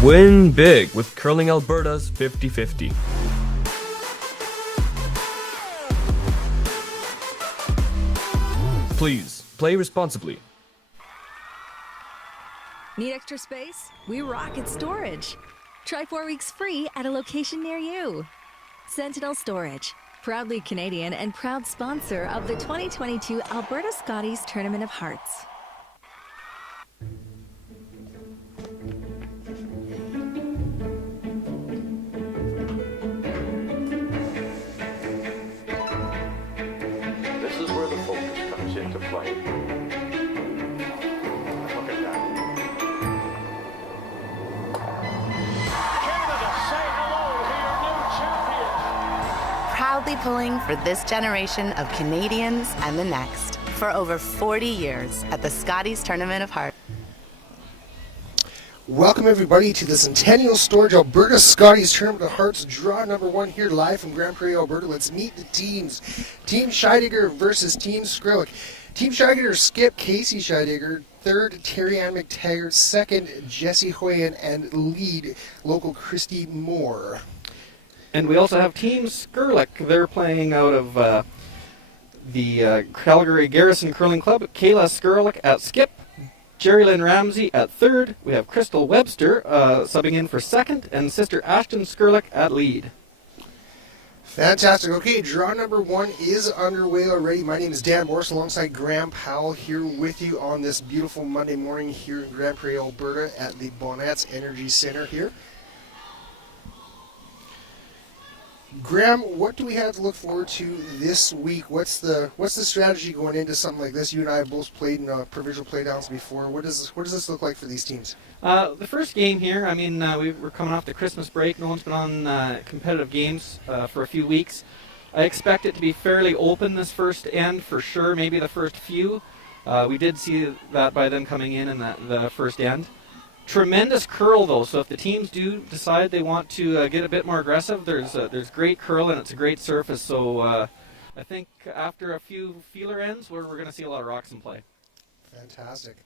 Win big with Curling Alberta's 50-50. Please, play responsibly. Need extra space? We rock at storage. Try 4 weeks free at a location near you. Sentinel Storage, proudly Canadian and proud sponsor of the 2022 Alberta Scotties Tournament of Hearts. This is where the focus comes into play. Look at that. Canada, say hello to your new champions. Proudly pulling for this generation of Canadians and the next for over 40 years at the Scotties Tournament of Hearts. Welcome everybody to the Centennial Storage Alberta Scotties Tournament of Hearts draw number 1 here live from Grand Prairie, Alberta. Let's meet the teams. Team Scheidegger versus Team Skrlik. Team Scheidegger, Skip Casey Scheidegger. Third, Terry Ann McTaggart. Second, Jesse Hoyen. And lead, local Christy Moore. And we also have Team Skrlik. They're playing out of the Calgary Garrison Curling Club. Kayla Skrlik at skip. Jerry Lynn Ramsey at third. We have Crystal Webster subbing in for second. And Sister Ashton Skrlik at lead. Fantastic. Okay, draw number 1 is underway already. My name is Dan Morris alongside Graham Powell here with you on this beautiful Monday morning here in Grand Prairie, Alberta at the Bonnets Energy Center here. Graham, what do we have to look forward to this week? What's the strategy going into something like this? You and I have both played in provincial playdowns before. What does this look like for these teams? The first game here, I mean, we're coming off the Christmas break. No one's been on competitive games for a few weeks. I expect it to be fairly open this first end for sure, maybe the first few. We did see that by them coming in the first end. Tremendous curl though, so if the teams do decide they want to get a bit more aggressive, there's great curl and it's a great surface. So I think after a few feeler ends, we're going to see a lot of rocks in play. Fantastic.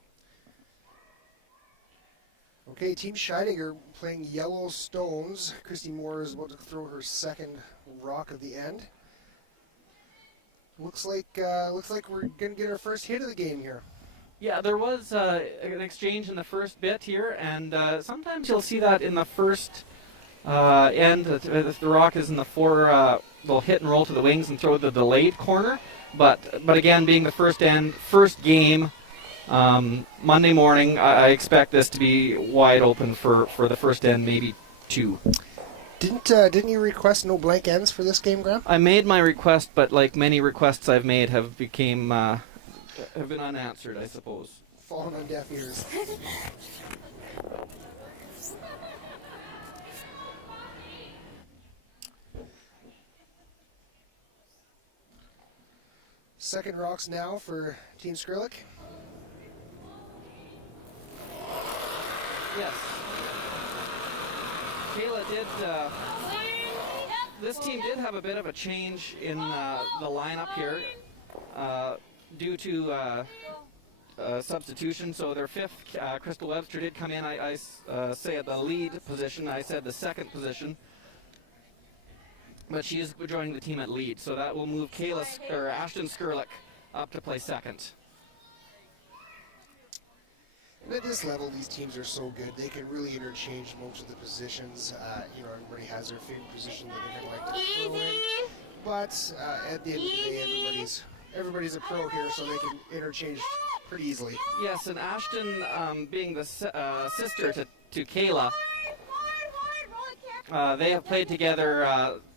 Okay, Team Scheidegger playing Yellow Stones. Christy Moore is about to throw her second rock of the end. Looks like we're going to get our first hit of the game here. Yeah, there was an exchange in the first bit here, and sometimes you'll see that in the first end. If the rock is in the four, they'll hit and roll to the wings and throw the delayed corner. But again, being the first end, first game, Monday morning, I expect this to be wide open for the first end, maybe 2. Didn't you request no blank ends for this game, Graham? I made my request, but like many requests I've made have been unanswered, I suppose. Falling on deaf ears. Second rocks now for Team Skrlik. Yes. Kayla did. This team did have a bit of a change in the lineup here. Due to substitution, so their fifth, Crystal Webster, did come in. I say at the lead position. I said the second position, but she is joining the team at lead, so that will move Ashton Skrlik up to play second. And at this level, these teams are so good; they can really interchange most of the positions. Everybody has their favorite position that they're going to like to throw in, but at the end of the day, everybody's a pro here, so they can interchange pretty easily. Yes, and Ashton, being the sister to Kayla, they have played together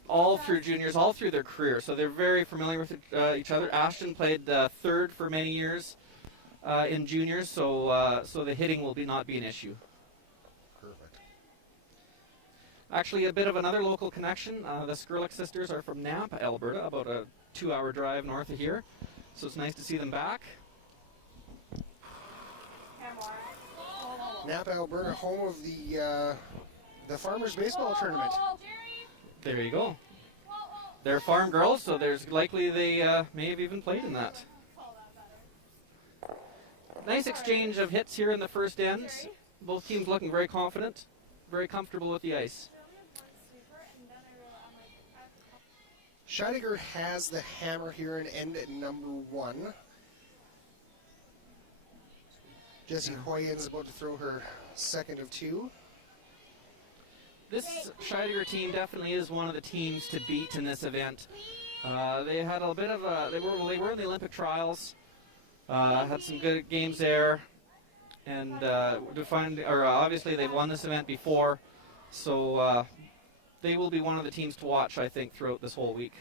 all through juniors, all through their career, so they're very familiar with each other. Ashton played third for many years in juniors, so the hitting will not be an issue. Perfect. Actually, a bit of another local connection. The Skrlik sisters are from Nampa, Alberta, about a 2-hour drive north of here, so it's nice to see them back. Napa, Alberta, home of the Farmers Baseball Tournament. There you go. They're farm girls, so there's likely they may have even played in that. Nice exchange of hits here in the first end. Both teams looking very confident. very comfortable with the ice. Scheidegger has the hammer here in end at number 1. Jessie Hoyen's about to throw her second of 2. This Scheidegger team definitely is one of the teams to beat in this event. They had a bit of a they were in the Olympic trials, had some good games there, and obviously they've won this event before, so they will be one of the teams to watch, I think, throughout this whole week.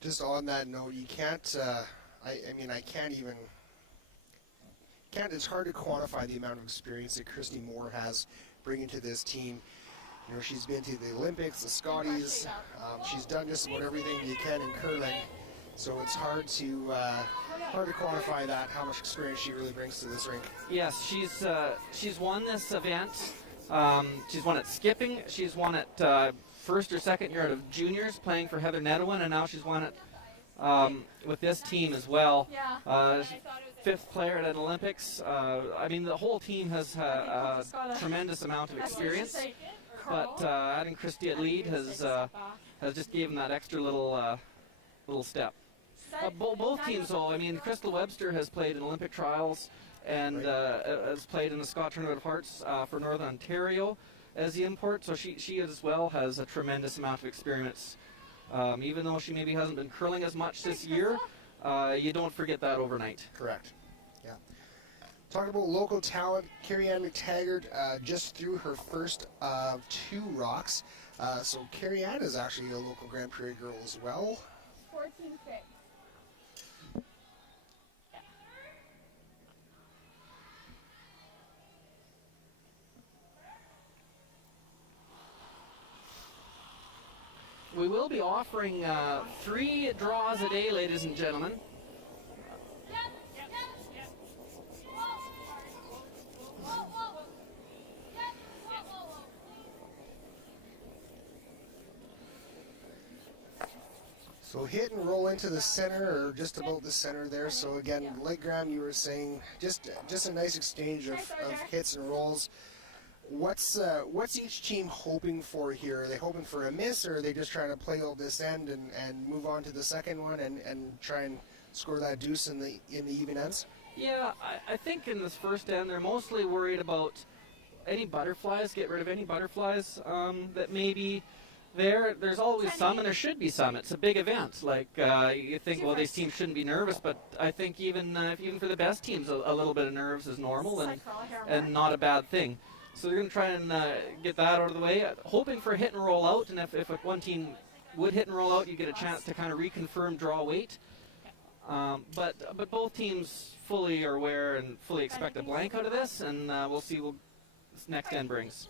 Just on that note, you can't. It's hard to quantify the amount of experience that Christy Moore has bringing to this team. You know, she's been to the Olympics, the Scotties. She's done just about everything you can in curling. So it's hard to quantify that, how much experience she really brings to this rink. Yes, she's won this event. She's won at skipping. She's won at first or second year out of juniors playing for Heather Nedowin, and now she's won it with this team as well. Fifth player at an Olympics. The whole team has a tremendous amount of experience, but adding Christy at lead has just given that extra little step. Both teams, though. Crystal Webster has played in Olympic trials and has played in the Scott Tournament of Hearts for Northern Ontario as the import, so she as well has a tremendous amount of experience. Even though she maybe hasn't been curling as much this year, you don't forget that overnight. Correct. Yeah. Talking about local talent, Carrie-Anne McTaggart just threw her first of 2 rocks. So Carrie-Anne is actually a local Grand Prairie girl as well. 14-6. We will be offering 3 draws a day, ladies and gentlemen. So hit and roll into the center, or just about the center there. So again, like Graham, you were saying, just a nice exchange of hits and rolls. What's each team hoping for here? Are they hoping for a miss, or are they just trying to play all this end and move on to the second one and try and score that deuce in the even ends? Yeah, I think in this first end they're mostly worried about any butterflies, get rid of any butterflies that may be there. There's always some, and there should be some. It's a big event. Like you think, well, these teams shouldn't be nervous, but I think even for the best teams, a little bit of nerves is normal and not a bad thing. So they're going to try and get that out of the way, hoping for a hit and roll out. And if one team would hit and roll out, you get a chance to kind of reconfirm draw weight. But both teams fully are aware and fully expect a blank out of this, and we'll see what this next end brings.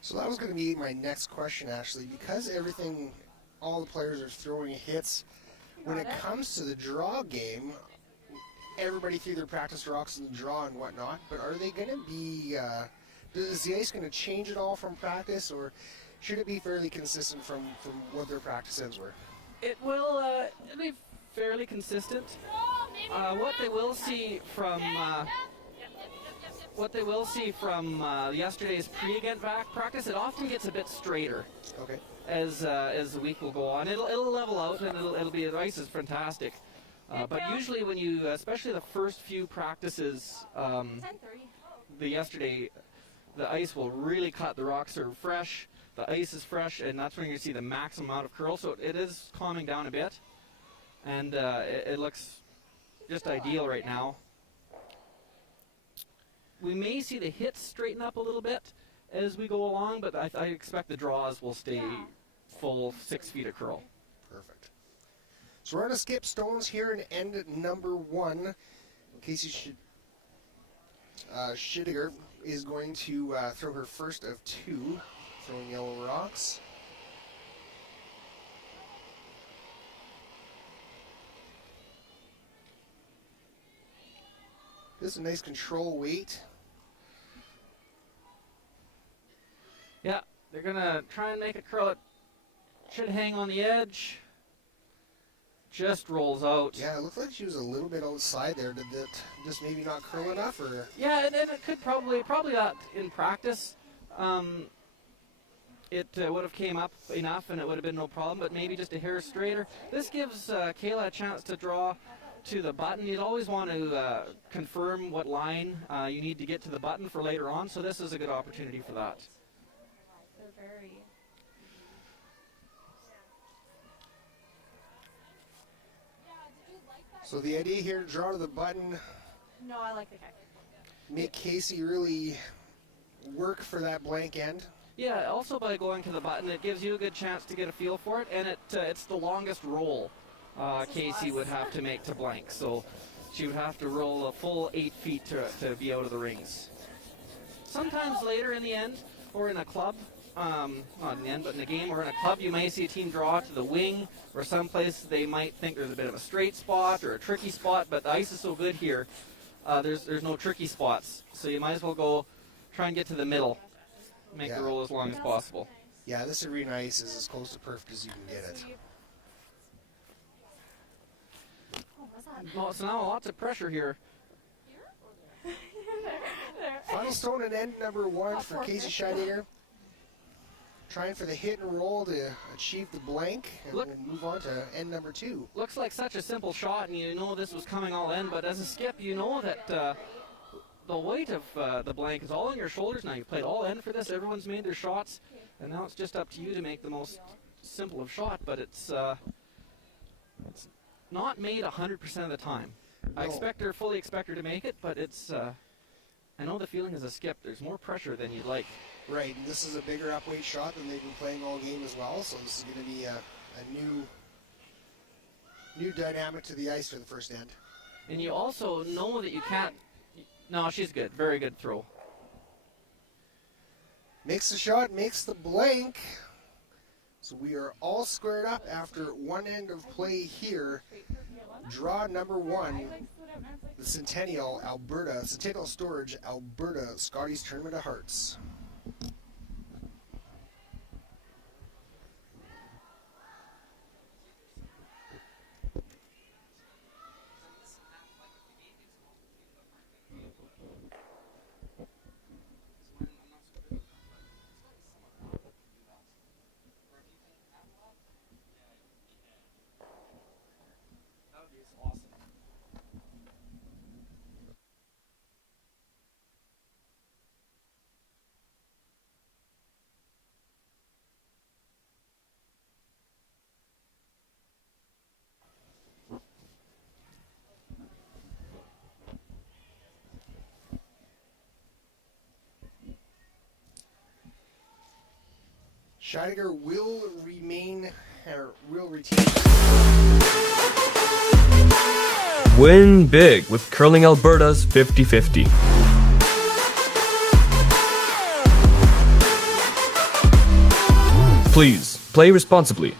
So that was going to be my next question, Ashley. Because all the players are throwing hits, when it comes to the draw game, everybody threw their practice rocks in the draw and whatnot, but are they going to be... is the ice going to change at all from practice, or should it be fairly consistent from what their practice ends were? It will it'll be fairly consistent. What they will see from yesterday's pre-event practice, it often gets a bit straighter. Okay. As the week will go on, it'll level out, and the ice is fantastic. But usually when you, especially the first few practices, yesterday, the ice will really cut. The rocks are fresh, the ice is fresh, and that's when you see the maximum amount of curl. So it is calming down a bit, and it looks just ideal right now. We may see the hits straighten up a little bit as we go along, but I expect the draws will stay full 6 feet of curl. Perfect. So we're going to skip stones here and end at number 1. Casey Scheidegger is going to throw her first of 2, throwing yellow rocks. This is a nice control weight. Yeah, they're going to try and make it curl. It should hang on the edge. just rolls out. Yeah, it looked like she was a little bit outside there. Did that just maybe not curl enough, or? Yeah, and it could probably that in practice. It would have came up enough and it would have been no problem, but maybe just a hair straighter. This gives Kayla a chance to draw to the button. You'd always want to confirm what line you need to get to the button for later on, so this is a good opportunity for that. So the idea here, draw to the button. No, I like the kick. Make Casey really work for that blank end. Yeah, also by going to the button, it gives you a good chance to get a feel for it, and it's the longest roll Casey would have to make to blank. So she would have to roll a full 8 feet to be out of the rings. Sometimes later in the end, or in a club, not in the end, but in a game or in a club, you may see a team draw to the wing, or someplace they might think there's a bit of a straight spot or a tricky spot, but the ice is so good here, there's no tricky spots. So you might as well go try and get to the middle. Make the roll as long as possible. Yeah, this arena ice is as close to perfect as you can get it. Well, so now lots of pressure here. Final stone at end number 1 for Casey Scheidegger. Trying for the hit and roll to achieve the blank, and we'll move on to end number 2. Looks like such a simple shot, and you know this was coming all in, but as a skip, you know that the weight of the blank is all on your shoulders now. You've played all in for this. Everyone's made their shots, and now it's just up to you to make the most simple of shot, but it's not made 100% of the time. No. I fully expect her to make it, but it's I know the feeling as a skip, there's more pressure than you'd like. Right, and this is a bigger up-weight shot than they've been playing all game as well, so this is going to be a new dynamic to the ice for the first end. And you also know that you can't... No, she's good. Very good throw. Makes the shot, makes the blank. So we are all squared up after one end of play here. Draw number 1, the Centennial Storage Alberta Scotties Tournament of Hearts. Scheidegger will retain. Win big with Curling Alberta's 50-50. Please play responsibly.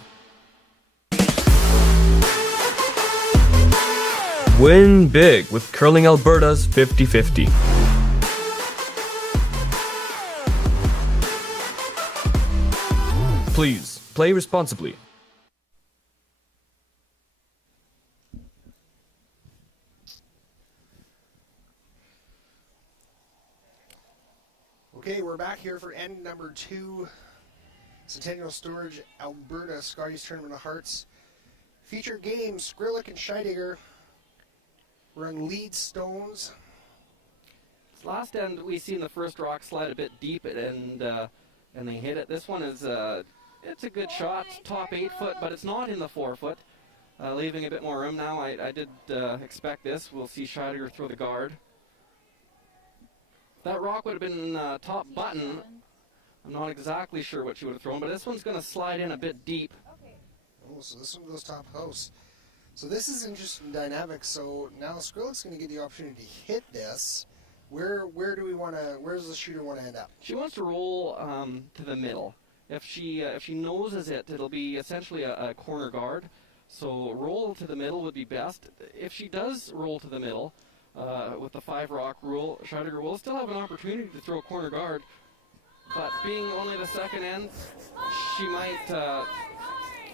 Win big with Curling Alberta's 50-50. Please play responsibly. Okay, we're back here for end number 2. Centennial Storage Alberta Scotties Tournament of Hearts. Featured games, Skrillik and Scheidegger run lead stones. This last end, we seen the first rock slide a bit deep and they hit it. This one is it's a good shot, top 8 foot, but it's not in the 4 foot, leaving a bit more room now. I did expect this. We'll see Scheidegger throw the guard. That rock would have been top button. I'm not exactly sure what she would have thrown, but this one's going to slide in a bit deep. Oh, so this one goes top house. So this is interesting dynamic. So now Skrillik's going to get the opportunity to hit this. Where does the shooter want to end up? She wants to roll to the middle. If she noses it, it'll be essentially a corner guard. So roll to the middle would be best. If she does roll to the middle, with the 5 rock rule, Scheidegger will still have an opportunity to throw a corner guard, but being only the second end, she might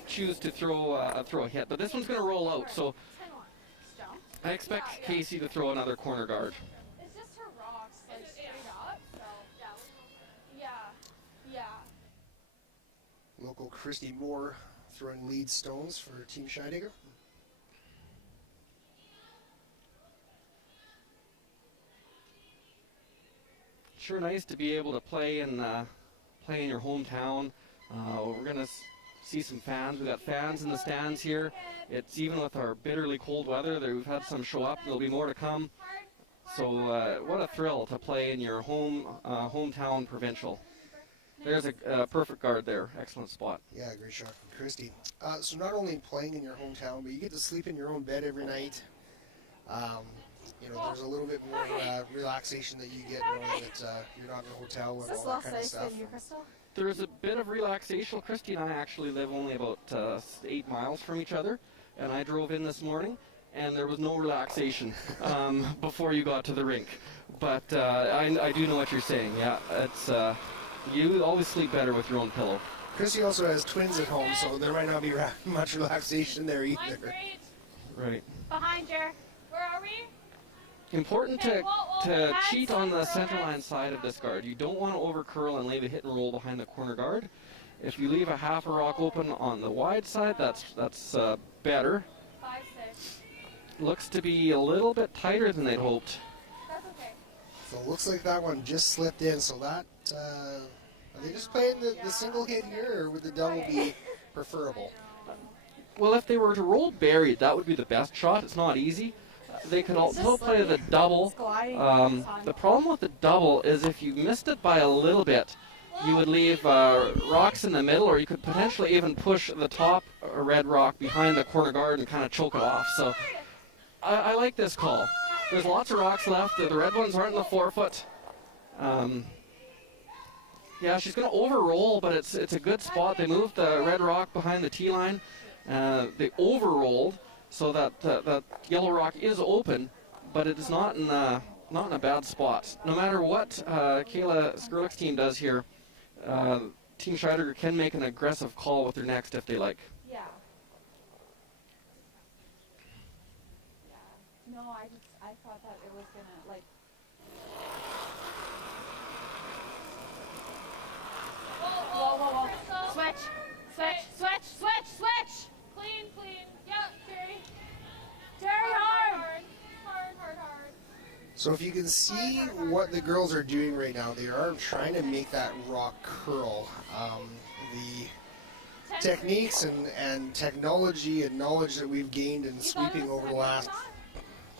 choose to throw a hit, but this one's going to roll out. So I expect Casey to throw another corner guard. It's just her rocks, like straight up. So yeah. Local Christy Moore throwing lead stones for Team Scheidegger. Sure nice to be able to play in your hometown. We're going to see some fans. We've got fans in the stands here. It's even with our bitterly cold weather. We've had some show up. There'll be more to come. So what a thrill to play in your hometown provincial. There's a perfect guard there. Excellent spot. Yeah, great shot from Christy. So not only playing in your hometown, but you get to sleep in your own bed every night. There's a little bit more relaxation that you get knowing that you're not in a hotel and all that kind of stuff. There's a bit of relaxation. Christy and I actually live only about 8 miles from each other, and I drove in this morning, and there was no relaxation before you got to the rink. But I do know what you're saying. Yeah, it's you always sleep better with your own pillow. Christy also has twins at home, so there might not be much relaxation there either. Right. Behind you. Where are we? Important to cheat on the center line side of this guard. You don't want to over curl and leave a hit and roll behind the corner guard. If you leave a half a rock open on the wide side, that's better. 5-6. Looks to be a little bit tighter than they'd hoped. That's okay. So it looks like that one just slipped in. So that are they just playing the single hit here, or would the double be preferable? Well, if they were to roll buried, that would be the best shot. It's not easy. They could also play the double. The problem with the double is if you missed it by a little bit, you would leave rocks in the middle, or you could potentially even push the top red rock behind the corner guard and kind of choke it off. So I like this call. There's lots of rocks left. The red ones aren't in the 4-foot. Yeah, she's going to over-roll, but it's a good spot. They moved the red rock behind the tee line. They over-rolled. So that yellow rock is open, but it is not in a bad spot. No matter what Kayla Skrlik's team does here, Team Scheidegger can make an aggressive call with their next if they like. Yeah. No, I thought that it was gonna like. Whoa. Switch. Clean. Yep, Terry. Hard. So if you can see what the girls are doing right now, they are trying to make that rock curl. The techniques and technology and knowledge that we've gained in sweeping over the last,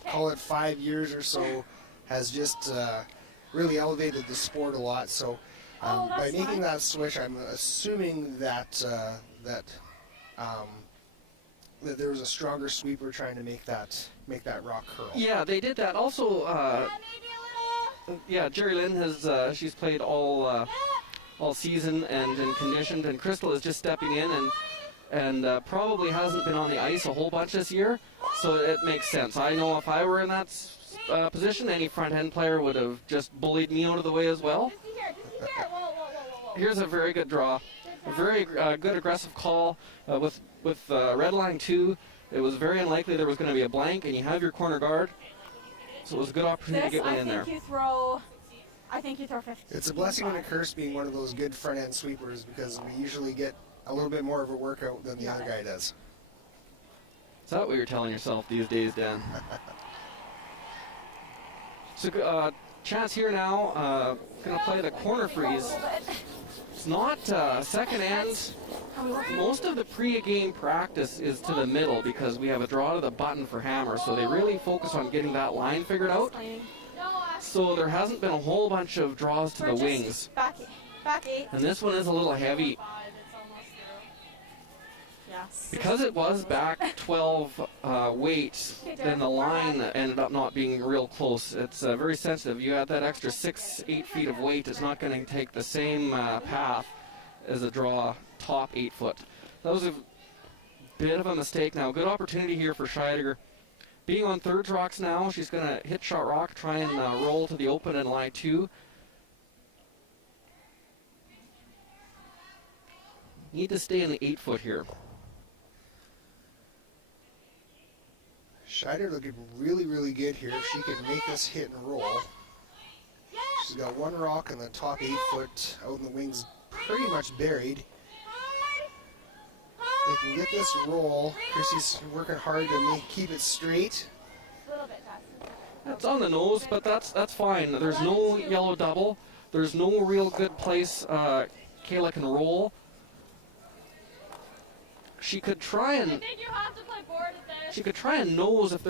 call it 5 years or so, has just really elevated the sport a lot. So by making that switch, I'm assuming that that there was a stronger sweeper trying to make that rock curl. Yeah, they did that. Also, Jerry Lynn has she's played all season and been conditioned, and Crystal is just stepping in and probably hasn't been on the ice a whole bunch this year, so it makes sense. I know if I were in that position, any front end player would have just bullied me out of the way as well. Whoa. Here's a very good draw. A very good aggressive call with red line 2. It was very unlikely there was going to be a blank, and you have your corner guard, so it was a good opportunity to get one in there. I think you throw 50. It's a blessing and a curse being one of those good front end sweepers, because we usually get a little bit more of a workout than the other guy does. Is that what you're telling yourself these days, Dan? So chance here now, going to play the corner freeze. It's not second end. Most of the pre-game practice is to the middle because we have a draw to the button for hammer, so they really focus on getting that line figured out. So there hasn't been a whole bunch of draws to the wings. Back 8. And this one is a little heavy. Because it was back 12 weight, then the line ended up not being real close. It's very sensitive. You add that extra 6-8 feet of weight, it's not going to take the same path as a draw top 8 foot. That was a bit of a mistake now. Good opportunity here for Scheidegger. Being on thirds rocks now, she's going to hit shot rock, try and roll to the open and line 2. Need to stay in the 8 foot here. Scheider looking really, really good here. If she can make this hit and roll. She's got one rock in the top 8 foot, out in the wings, pretty much buried. They can get this roll. Chrissy's working hard to keep it straight. A little bit, Tess. That's on the nose, but that's fine. There's no yellow double. There's no real good place Kayla can roll. She could try I and think you have to play board at this. she could try and nose if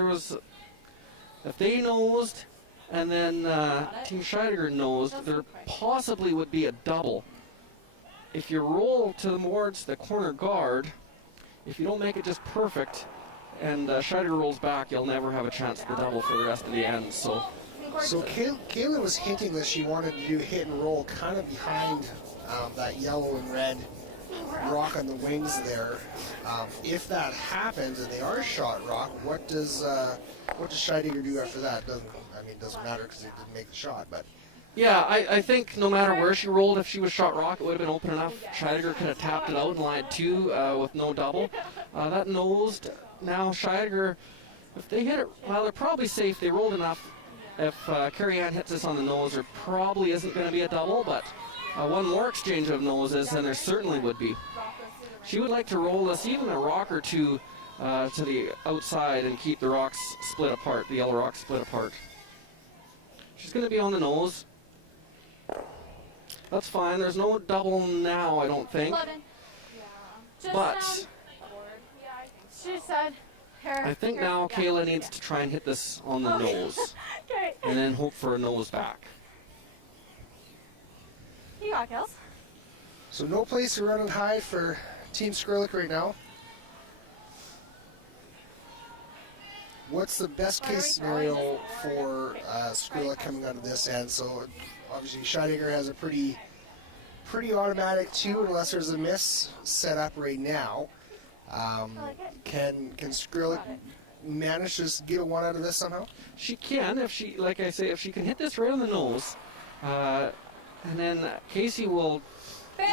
they nosed and then Team Scheidegger nosed, there possibly would be a double. If you roll towards the corner guard, if you don't make it just perfect, and Scheidegger rolls back, you'll never have a chance at the double for the rest of the end. So Kayla was hinting that she wanted to do hit and roll kind of behind that yellow and red rock on the wings there. If that happens and they are shot rock, what does Scheidegger do after that? Doesn't matter because they didn't make the shot. But yeah, I think no matter where she rolled, if she was shot rock, it would have been open enough. Scheidegger could have tapped it out and lined 2 with no double. That nosed. Now Scheidegger, if they hit it, well, they're probably safe. They rolled enough. If Carrie Ann hits this on the nose, there probably isn't going to be a double, but one more exchange of noses, and there certainly would be. She would like to roll this, even a rock or two, to the outside and keep the rocks split apart, the yellow rocks split apart. She's going to be on the nose. That's fine. There's no double now, I don't think. 11. Yeah. Just But yeah, I think she said her. I think now Kayla needs to try and hit this on the nose, Okay. and then hope for a nose back. You got kills. so no place to run and hide for Team Skrillex right now. What's the best case scenario for Skrillex coming out of this end? So obviously Scheidegger has a pretty automatic 2 unless there's a miss set up right now. Can Skrillex manage to get a 1 out of this somehow? She can, if she, like I say, if she can hit this right on the nose, and then Casey will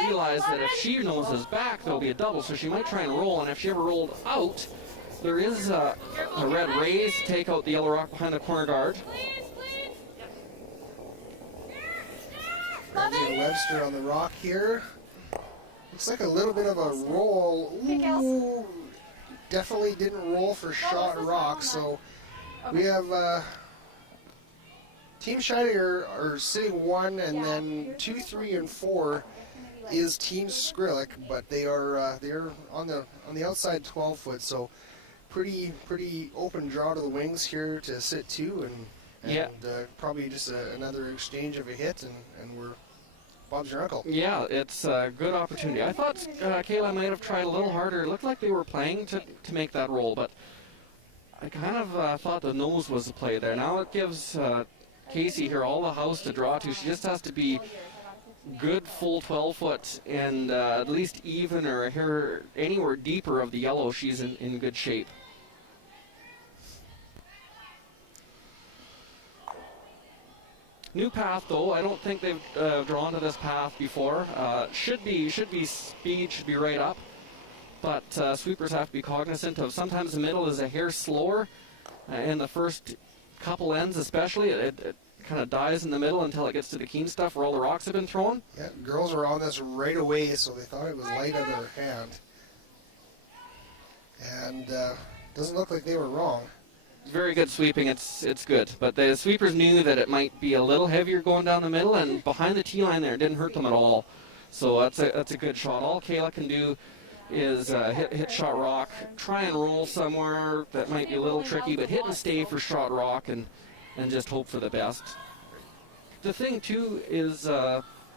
realize that if she noses back, there'll be a double, so she might try and roll, and if she ever rolled out, there is a red raise to take out the yellow rock behind the corner guard. Ramsey Webster on the rock here. Looks like a little bit of a roll. Ooh, definitely didn't roll for shot rock, so we have Team Scheidegger are sitting 1, and then 2, 3, and 4 is Team Skrillex, but they are on the outside 12 foot, so pretty open draw to the wings here to sit 2, and probably just another exchange of a hit, and we're Bob's your uncle. Yeah, it's a good opportunity. I thought Kayla might have tried a little harder. It looked like they were playing to make that roll, but I kind of thought the nose was the play there. Now it gives Casey here all the house to draw to. She just has to be good full 12 foot and at least even or here anywhere deeper of the yellow. She's in good shape. New path though. I don't think they've drawn to this path before. Should be speed should be right up, but sweepers have to be cognizant of sometimes the middle is a hair slower in the first couple ends, especially. It kind of dies in the middle until it gets to the keen stuff where all the rocks have been thrown. Yeah, girls were on this right away, so they thought it was light on their hand, and doesn't look like they were wrong. Very good sweeping. It's good, but the sweepers knew that it might be a little heavier going down the middle, and behind the tee line there, it didn't hurt them at all. So that's a good shot. All Kayla can do is hit shot rock, try and roll somewhere that might be a little tricky, but hit and stay for shot rock and just hope for the best. The thing too is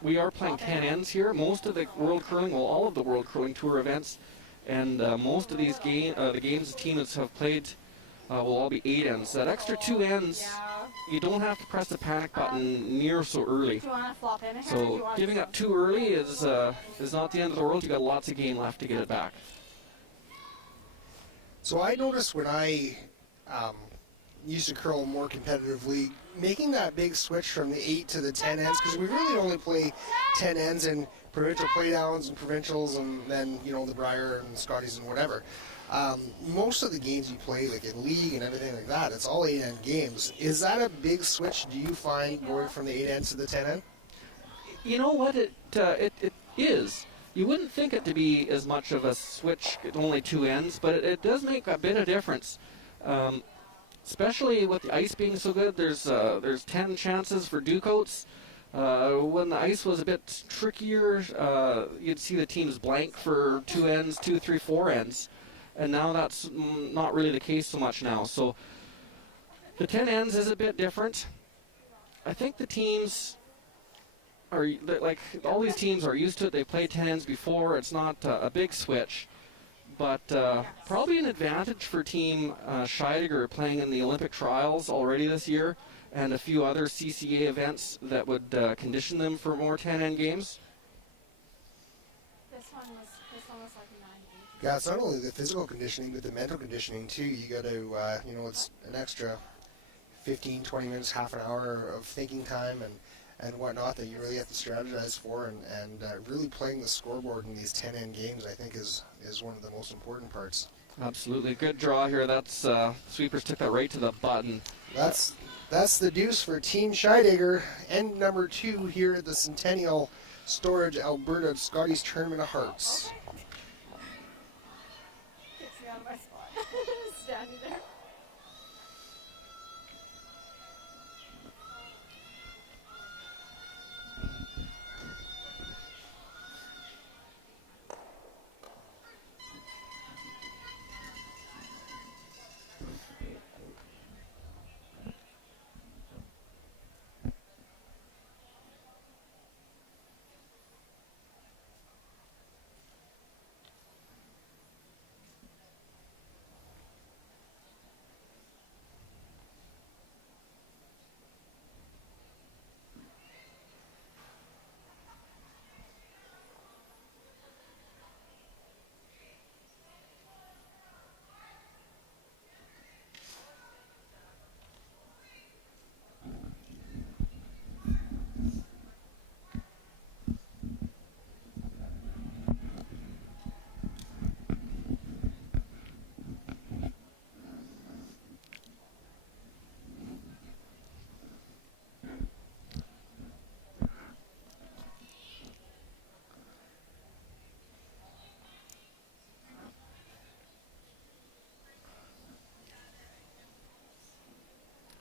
we are playing 10 ends here. Most of the World Curling, well, all of the World Curling Tour events, and most of these the games the teams have played. Will all be 8 ends. That extra 2 ends, you don't have to press the panic button near so early. Do you want to flop in here? So giving up too early is not the end of the world. You got lots of game left to get it back. So I noticed when I used to curl more competitively, making that big switch from the 8 to the 10 ends, because we really only play 10 ends in provincial playdowns and provincials, and then the Brier and Scotties and whatever. Most of the games you play, like in league and everything like that, it's all 8N games. Is that a big switch? Do you find going from the 8N to the 10N? You know what? It is. You wouldn't think it to be as much of a switch, only 2 ends, but it does make a bit of difference. Especially with the ice being so good, there's 10 chances for Ducoats. When the ice was a bit trickier, you'd see the teams blank for 2 ends, 2, 3, 4 ends, and now that's not really the case so much now. So the 10 ends is a bit different. I think the teams like all these teams are used to it. They played 10 ends before. It's not a big switch. But probably an advantage for Team Scheidegger playing in the Olympic trials already this year, and a few other CCA events that would condition them for more 10N games. This one was like 90. Yeah, it's not only the physical conditioning, but the mental conditioning too. You got to, it's an extra 15, 20 minutes, half an hour of thinking time and whatnot that you really have to strategize for, and really playing the scoreboard in these 10N games, I think, is one of the most important parts. Absolutely. Good draw here. That's Sweepers took that right to the button. That's the deuce for Team Scheidegger. End number 2 here at the Centennial Storage Alberta Scotties Tournament of Hearts. Gets me out of my spot. Standing there.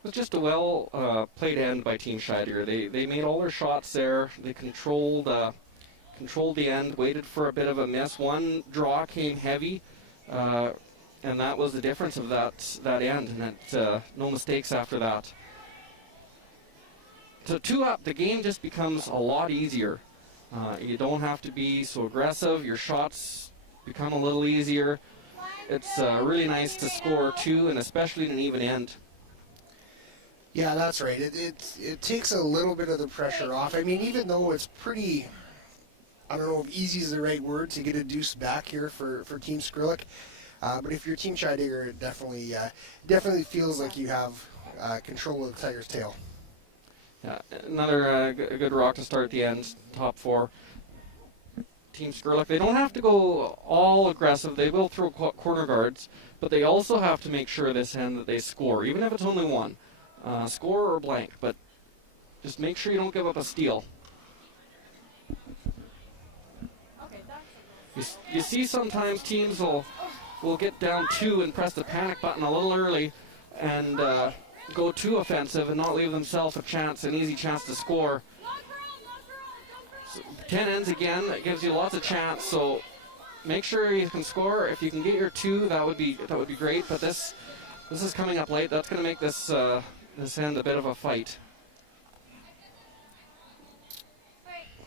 It was just a well played end by Team Scheidegger. They made all their shots there. They controlled the end, waited for a bit of a miss. One draw came heavy, and that was the difference of that end. And no mistakes after that. So 2 up, the game just becomes a lot easier. You don't have to be so aggressive. Your shots become a little easier. It's really nice to score 2, and especially in an even end. Yeah, that's right. It takes a little bit of the pressure off. I mean, even though it's pretty, I don't know if easy is the right word to get a deuce back here for Team Skrillex, but if you're Team Scheidegger, it definitely feels like you have control of the Tiger's tail. Yeah, another good rock to start at the end, top 4. Team Skrillex, they don't have to go all aggressive. They will throw corner guards, but they also have to make sure this end that they score, even if it's only 1. Score or blank, but just make sure you don't give up a steal. You see sometimes teams will get down 2 and press the panic button a little early and go too offensive and not leave themselves an easy chance to score. So 10 ends again, that gives you lots of chance, so make sure you can score. If you can get your 2, that would be great, but this is coming up late. That's going to make this end a bit of a fight.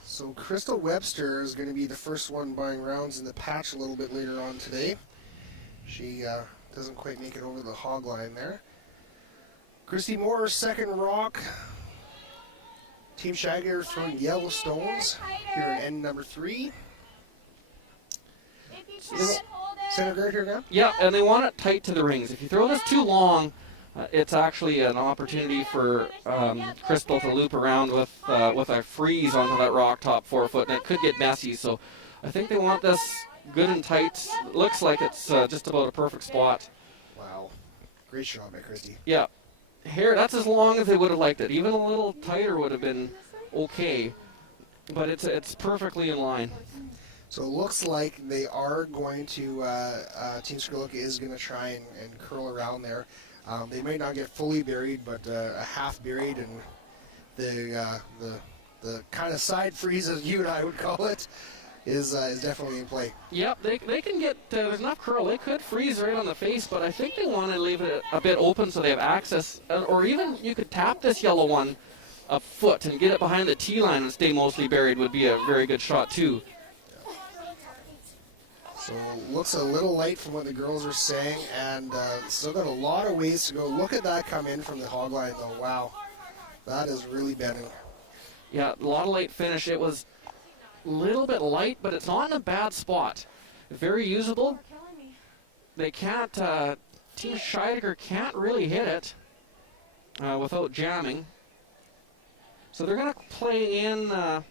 So Crystal Webster is going to be the first one buying rounds in the patch a little bit later on today. She doesn't quite make it over the hog line there. Christy Moore, second rock. Team Scheidegger throwing yellow stones here in end number 3. If you try and hold it. Center guard here now? Yeah, and they want it tight to the rings. If you throw this too long, It's actually an opportunity for Crystal to loop around with a freeze onto that rock top 4 foot, and it could get messy. So I think they want this good and tight. Looks like it's just about a perfect spot. Wow. Great shot by Christy. Yeah. Here, that's as long as they would have liked it. Even a little tighter would have been okay, but it's perfectly in line. So it looks like they are going to, Team Skrillex is going to try and curl around there. They might not get fully buried, but a half buried, and the kind of side freeze, as you and I would call it, is definitely in play. Yep, they can get, there's enough curl. They could freeze right on the face, but I think they want to leave it a bit open so they have access. Or even you could tap this yellow one a foot and get it behind the tee line and stay mostly buried would be a very good shot too. So looks a little light from what the girls are saying, and still got a lot of ways to go. Look at that come in from the hog line, though. Wow, that is really bending. Yeah, a lot of light finish. It was a little bit light, but it's not in a bad spot. Very usable. They can't, Team Scheidegger can't really hit it without jamming. So they're going to play in. They're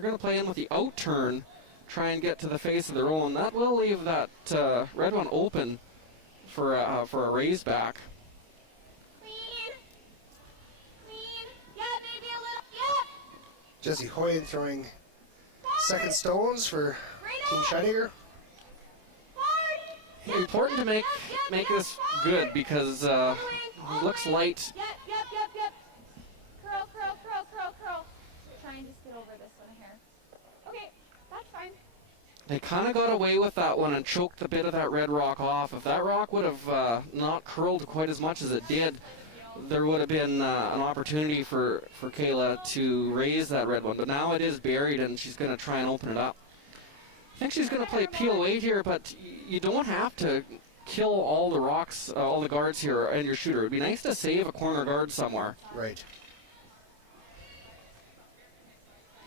going to play in with the out turn, try and get to the face of their own. That will leave that red one open for a raise back. Jesse Hoyen throwing second stones for Team Scheidegger. Important to make this good because it looks light. Yep. Curl. Try and just get over this one here. Okay, that's fine. They kind of got away with that one and choked a bit of that red rock off. If that rock would have not curled quite as much as it did, there would have been an opportunity for Kayla to raise that red one. But now it is buried, and she's going to try and open it up. I think she's going to play peel away here, but you don't have to kill all the rocks, all the guards here and your shooter. It would be nice to save a corner guard somewhere. Right.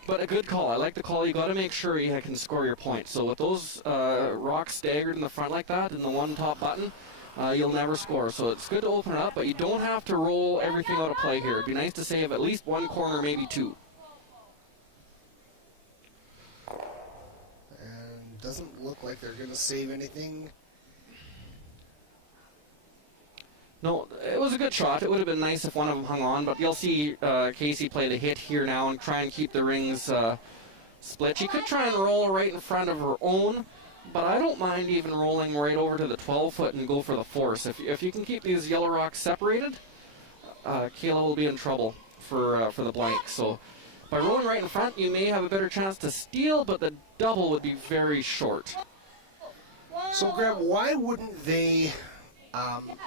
But a good call. I like the call. You got to make sure you can score your point. So with those rocks staggered in the front like that, and the one top button, you'll never score. So it's good to open it up, but you don't have to roll everything out of play here. It'd be nice to save at least one corner, maybe two. And doesn't look like they're going to save anything. No, it was a good shot. It would have been nice if one of them hung on, but you'll see Casey play the hit here now and try and keep the rings split. She could try and roll right in front of her own, but I don't mind even rolling right over to the 12-foot and go for the force. If you can keep these yellow rocks separated, Kayla will be in trouble for the blank. So by rolling right in front, you may have a better chance to steal, but the double would be very short. So, Graham, why wouldn't they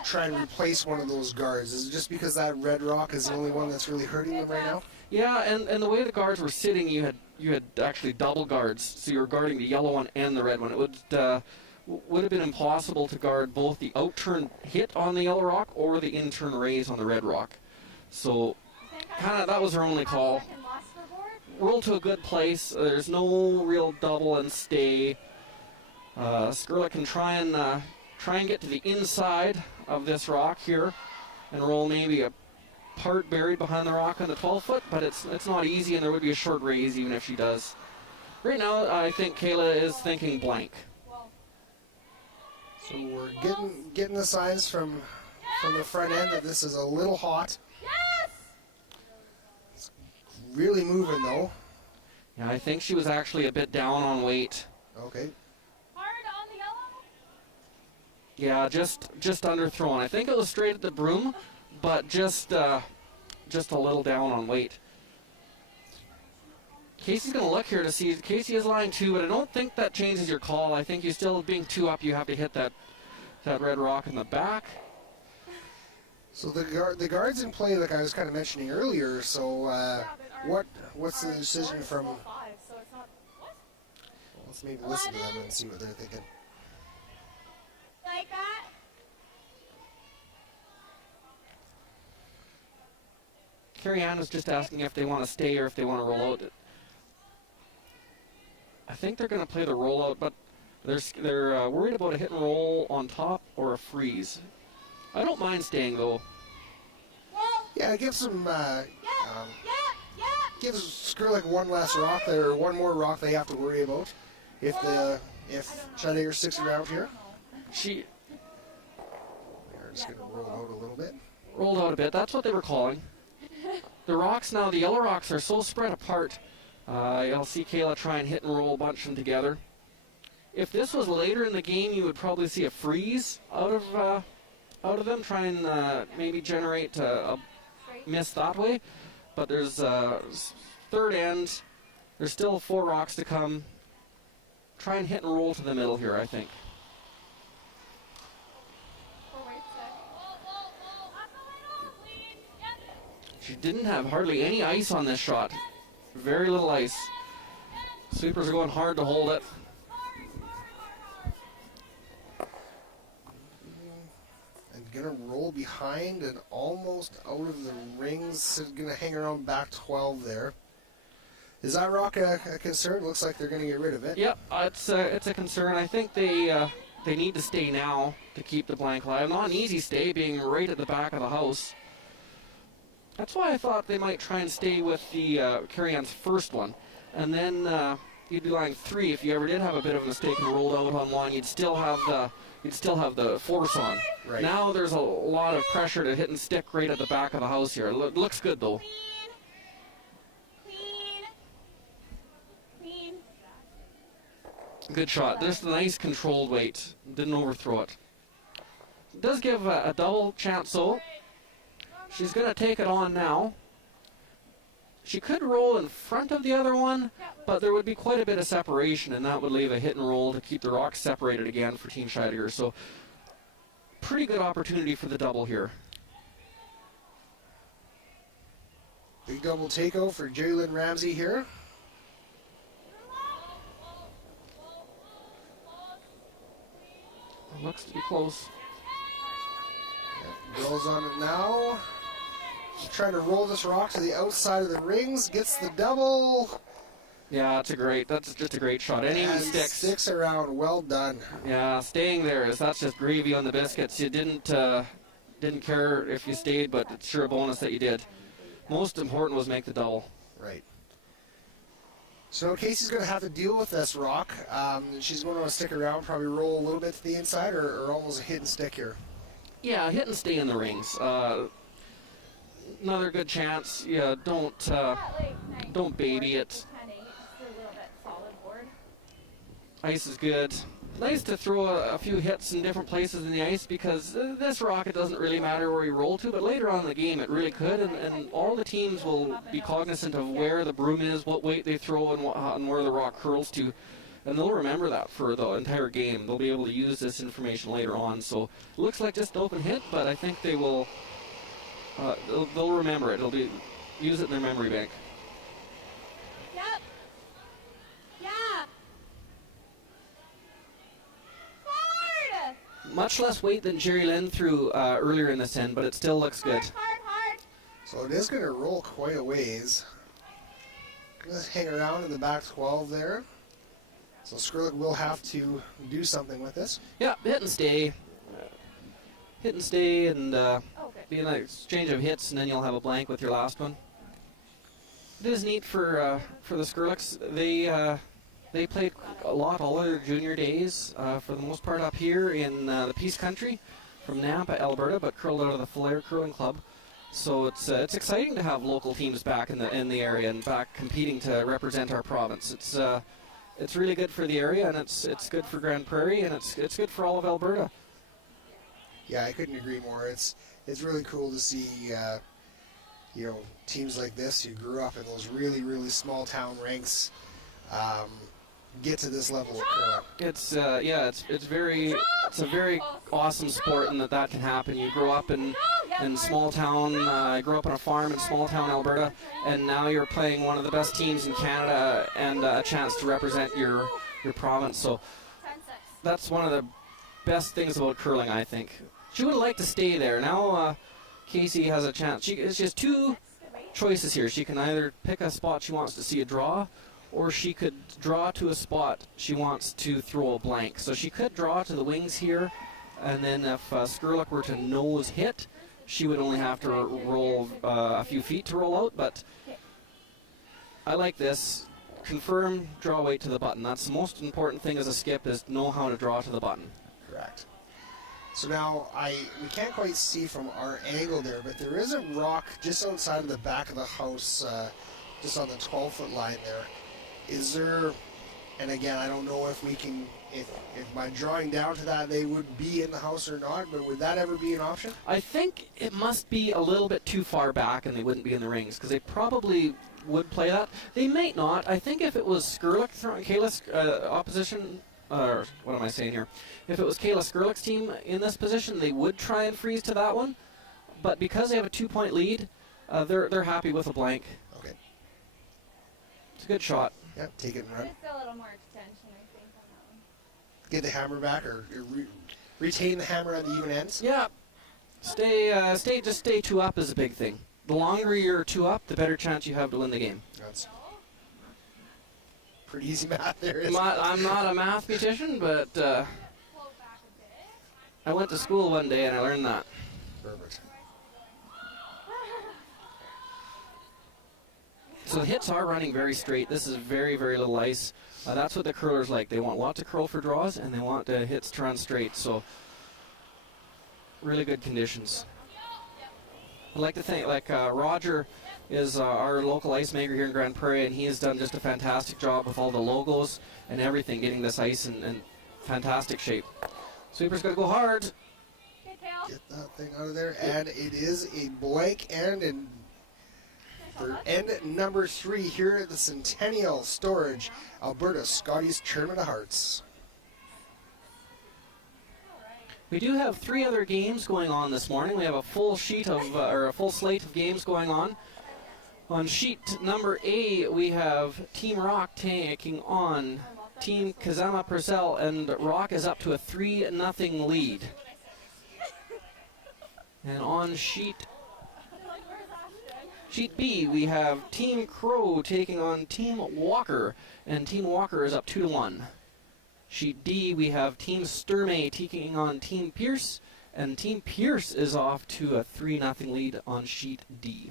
try and replace one of those guards? Is it just because that red rock is the only one that's really hurting them right now? Yeah, and the way the guards were sitting, you had actually double guards, so you were guarding the yellow one and the red one. It would have been impossible to guard both the out turn hit on the yellow rock or the in turn raise on the red rock. So kind of that was her only call. Roll to a good place. There's no real double and stay. Skrillex can try and get to the inside of this rock here and roll maybe a part buried behind the rock on the 12-foot, but it's not easy, and there would be a short raise even if she does. Right now, I think Kayla is thinking blank. So we're getting the signs from the front end that this is a little hot. It's really moving, though. Yeah, I think she was actually a bit down on weight. Okay. Yeah, just underthrown. I think it was straight at the broom, but just a little down on weight. Casey's going to look here to see. Casey is lying 2, but I don't think that changes your call. I think you still, being 2 up, you have to hit that red rock in the back. So the guard's in play, like I was kind of mentioning earlier. So what's the decision from? Well, let's maybe listen to them and see what they're thinking. Like that? Carrie Ann was just asking if they want to stay or if they want to roll out. I think they're going to play the rollout, but they're worried about a hit and roll on top or a freeze. I don't mind staying though. Yeah, it gives them gives Skrillex one less rock there, or one more rock they have to worry about if Scheidegger sticks around here. She They're just going to roll out a little bit. rolled out a bit. That's what they were calling. The rocks now, the yellow rocks are so spread apart. You'll see Kayla try and hit and roll a bunch of them together. If this was later in the game, you would probably see a freeze out of them, try and maybe generate a miss that way. But there's third end. There's still 4 rocks to come. Try and hit and roll to the middle here, I think. She didn't have hardly any ice on this shot. Very little ice. Sweepers are going hard to hold it. And going to roll behind and almost out of the rings. Going to hang around back 12 there. Is that rock a concern? Looks like they're going to get rid of it. Yep, it's a concern. I think they need to stay now to keep the blank alive. Not an easy stay, being right at the back of the house. That's why I thought they might try and stay with the carry-on's first one. And then you'd be lying 3. If you ever did have a bit of a mistake and rolled out on one, you'd still have the force on. Right. Now there's a lot of pressure to hit and stick right at the back of the house here. Looks good though. Clean. Good shot. Just a nice controlled weight. Didn't overthrow it. Does give a double chance though. She's going to take it on now. She could roll in front of the other one, but there would be quite a bit of separation, and that would leave a hit and roll to keep the rocks separated again for Team Scheidegger. So, pretty good opportunity for the double here. Big double takeout for Jerry Lynn Ramsey here. Looks to be close. Girls on it now. She's trying to roll this rock to the outside of the rings. Gets the double. Yeah, that's just a great shot. Any And sticks. sticks around. Well done. Yeah, staying there that's just gravy on the biscuits. You didn't care if you stayed, but it's sure a bonus that you did. Most important was make the double. Right. So Casey's going to have to deal with this rock. She's going to stick around, probably roll a little bit to the inside, or almost a hit and stick here. Yeah, hit and stay in the rings. Another good chance. Yeah, don't baby it. Ice is good. Nice to throw a few hits in different places in the ice, because this rock, it doesn't really matter where you roll to, but later on in the game it really could, and all the teams will be cognizant of where the broom is, what weight they throw, and where the rock curls to, and they'll remember that for the entire game. They'll be able to use this information later on. So it looks like just an open hit, but I think they will they'll remember it. Use it in their memory bank. Yep. Yeah. Hard. Much less weight than Jerry Lynn threw earlier in this end, but it still looks good. Hard. So it is going to roll quite a ways. Let's hang around in the back 12 there. So Skrillex will have to do something with this. Yeah, hit and stay. Hit and stay, and be an exchange of hits, and then you'll have a blank with your last one. It is neat for the Skrillex. They played a lot all their junior days, for the most part up here in the Peace Country, from Nampa, Alberta, but curled out of the Flair Curling Club. So it's exciting to have local teams back in the area and back competing to represent our province. It's really good for the area, and it's good for Grand Prairie, and it's good for all of Alberta. Yeah, I couldn't agree more. It's really cool to see teams like this. You grew up in those really, really small town ranks, get to this level of curling. It's a very awesome sport, and that can happen. You grow up in small town. I grew up on a farm in small town Alberta, and now you're playing one of the best teams in Canada and a chance to represent your province. So that's one of the best things about curling, I think. She would have liked to stay there. Now Casey has a chance. She has 2 choices here. She can either pick a spot she wants to see a draw, or she could draw to a spot she wants to throw a blank. So she could draw to the wings here And then if Skurlock were to nose hit, she would only have to roll a few feet to roll out. But I like this. Confirm, draw weight to the button. That's the most important thing as a skip, is know how to draw to the button. Correct. So now we can't quite see from our angle there, but there is a rock just outside of the back of the house, just on the 12-foot line there. Is there, and again, I don't know if we can, if by drawing down to that they would be in the house or not, but would that ever be an option? I think it must be a little bit too far back and they wouldn't be in the rings, because they probably would play that. They might not. I think if it was Skurlock throwing Kayla's opposition, or what am I saying here? If it was Kayla Skurlock's team in this position, they would try and freeze to that one. But because they have a 2-point lead, they're happy with a blank. Okay. It's a good shot. Yep, take it and run. Just a little more extension, I think, on that one. Get the hammer back, or retain the hammer on the even ends. Yeah. Just stay 2 up is a big thing. The longer you're 2 up, the better chance you have to win the game. That's pretty easy math there, isn't it? I'm not a mathematician, but Float back a bit. I went to school one day and I learned that. Perfect. So the hits are running very straight. This is very, very little ice. That's what the curlers like. They want lots of curl for draws, and they want the hits to run straight. So really good conditions. I'd like to thank, Roger is our local ice maker here in Grand Prairie, and he has done just a fantastic job with all the logos and everything, getting this ice in fantastic shape. Sweeper's got to go hard. Okay, tail. Get that thing out of there, and it is a blank end, and for end number 3 here at the Centennial Storage, Alberta Scotty's Tournament of Hearts. We do have 3 other games going on this morning. We have a full sheet of, or a full slate of games going on. On sheet number A, we have Team Rock taking on Team Kazama Purcell, and Rock is up to a 3-0 lead. And on sheet B, we have Team Crow taking on Team Walker, and Team Walker is up 2-1. Sheet D, we have Team Sturmey taking on Team Pierce, and Team Pierce is off to a 3-0 lead on sheet D.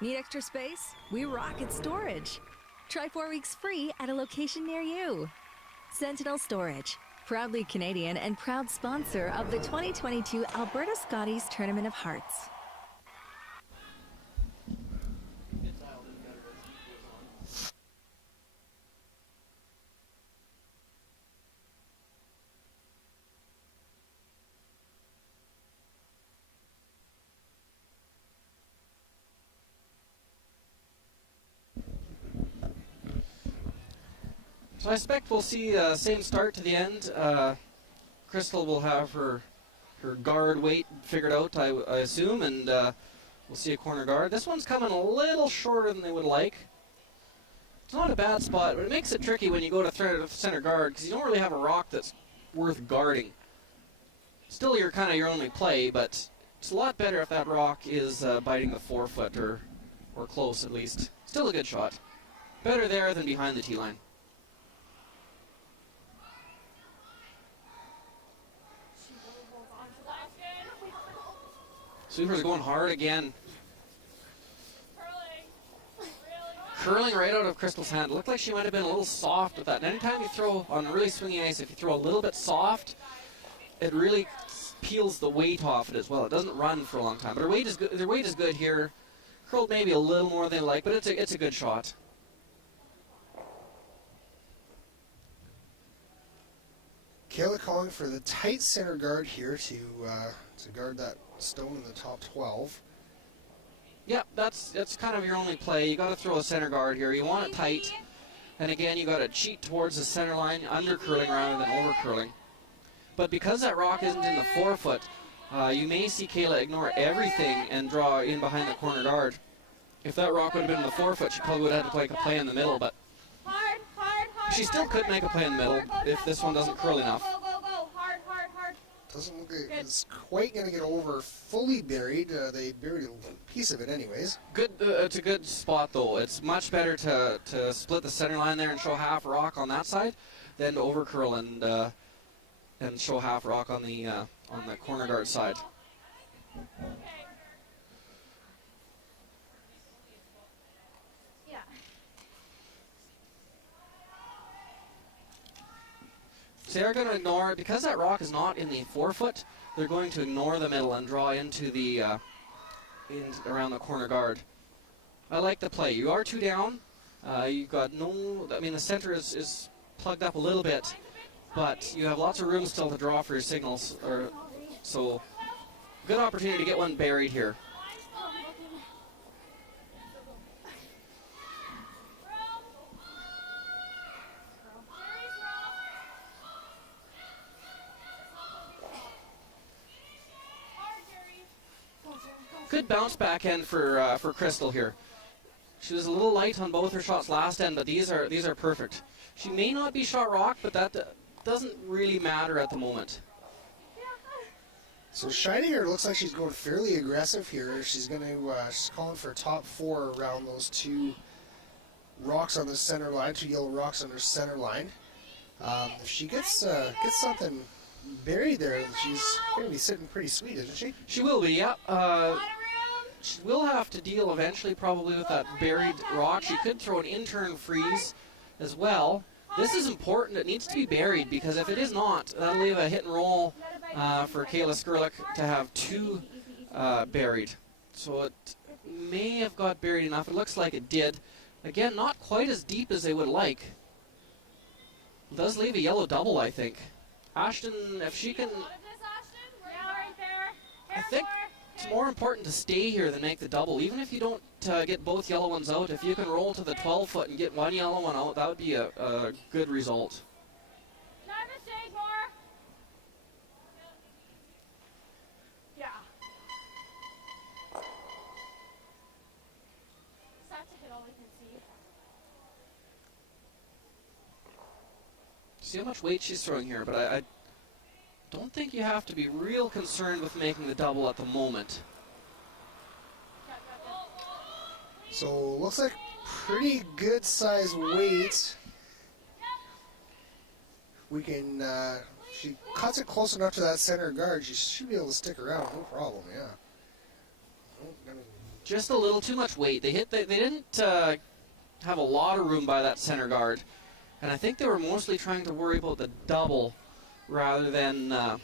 Need extra space? We rock at storage. Try 4 weeks free at a location near you. Sentinel Storage, proudly Canadian and proud sponsor of the 2022 Alberta Scotties Tournament of Hearts. So I expect we'll see same start to the end. Crystal will have her guard weight figured out, I assume, and we'll see a corner guard. This one's coming a little shorter than they would like. It's not a bad spot, but it makes it tricky when you go to center guard, because you don't really have a rock that's worth guarding. Still, you're kind of your only play, but it's a lot better if that rock is biting the 4-foot or close at least. Still a good shot. Better there than behind the tee line. Sweepers going hard again. Curling right out of Crystal's hand. It looked like she might have been a little soft with that. And anytime you throw on really swingy ice, if you throw a little bit soft, it really peels the weight off it as well. It doesn't run for a long time. But her weight is good. Their weight is good here. Curled maybe a little more than they like, but it's a good shot. Kayla calling for the tight center guard here to guard that stone in the top 12. Yep, that's kind of your only play. You got to throw a center guard here. You want it tight, and again, you got to cheat towards the center line, under curling rather than over curling. But because that rock isn't in the 4-foot, you may see Kayla ignore everything and draw in behind the corner guard. If that rock would have been in the 4-foot, she probably would have had to make a play in the middle, but she still could make a play in the middle if this one doesn't curl enough. Go, hard. Doesn't look like it's quite going to get over fully buried. They buried a piece of it anyways. Good. It's a good spot though. It's much better to split the center line there and show half rock on that side than to overcurl and show half rock on the corner guard side. Yeah. So they're going to ignore, because that rock is not in the forefoot, they're going to ignore the middle and draw into the around the corner guard. I like the play. You are 2 down. You've got the center is plugged up a little bit, but you have lots of room still to draw for your signals. So good opportunity to get one buried here. Good bounce back end for Crystal here. She was a little light on both her shots last end, but these are perfect. She may not be shot rock, but that doesn't really matter at the moment. So Scheidegger looks like she's going fairly aggressive here. She's calling for a top 4 around those 2 rocks on the center line, 2 yellow rocks on her center line. If she gets something buried there, she's going to be sitting pretty sweet, isn't she? She will be, yeah. She will have to deal eventually probably with that buried rock. She could throw an in-turn freeze as well. This is important. It needs to be buried, because if it is not, that'll leave a hit and roll for Kayla Skurlik to have 2 buried. So it may have got buried enough. It looks like it did. Again, not quite as deep as they would like. It does leave a yellow double, I think. Ashton, if she can... I think it's more important to stay here than make the double. Even if you don't get both yellow ones out, if you can roll to the 12-foot and get 1 yellow one out, that would be a good result. Not a mistake, more. Yeah. Set to hit all we can see. See how much weight she's throwing here, but I don't think you have to be real concerned with making the double at the moment. So looks like pretty good size weight. We can, she cuts it close enough to that center guard, she should be able to stick around, no problem, yeah. Just a little too much weight. They didn't have a lot of room by that center guard, and I think they were mostly trying to worry about the double rather than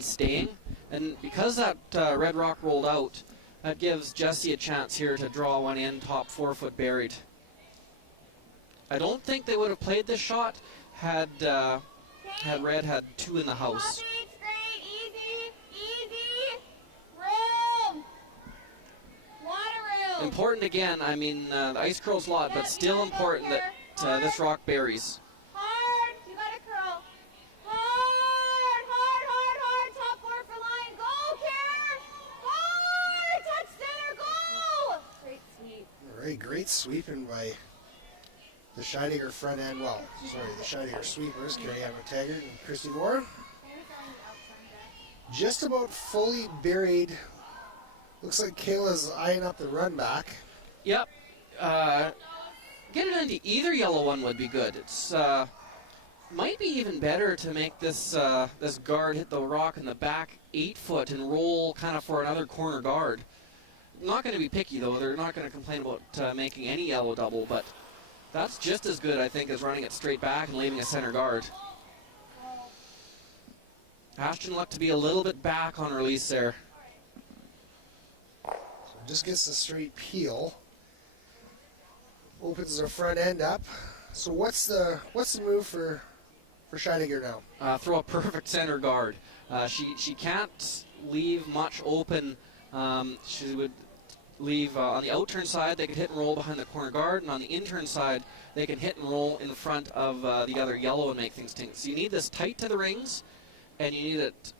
staying. And because that red rock rolled out, that gives Jesse a chance here to draw one in, top 4-foot buried. I don't think they would have played this shot had red had 2 in the house. Straight, easy. Room. Lot of room. Important again, I mean, the ice curls a lot, but still important that this rock buries. Hard. You got to curl. Hard. Top 4 for line. Go, Karen. Hard. Touch center. Go. Great sweep. All right, great sweeping by the Scheidegger front end. Well, sorry, the Scheidegger sweepers, Carrie Ann McTaggart and Christy Moore. Just about fully buried. Looks like Kayla's eyeing up the run back. Yep. Get it into either yellow one would be good. It's might be even better to make this this guard hit the rock in the back 8-foot and roll kind of for another corner guard. Not going to be picky though. They're not going to complain about making any yellow double, but that's just as good, I think, as running it straight back and leaving a center guard. Ashton looked to be a little bit back on release there. So just gets the straight peel. Opens her front end up. So what's the move for Scheidegger now? Throw a perfect center guard. She can't leave much open. She would leave on the out-turn side, they could hit and roll behind the corner guard, and on the in-turn side, they can hit and roll in front of the other yellow and make things tink. So you need this tight to the rings, and you need it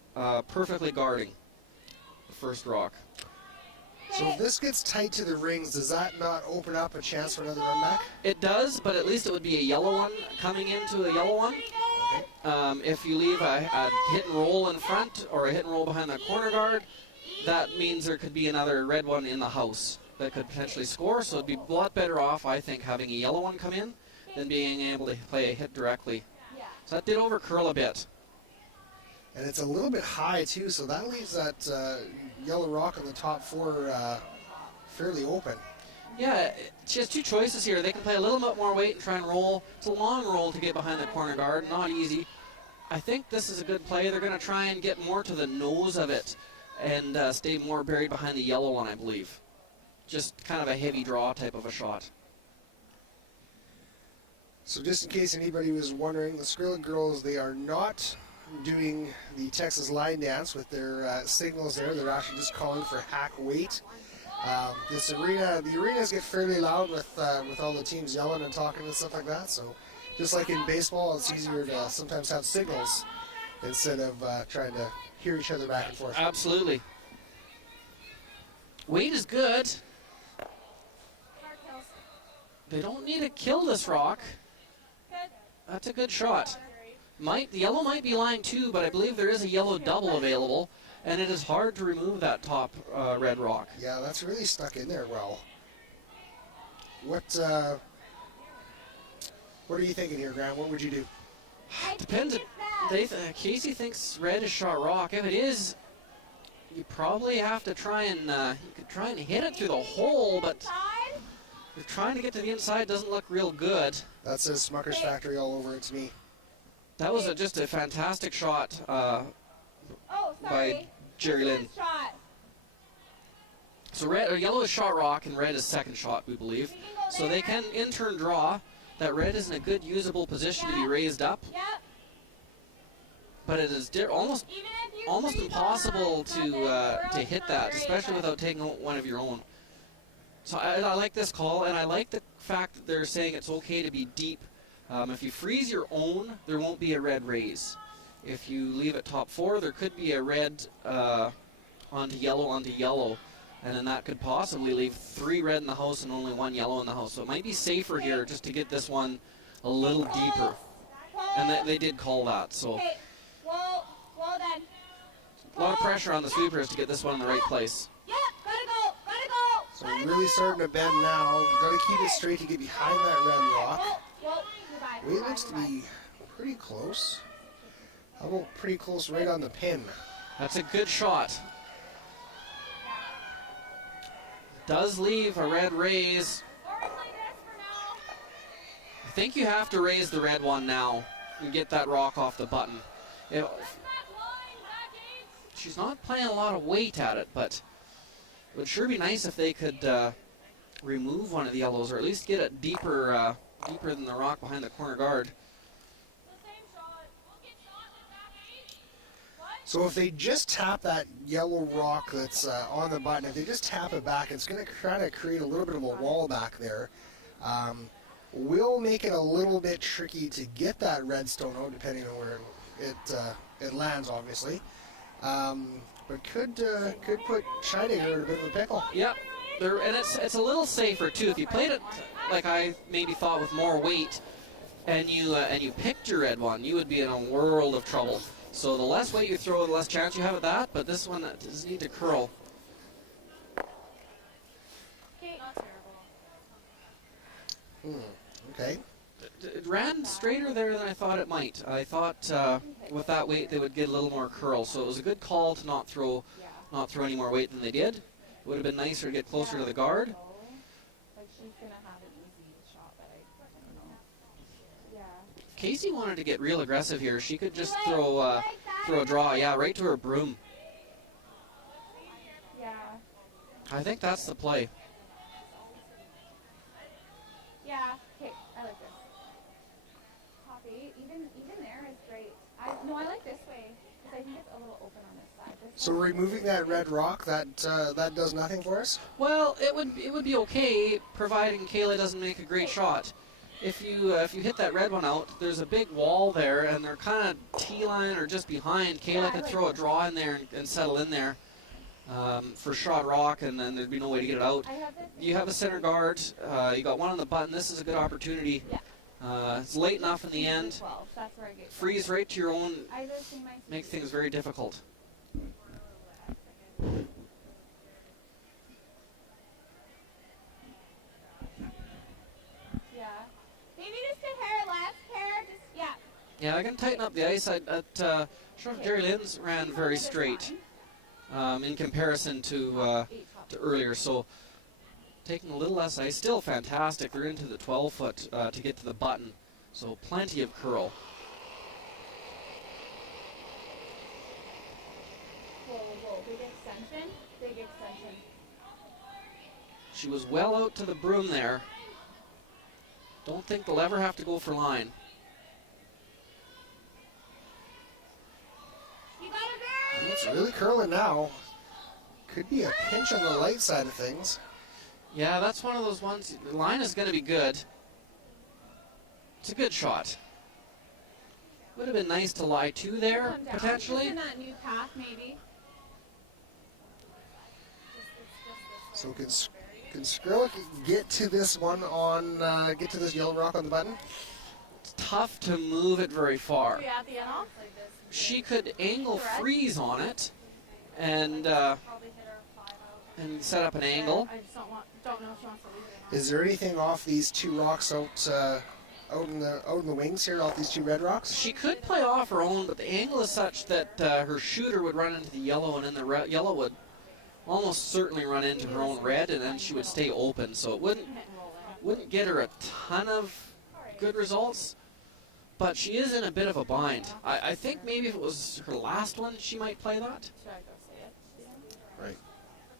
perfectly guarding the first rock. So if this gets tight to the rings, does that not open up a chance for another run back? It does, but at least it would be a yellow one coming into a yellow one. Okay. If you leave a hit and roll in front or a hit and roll behind the corner guard, that means there could be another red one in the house that could potentially score. So it'd be a lot better off, I think, having a yellow one come in than being able to play a hit directly. So that did overcurl a bit. And it's a little bit high, too, so that leaves that yellow rock on the top 4 fairly open. Yeah, she has 2 choices here. They can play a little bit more weight and try and roll. It's a long roll to get behind the corner guard, not easy. I think this is a good play. They're going to try and get more to the nose of it and stay more buried behind the yellow one, I believe. Just kind of a heavy draw type of a shot. So just in case anybody was wondering, the Skrillex girls, they are not doing the Texas line dance with their signals there. They're actually just calling for hack weight. The arenas get fairly loud with all the teams yelling and talking and stuff like that. So just like in baseball, it's easier to sometimes have signals instead of trying to hear each other back and forth. Absolutely. Weight is good. They don't need to kill this rock. That's a good shot. The yellow might be lying too, but I believe there is a yellow double available, and it is hard to remove that top red rock. Yeah, that's really stuck in there well. What are you thinking here, Grant? What would you do? Depends. Casey thinks red is shot rock. If it is, you probably have to try and you could try and hit it through the hole, but if trying to get to the inside doesn't look real good. That says Smucker's Factory all over it to me. That was just a fantastic shot by Jerry Lynn. So yellow is shot rock and red is second shot, we believe. So they can in turn draw. That red is in a good usable position to be raised up. But it is almost impossible to hit that, especially without taking one of your own. So I like this call, and I like the fact that they're saying it's okay to be deep. If you freeze your own, there won't be a red raise. If you leave it top 4, there could be a red onto yellow, and then that could possibly leave 3 red in the house and only 1 yellow in the house. So it might be safer here just to get this one a little deeper. And they did call that, so Well then. a lot of pressure on the sweepers to get this one in the right place. Yep, gotta go. So we're really starting to bend now. We've got to keep it straight to get behind that red rock. It looks to be pretty close. How about pretty close right on the pin? That's a good shot. Does leave a red raise. I think you have to raise the red one now and get that rock off the button. She's not playing a lot of weight at it, but it would sure be nice if they could remove one of the yellows, or at least get it deeper than the rock behind the corner guard. So if they just tap that yellow rock that's on the button, if they just tap it back, it's going to kind of create a little bit of a wall back there. Will make it a little bit tricky to get that redstone out, depending on where it lands, obviously. But could put Scheidegger in a bit of a pickle. Yep, and it's a little safer too. If you played it like I maybe thought with more weight, and you picked your red one, you would be in a world of trouble. So the less weight you throw, the less chance you have of that. But this one does need to curl. Okay. It ran straighter there than I thought it might. I thought with that weight they would get a little more curl. So it was a good call to not throw any more weight than they did. It would have been nicer to get closer to the guard. Like she's gonna have an easy shot, but I don't know. Yeah. If Casey wanted to get real aggressive here, she could just throw a draw, right to her broom. Yeah. I think that's the play. Yeah. Okay, I like this. Copy. Even there is great. I like this way because I think it's a little open on this side. So removing that red rock, that does nothing for us? Well, it would be okay, providing Kayla doesn't make a great shot. If you hit that red one out, there's a big wall there, and they're kind of T-line or just behind. Kayla could throw a draw in there and settle in there for shot rock, and then there'd be no way to get it out. You have a center guard. You got one on the button. This is a good opportunity It's late enough in the end. 12. That's where I get Freeze right to your own, I just see my make things very difficult. Yeah. Maybe just a hair less, hair, just, yeah. Yeah, I can tighten up the ice. Jerry Lynn's ran very straight in comparison to earlier, so taking a little less ice. Still fantastic. They're into the 12-foot to get to the button, so plenty of curl. Whoa, whoa, whoa. Big extension. Big extension. She was well out to the broom there. Don't think they'll ever have to go for line. You got it, girl! It's really curling now. Could be a pinch on the light side of things. Yeah, that's one of those ones. The line is going to be good. It's a good shot. Would have been nice to lie two there, Come down. potentially. Just in that new path, maybe. So can Skrillex get to this one on, get to this yellow rock on the button? It's tough to move it very far. Are you at the end off? She could angle freeze on it and set up an angle. I just don't know if she wants to leave it or not. Is there anything off these two rocks out in the wings here, off these two red rocks? She could play off her own, but the angle is such that her shooter would run into the yellow, and then the yellow would almost certainly run into her own red, and then she would stay open. So it wouldn't get her a ton of good results, but she is in a bit of a bind. I think maybe if it was her last one, she might play that. Should I go say it? Right.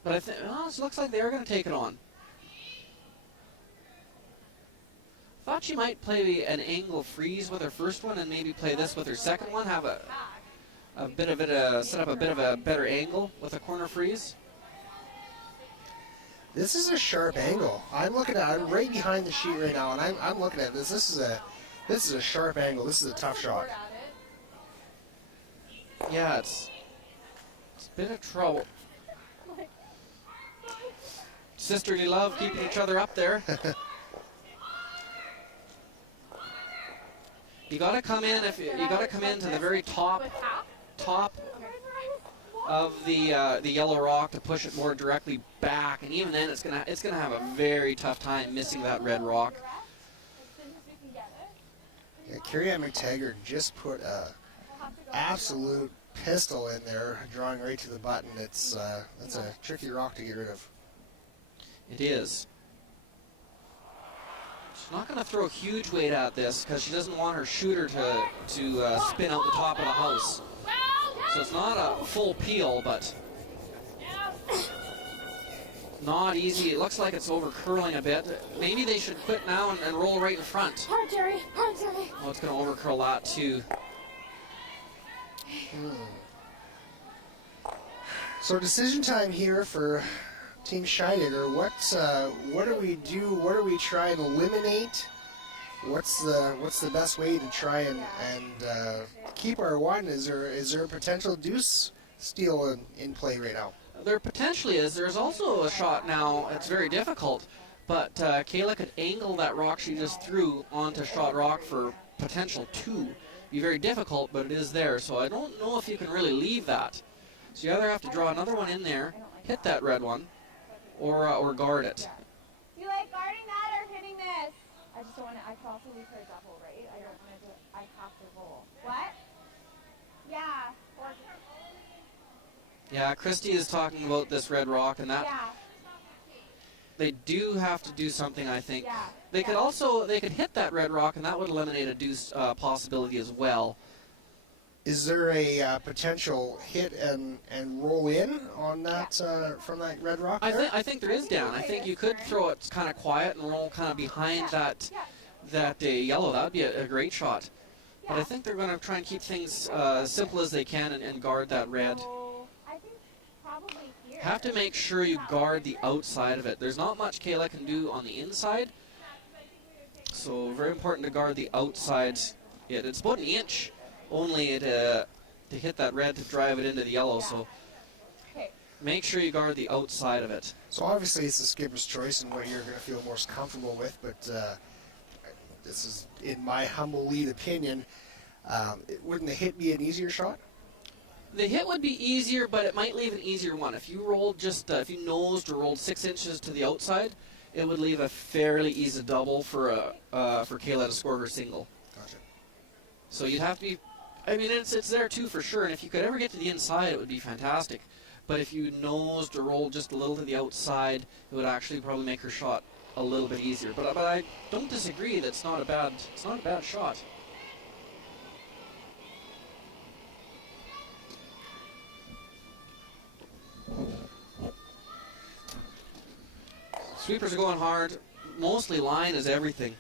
But I think it looks like they are going to take it on. Thought she might play an angle freeze with her first one, and maybe play this with her second one. Have a bit of it, set up a bit of a better angle with a corner freeze. This is a sharp angle. I'm right behind the sheet right now, and I'm looking at this. This is a sharp angle. This is a tough shot. Yeah, it's a bit of trouble. Sisterly love, keeping each other up there. You got to come in to the very top of the yellow rock to push it more directly back, and even then it's gonna have a very tough time missing that red rock. Yeah, Carrie-Ann McTaggart just put a absolute pistol in there, drawing right to the button. That's a tricky rock to get rid of. It is. She's not going to throw huge weight at this because she doesn't want her shooter to spin out the top of the house. So it's not a full peel, but not easy. It looks like it's over curling a bit. Maybe they should quit now and roll right in front. Hard, Jerry. Hard, Jerry. Oh, it's going to over curl that too. So decision time here for Team Scheidegger. What do we do? What do we try and eliminate? What's the best way to try and keep our one? Is there a potential deuce steal in play right now? There potentially is. There's also a shot now. It's very difficult, but Kayla could angle that rock she just threw onto shot rock for potential two. Be very difficult, but it is there. So I don't know if you can really leave that. So you either have to draw another one in there, hit that red one, or guard it. Do you like guarding that or hitting this? I just don't want to. I could also leave her double, right? I don't want to do. I have to roll. What? Yeah. Or, Yeah, Christy is talking about this red rock, and that yeah. they do have to do something, I think. Yeah. They could hit that red rock, and that would eliminate a deuce possibility as well. Is there a potential hit and roll in on that from that red rock? I think there is, Dan. I think you could throw it kind of quiet and roll kind of behind that yellow. That would be a great shot. But I think they're going to try and keep things as simple as they can and guard that red. I think probably here. Have to make sure you guard the outside of it. There's not much Kayla can do on the inside. So very important to guard the outside. It's about an inch only to hit that red to drive it into the yellow. So make sure you guard the outside of it. So obviously it's the skipper's choice and what you're going to feel most comfortable with, but this is in my humble lead opinion. Wouldn't the hit be an easier shot? The hit would be easier, but it might leave an easier one. If you rolled if you nosed or rolled 6 inches to the outside, it would leave a fairly easy double for Kayla to score her single. Gotcha. So you'd have to be, I mean, it's there too for sure, and if you could ever get to the inside, it would be fantastic. But if you nosed or rolled just a little to the outside, it would actually probably make her shot a little bit easier. But I don't disagree that it's not a bad shot. Sweepers are going hard. Mostly line is everything.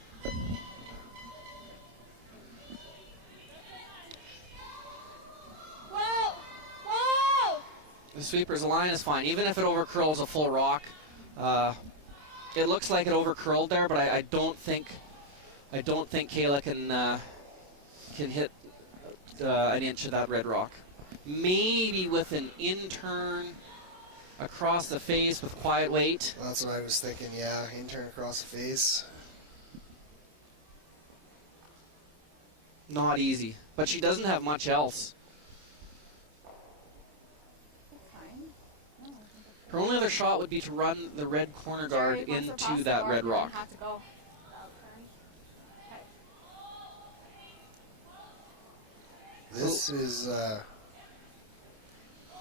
Whoa! Whoa! The sweepers, the line is fine. Even if it overcurls a full rock, it looks like it overcurled there, but I don't think Kayla can hit an inch of that red rock. Maybe with an in-turn across the face with quiet weight. That's what I was thinking, yeah. In-turn across the face. Not easy. But she doesn't have much else. Her only other shot would be to run the red corner guard Jerry, once we're into past that the board, red you're gonna rock. have to go. Okay.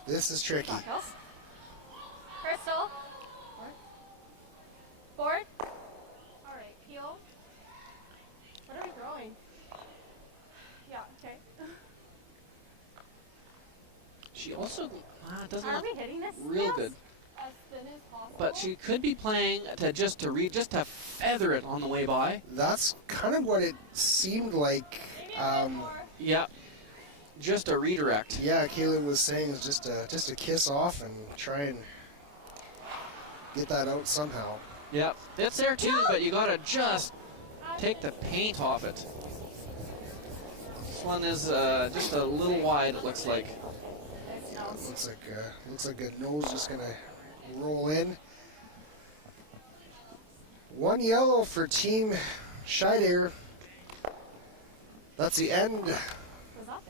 This is tricky. Buckles. Crystal. Board. All right. Peel. What are we throwing? Yeah. Okay. She also doesn't Are look we hitting this? real Yes. good. As thin as possible. But she could be playing to feather it on the way by. That's kind of what it seemed like. Maybe a little more. Yeah. Just a redirect. Yeah, Kaylin was saying is just a kiss off and try and get that out somehow. Yep. It's there too, but you gotta just take the paint off it. This one is just a little wide, it looks like. Yeah, looks like a nose just gonna roll in. 1 yellow for Team Scheidegger. That's the end Was that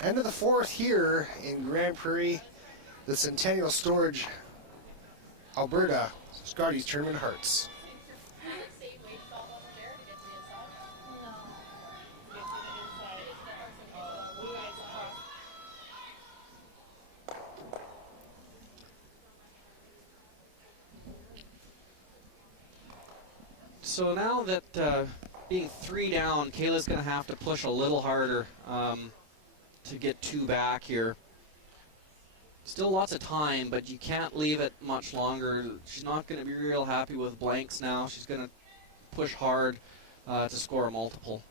there? of the 4th here in Grand Prairie, the Centennial Storage, Alberta, Scotty's Tournament Hearts. So now that being 3 down, Kayla's going to have to push a little harder to get 2 back here. Still lots of time, but you can't leave it much longer. She's not going to be real happy with blanks now. She's going to push hard to score a multiple.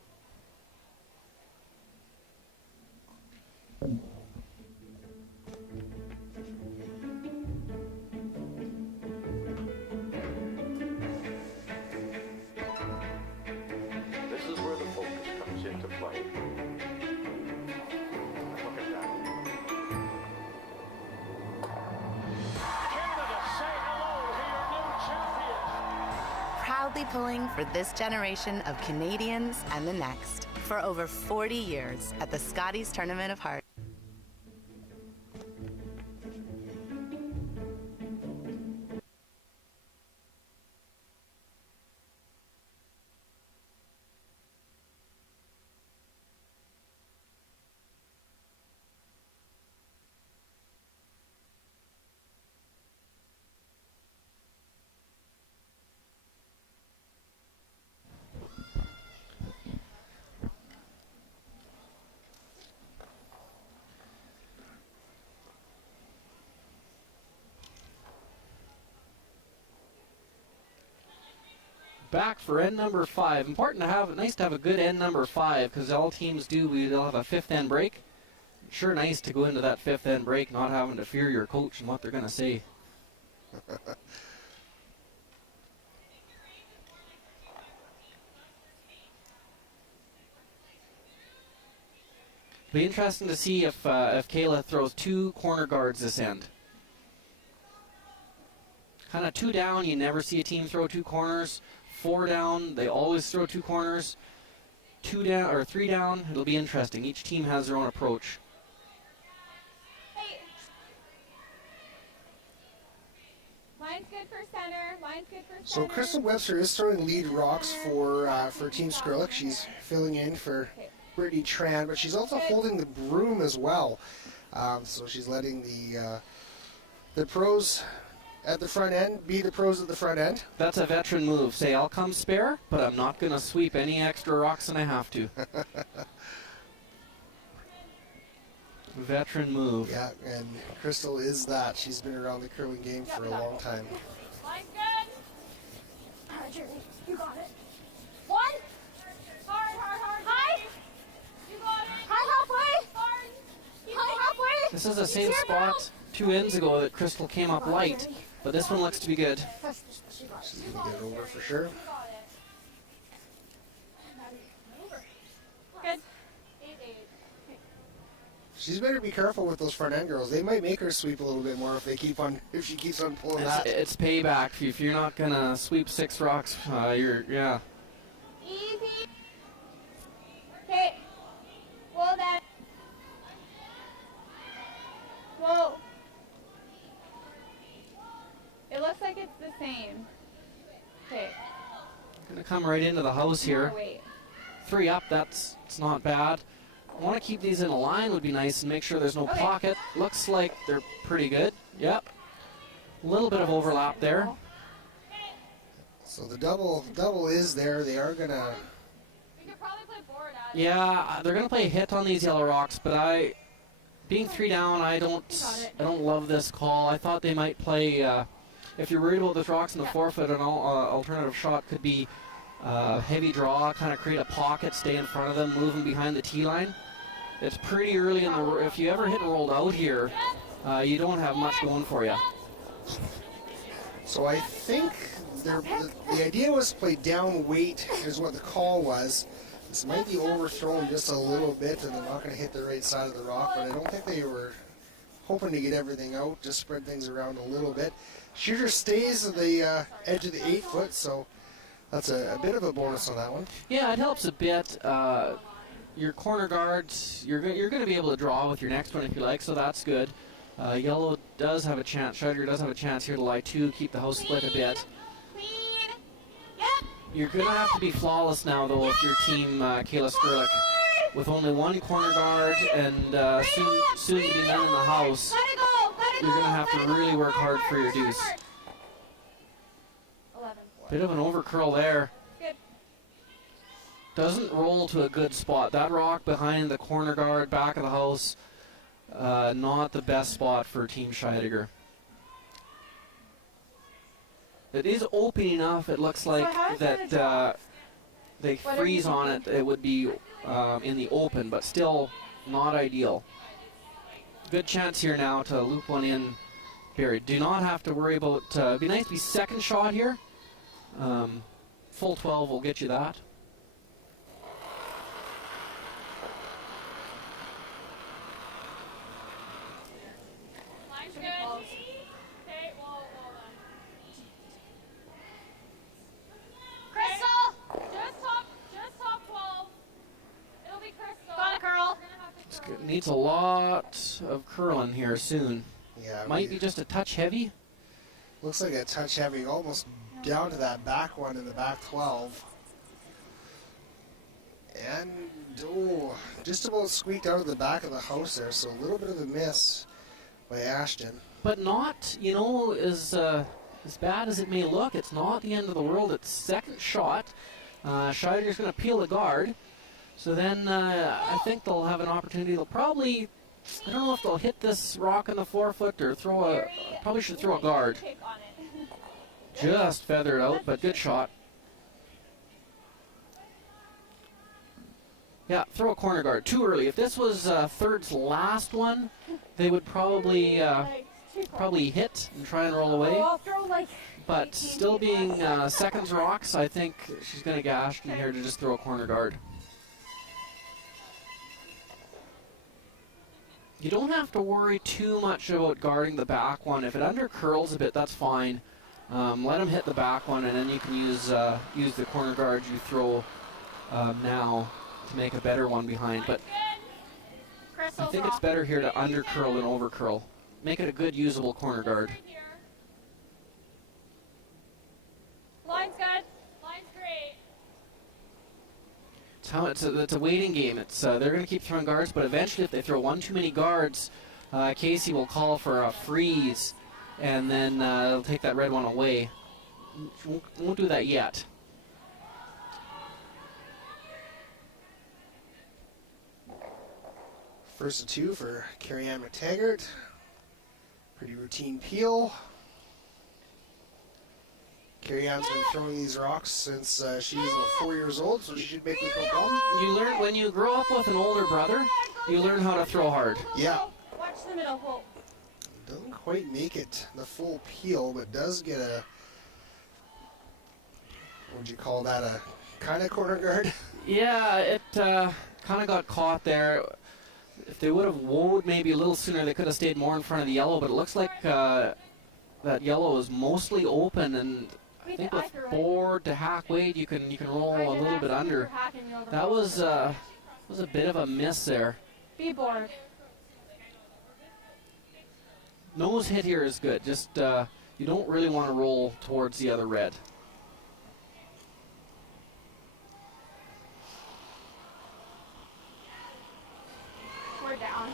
This is where the focus comes into play. Look at that. Canada, say hello to your new champions. Proudly pulling for this generation of Canadians and the next for over 40 years at the Scotties Tournament of Heart. Back for end number 5. Nice to have a good end number 5, because all teams do. They'll have a 5th end break. Sure nice to go into that 5th end break not having to fear your coach and what they're going to say. Be interesting to see if Kayla throws 2 corner guards this end. Kind of 2 down, you never see a team throw 2 corners. 4 down. They always throw 2 corners. 2 down or 3 down. It'll be interesting. Each team has their own approach. Hey. Line's good for center. Line's good for center. So Crystal Webster is throwing lead rocks for Team Skrillex. She's filling in for Brittany Tran, but she's also holding the broom as well. So she's letting the pros at the front end be the pros at the front end. That's a veteran move. Say, I'll come spare, but I'm not going to sweep any extra rocks than I have to. Veteran move. Yeah, and Crystal is that. She's been around the curling game for a long time. Line's good. All right, Jeremy, you got it. 1. Hard, hard, hard. High. You got it. High halfway. Hard. High halfway. This is the same spot 2 ends ago that Crystal came up light, but this one looks to be good. She's going to get it over for sure. Good. 8-8. She's better be careful with those front end girls. They might make her sweep a little bit more if she keeps on pulling that. It's payback. If you're not going to sweep 6 rocks, yeah. Easy. Okay. Whoa, that. Whoa. It looks like it's the same. Okay. Going to come right into the house here. More weight. 3 up, it's not bad. I want to keep these in a line would be nice and make sure there's no Okay. pocket. Looks like they're pretty good. Yep. A little bit of overlap there. So the double is there. They are gonna. We could probably play board at it. Yeah, they're going to play a hit on these yellow rocks, but being 3 down, I don't love this call. I thought they might play, if you're worried about the rocks in the forefoot, an alternative shot could be heavy draw, kind of create a pocket, stay in front of them, move them behind the tee line. It's pretty early in the. If you ever hit rolled out here, you don't have much going for you. So I think the idea was to play down weight is what the call was. This might be overthrown just a little bit, and they're not going to hit the right side of the rock. But I don't think they were hoping to get everything out. Just spread things around a little bit. Shooter stays at the edge of the 8 foot, so. That's a bit of a bonus on that one. Yeah, it helps a bit. Your corner guards, you're going to be able to draw with your next one if you like, so that's good. Yellow does have a chance. Shider does have a chance here to lie 2, keep the house split a bit. Clean. Yep. You're going to have to be flawless now, though, if your team, Kayla Skrillex, with only 1 corner guard and soon to be none in the house. Let it go. Let it go. You're going to have to really work hard for your deuce. 11-4. Bit of an overcurl there. Good. Doesn't roll to a good spot. That rock behind the corner guard, back of the house, not the best spot for Team Scheidegger. It is open enough, it looks like, that they freeze on it. It would be in the open, but still not ideal. Good chance here now to loop one in buried. Do not have to worry about, it'd be nice to be second shot here. Full 12 will get you that. Line's good. Okay, whoa, then. Crystal! Just top 12. It'll be Crystal. Got it, Curl. It needs a lot of curling here soon. Yeah, Might be just a touch heavy. Looks like a touch heavy, almost down to that back one in the back 12. And, just about squeaked out of the back of the house there, so a little bit of a miss by Ashton. But not, as bad as it may look. It's not the end of the world. It's second shot. Scheider's going to peel the guard. So then I think they'll have an opportunity. They'll probably, I don't know if they'll hit this rock in the forefoot or probably should throw a guard. Kick on it. Just feather it out, but good shot. Yeah, throw a corner guard. Too early. If this was third's last one, they would probably hit and try and roll away. I'll throw like. But still being seconds rocks, I think she's going to get Ashton here to just throw a corner guard. You don't have to worry too much about guarding the back one. If it under curls a bit, that's fine. Let them hit the back one, and then you can use the corner guard you throw now to make a better one behind. But I think it's better here to under curl than over curl. Make it a good usable corner guard. Line's good. Line's great. It's a waiting game. They're going to keep throwing guards, but eventually if they throw one too many guards, Casey will call for a freeze, and then they'll take that red one away. Won't do that yet. First of two for Carrie-Ann McTaggart. Pretty routine peel. Carrie-Ann's been throwing these rocks since she was 4 years old, so she should make this no problem. You learn when you grow up with an older brother, you learn how to throw hard. Yeah. Watch the middle. Whoa. Doesn't quite make it the full peel, but does get a, what would you call that, a kind of corner guard? Yeah, it kind of got caught there. If they would have wowed maybe a little sooner, they could have stayed more in front of the yellow, but it looks like that yellow is mostly open, and I think with board to hack weight, you can roll a little bit under. That was a bit of a miss there. Be bored. Nose hit here is good. Just you don't really want to roll towards the other red. We're down.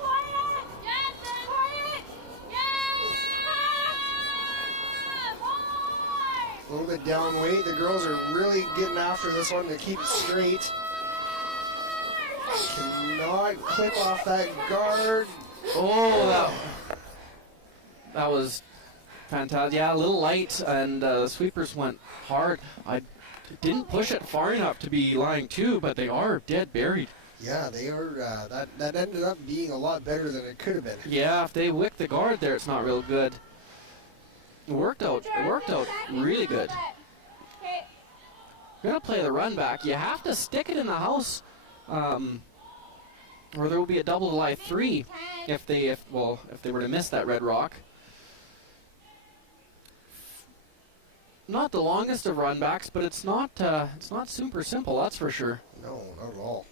Quiet! Yes! Quiet! Yes! A little bit down weight. The girls are really getting after this one to keep it straight. Cannot clip off that guard. Oh, that was fantastic. Yeah, a little light, and the sweepers went hard. I didn't push it far enough to be lying two, but they are dead buried. Yeah, they are. That ended up being a lot better than it could have been. Yeah, if they wick the guard there, it's not real good. It worked out really good. Okay. You're gonna play the run back. You have to stick it in the house, or there will be a double to lie 3 if they were to miss that red rock. Not the longest of run backs, but it's not super simple, that's for sure. No, not at all.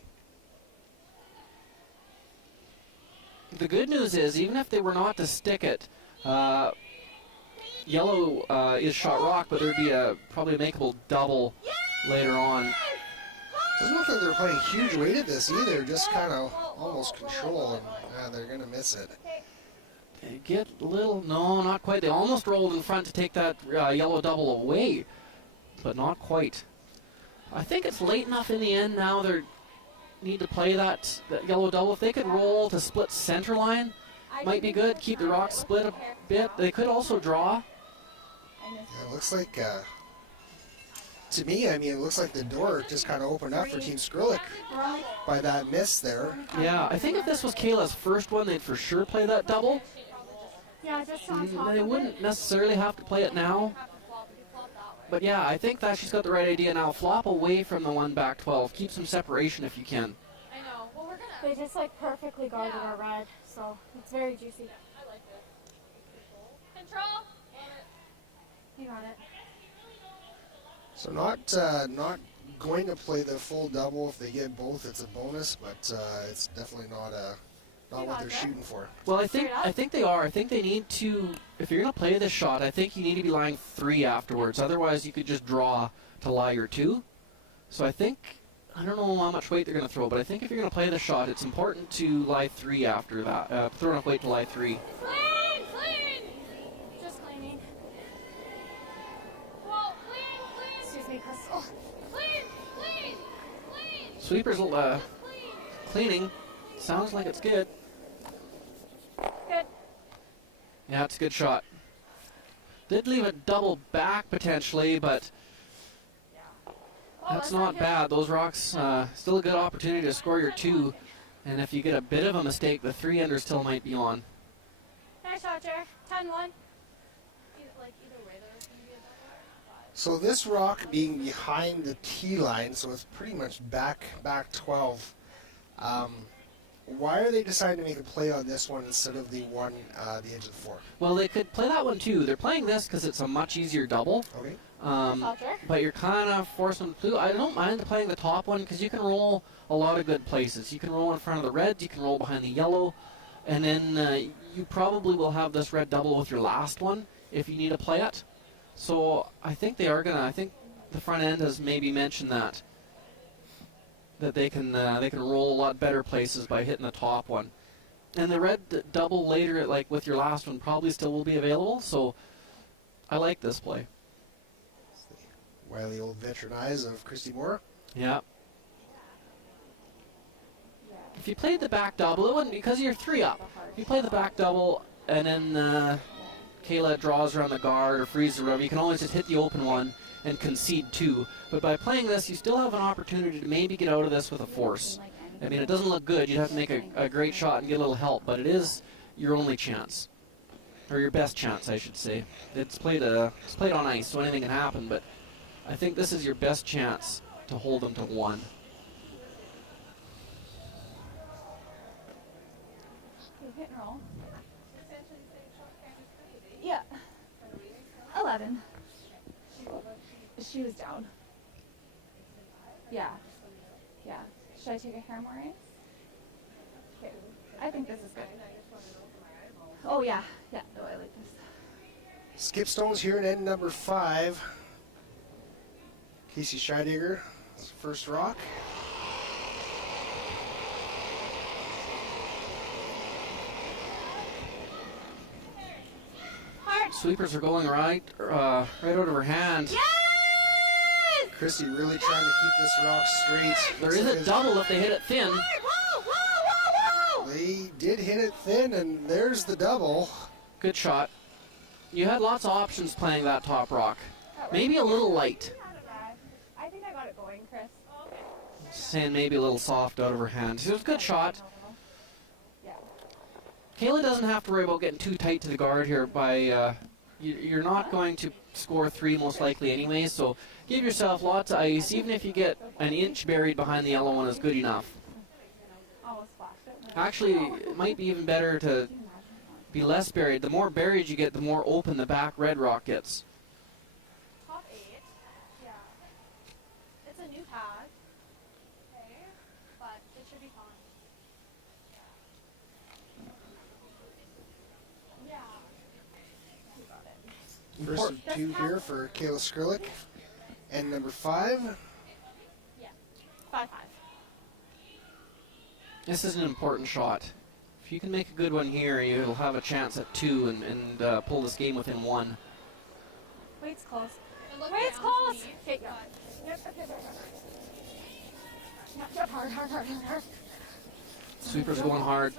The good news is, even if they were not to stick it, yellow is shot rock, but there'd be probably a makeable double later on. Doesn't look like they're playing huge weight at this either, just kind of almost control, and they're going to miss it. They get a little, no, not quite. They almost rolled in front to take that yellow double away, but not quite. I think it's late enough in the end now. They need to play that yellow double. If they could roll to split center line, might be good. Keep the rocks split a bit. They could also draw. Yeah, it looks like, to me, I mean, it looks like the door just kind of opened up for Team Skrillex by that miss there. Yeah, I think if this was Kayla's first one, they'd for sure play that double. Yeah, just on top They of wouldn't it. necessarily have to play it now. But yeah, I think that she's got the right idea now. Flop away from the one back 12. Keep some separation if you can. I know. Well, we're gonna. They just like perfectly guarded our red, so it's very juicy. I like it. Control. You got it. So not going to play the full double. If they get both, it's a bonus, but it's definitely not what they're shooting for. Well, I think they are. I think they need to. If you're going to play this shot, I think you need to be lying 3 afterwards. Otherwise, you could just draw to lie your 2. So I don't know how much weight they're going to throw, but I think if you're going to play the shot, it's important to lie 3 after that. Throw enough weight to lie 3. Clean, clean. Just cleaning. Whoa, clean, clean. Excuse me, Crystal. Clean, clean, clean. Sweepers cleaning. Sounds like it's good. Good. Yeah, it's a good shot. Did leave a double back potentially, but that's not bad. Those rocks, still a good opportunity to score your 2. And if you get a bit of a mistake, the 3-ender still might be on. Nice shot, Jer. 10-1. So this rock being behind the tee line, so it's pretty much back 12. Why are they deciding to make a play on this one instead of the one the edge of the floor? Well, they could play that one too. They're playing this because it's a much easier double. Okay. But you're kind of forcing them to. I don't mind playing the top one because you can roll a lot of good places. You can roll in front of the reds, you can roll behind the yellow, and then you probably will have this red double with your last one if you need to play it. So I think they are gonna. I think the front end has maybe mentioned that they can roll a lot better places by hitting the top one. And the red double later, like with your last one, probably still will be available. So I like this play. Wily old veteran eyes of Christy Moore. Yeah. If you played the back double, it wouldn't, because you're 3 up. If you play the back double and then Kayla draws around the guard or freezes or whatever, you can always just hit the open one and concede 2. But by playing this, you still have an opportunity to maybe get out of this with a force. I mean, it doesn't look good. You'd have to make a great shot and get a little help, but it is your only chance. Or your best chance, I should say. It's played on ice, so anything can happen, but I think this is your best chance to hold them to 1. Okay, hit and roll. Yeah. 11. She was down. Yeah. Yeah. Should I take a hair more ice? Okay. I think this is good. Oh yeah. Yeah. Oh, I like this. Skip stones here in end number 5. Casey Scheidegger, first rock. Hard. Sweepers are going right out of her hand. Yes! Christy really trying to keep this rock straight. There is a double if they hit it thin. Whoa, whoa, whoa, whoa! They did hit it thin, and there's the double. Good shot. You had lots of options playing that top rock. Maybe a little light. I think I got it going, Chris. Saying maybe a little soft out of her hand. So it was a good shot. Yeah. Kayla doesn't have to worry about getting too tight to the guard here. You're not going to score 3 most likely anyway, so give yourself lots of ice. Even if you get an inch buried behind the yellow one is good enough. Almost flashed it. Actually, it might be even better to be less buried. The more buried you get, the more open the back red rock gets. Top 8. Yeah. It's a new tag. Okay. But it should be fine. Yeah. You got it. First of 2 here for Kayla Skrlik. End number 5. Yeah. 5-5. This is an important shot. If you can make a good one here, you'll have a chance at 2 and pull this game within 1. Wait's close. Wait's close! Okay, go. Yep, okay. Yep, hard. Sweepers going hard.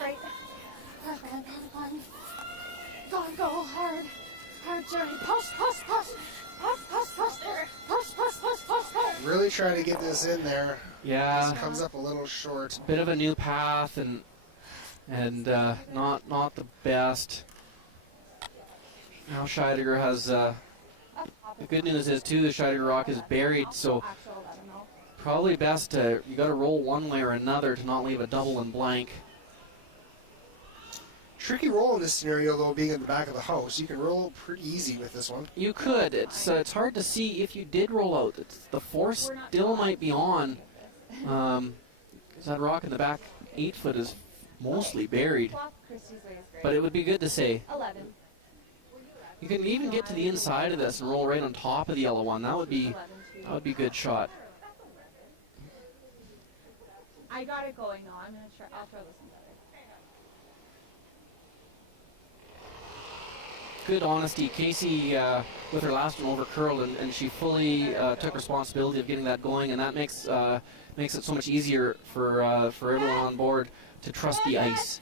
Right. Go hard. Hard journey. Push there. Push. Really trying to get this in there. Yeah. This comes up a little short. Bit of a new path and not the best. Now Scheidegger has the good news is too the Scheidegger rock is buried, so probably best to you got to roll one way or another to not leave a double and blank. Tricky roll in this scenario, though, being in the back of the house. You can roll pretty easy with this one. You could. It's hard to see if you did roll out. The force still might be on. 'Cause that rock in the back 8 foot is mostly buried. But it would be good to say. 11. You can even get to the inside of this and roll right on top of the yellow one. That would be a good shot. I got it going now. I'm gonna try. I'll throw this one better. Good honesty. Casey, with her last one, over curled, and she fully took responsibility of getting that going, and that makes it so much easier for everyone on board to trust the ice.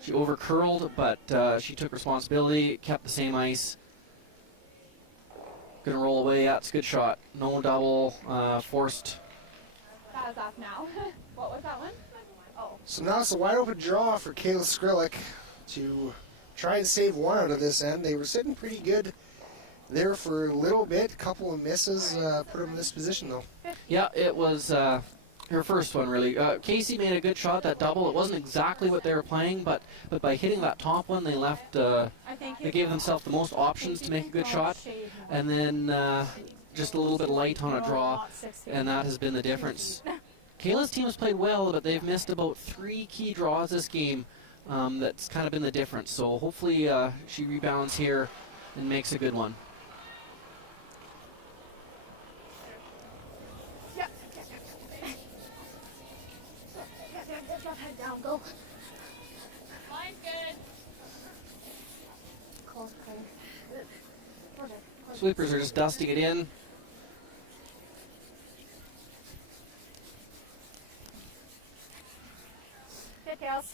She over curled, but she took responsibility, kept the same ice. Gonna roll away. That's a good shot. No double, forced. That is off now. What was that one? Oh. So now it's a wide open draw for Kayla Skrlik to try and save one out of this end. They were sitting pretty good there for a little bit. A couple of misses put them in this position, though. Yeah, it was Her first one, really. Casey made a good shot, that double. It wasn't exactly what they were playing, but by hitting that top one, they left. They gave themselves the most options to make a good shot, and then just a little bit light on a draw, and that has been the difference. Kayla's team has played well, but they've missed about 3 key draws this game. That's kind of been the difference. So hopefully she rebounds here and makes a good one. Head down, go. Mine's good. Close, clear. Sweepers are just dusting it in. Good, Kels.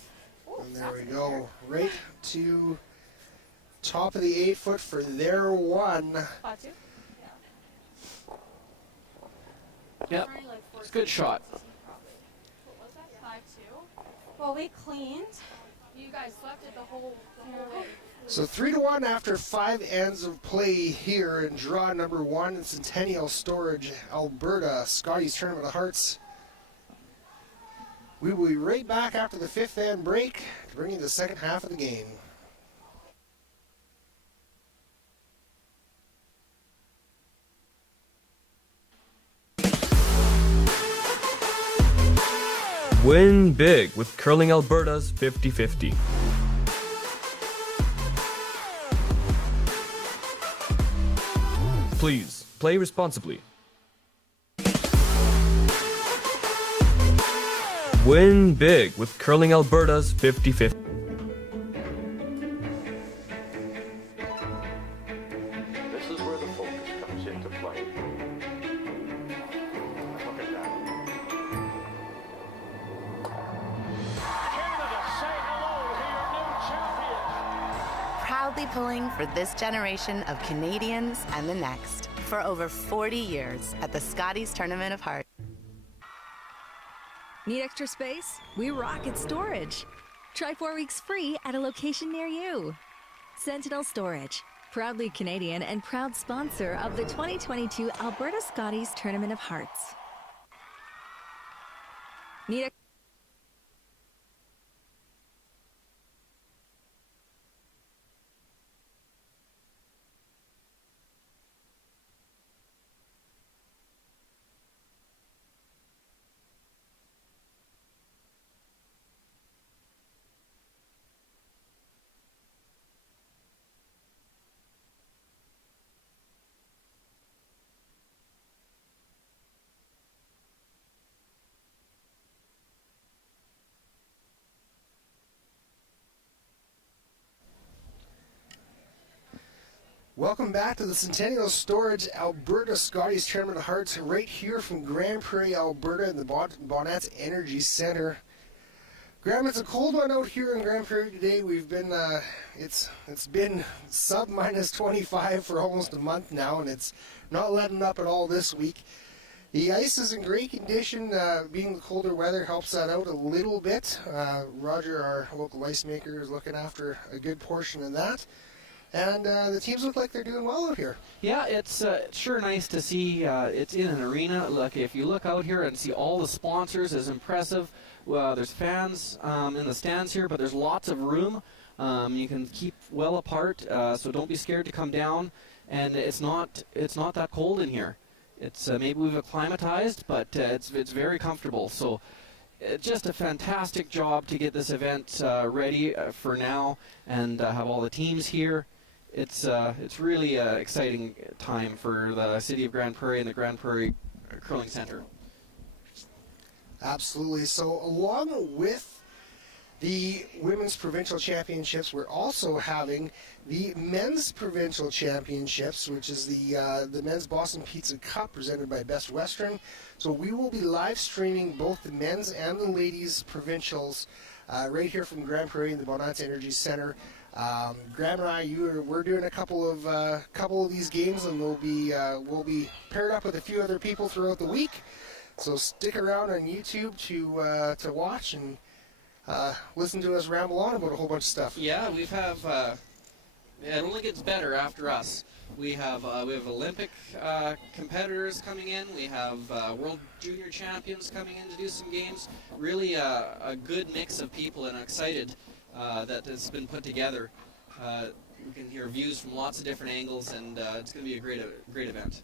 And there we go. Right to top of the 8-foot for their one. Spot 2? Yep, it's a good shot. What was that? 5-2? Well, we cleaned. You guys swept it the whole way. So 3-1 after 5 ends of play here in draw number 1 in Centennial Storage, Alberta, Scotty's Tournament of Hearts. We will be right back after the 5th end break to bring you the second half of the game. Win big with Curling Alberta's 50-50. Please play responsibly. Win big with Curling Alberta's 50-50. This is where the focus comes into play. Look at that. Canada, say hello to your new champion. Proudly pulling for this generation of Canadians and the next for over 40 years at the Scotties Tournament of Heart. Need extra space? We rock at storage. Try 4 weeks free at a location near you. Sentinel Storage, proudly Canadian and proud sponsor of the 2022 Alberta Scotties Tournament of Hearts. Need a Welcome back to the Centennial Storage Alberta Scotties Tournament of Hearts, right here from Grand Prairie, Alberta, in the Bonnets Energy Center. Graham, it's a cold one out here in Grand Prairie today. We've been, it's been sub minus 25 for almost a month now, and it's not letting up at all this week. The ice is in great condition. Being the colder weather helps that out a little bit. Roger, our local ice maker, is looking after a good portion of that. And the teams look like they're doing well out here. Yeah, it's sure nice to see. It's in an arena. Look, if you look out here and see all the sponsors, is impressive. There's fans in the stands here, but there's lots of room. You can keep well apart, so don't be scared to come down. And it's not that cold in here. It's maybe we've acclimatized, but it's very comfortable. So. Just a fantastic job to get this event ready for now, and have all the teams here. It's really an exciting time for the city of Grand Prairie and the Grand Prairie Curling Center. Absolutely. So along with the Women's Provincial Championships, we're also having the Men's Provincial Championships, which is the Men's Boston Pizza Cup presented by Best Western. So we will be live streaming both the men's and the ladies' provincials right here from Grand Prairie in the Bonnets Energy Center. Graham and I, we're doing a couple of these games, and we'll be paired up with a few other people throughout the week. So stick around on YouTube to watch and listen to us ramble on about a whole bunch of stuff. Yeah, It only gets better after us. We have Olympic competitors coming in. We have World Junior Champions coming in to do some games. Really a good mix of people, and I'm excited that it's been put together. We can hear views from lots of different angles, and it's going to be a great event.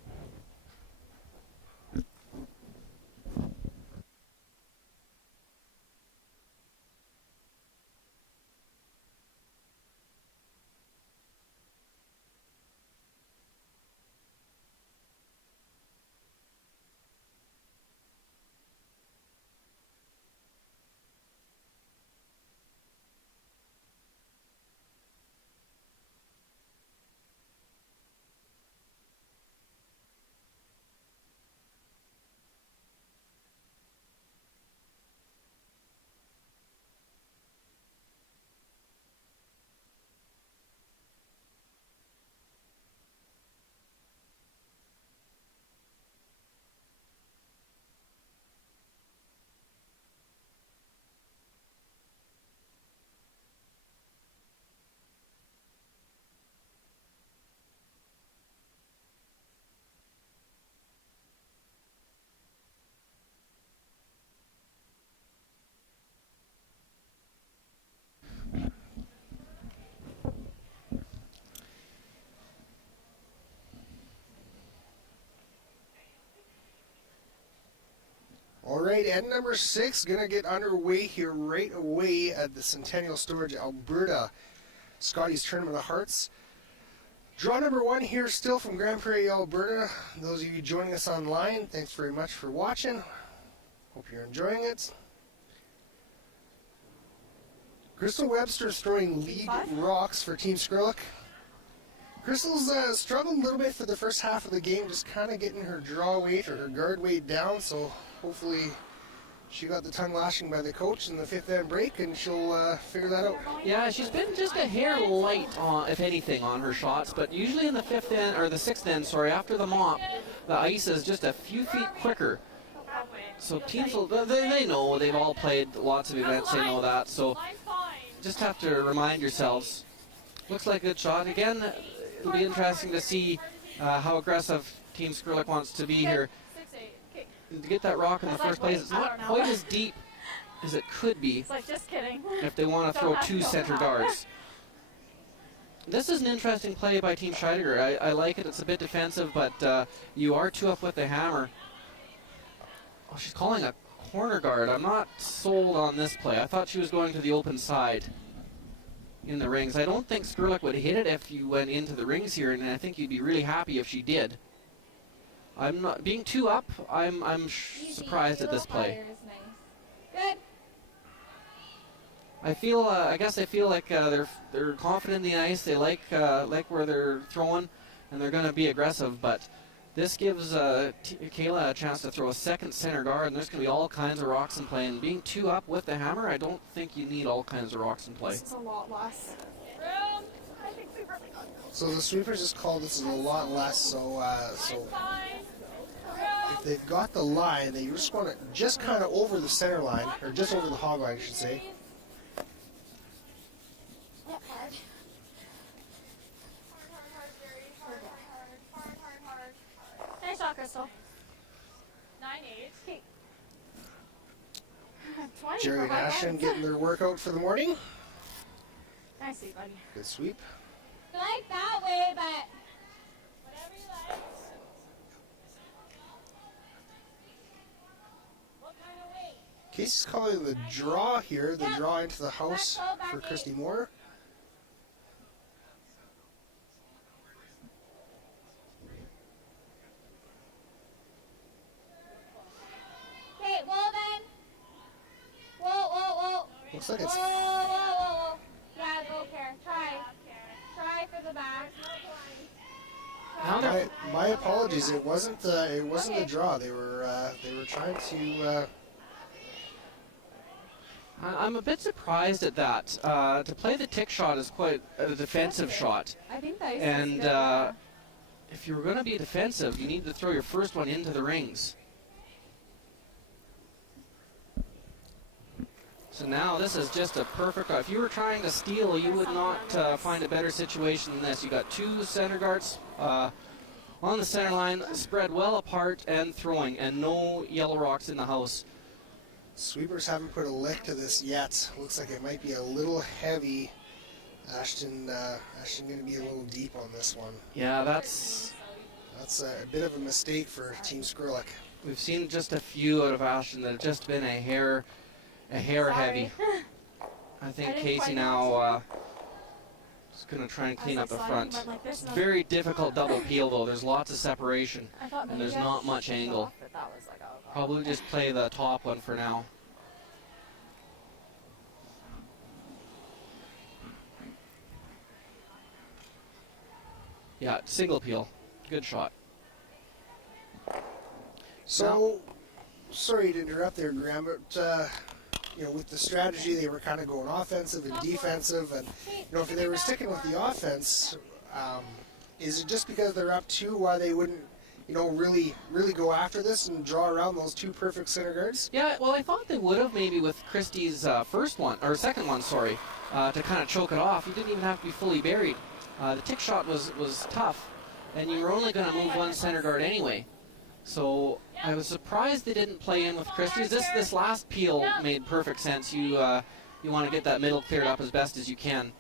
All right, and number 6 going to get underway here right away at the Centennial Storage Alberta Scotties Tournament of Hearts. Draw number 1 here still from Grand Prairie, Alberta. Those of you joining us online, thanks very much for watching. Hope you're enjoying it. Crystal Webster's throwing lead rocks for Team Skrillex. Crystal's struggled a little bit for the first half of the game, just kind of getting her draw weight or her guard weight down, so hopefully she got the tongue lashing by the coach in the 5th end break, and she'll figure that out. Yeah, she's been just a hair light, if anything, on her shots, but usually in the 5th end, or the 6th end, sorry, after the mop, the ice is just a few feet quicker. So teams, they know, they've all played lots of events, they know that, so just have to remind yourselves. Looks like a good shot. Again, it'll be interesting to see how aggressive Team Skrillex wants to be here. To get that rock in the first place, it's not quite as deep as it could be. It's like, just kidding. If they want to throw 2 center guards. This is an interesting play by Team Scheidegger. I like it. It's a bit defensive, but you are 2 up with the hammer. Oh, she's calling a corner guard. I'm not sold on this play. I thought she was going to the open side in the rings. I don't think Skrillex would hit it if you went into the rings here, and I think you'd be really happy if she did. I'm not being 2 up. I'm surprised at this play. Good. I feel. I guess I feel like they're confident in the ice. They like where they're throwing, and they're going to be aggressive. But this gives Kayla a chance to throw a second center guard, and there's going to be all kinds of rocks in play. And being 2 up with the hammer, I don't think you need all kinds of rocks in play. This is a lot less. I think we really got this. So the sweepers just called this is a lot less, so if they've got the line, they just want to just kind of over the center line, or just over the hog line, I should say. Yep, hard. Nice shot, Crystal. 9-8. 20 Jerry for and my Ashton hands. getting their workout for the morning. Nice, buddy. Good sweep. You like that way, but whatever you like. What kind of weight? Casey's calling the draw here, the draw into the house for Christy Moore. Okay, whoa then. Whoa. Looks like Whoa, it's whoa. Yeah, go, Karen. Try for the back. my apologies. It wasn't the draw. They were trying to. I'm a bit surprised at that. To play the tick shot is quite a defensive shot. I think that And if you're going to be defensive, you need to throw your first one into the rings. So now this is just a perfect. If you were trying to steal, you would not find a better situation than this. You got two center guards on the center line, spread well apart and throwing, and no yellow rocks in the house. Sweepers haven't put a lick to this yet. Looks like it might be a little heavy. Ashton going to be a little deep on this one. Yeah, that's a bit of a mistake for Team Skrillex. we've seen just a few out of Ashton that have just been a hair heavy. I think Casey now is going to try and clean up the front. It's a very difficult double peel though. There's lots of separation and there's not much angle. Probably just play the top one for now. Yeah, single peel. Good shot. So, sorry to interrupt there, Graham, but with the strategy, they were kind of going offensive and defensive, and if they were sticking with the offense, is it just because they're up 2 why they wouldn't, really go after this and draw around those 2 perfect center guards? Yeah, well, I thought they would have maybe with Christie's second one, to kind of choke it off. You didn't even have to be fully buried. The tick shot was tough, and you were only going to move one center guard anyway. So I was surprised they didn't play in with Christie's. This last peel made perfect sense. You want to get that middle cleared up as best as you can.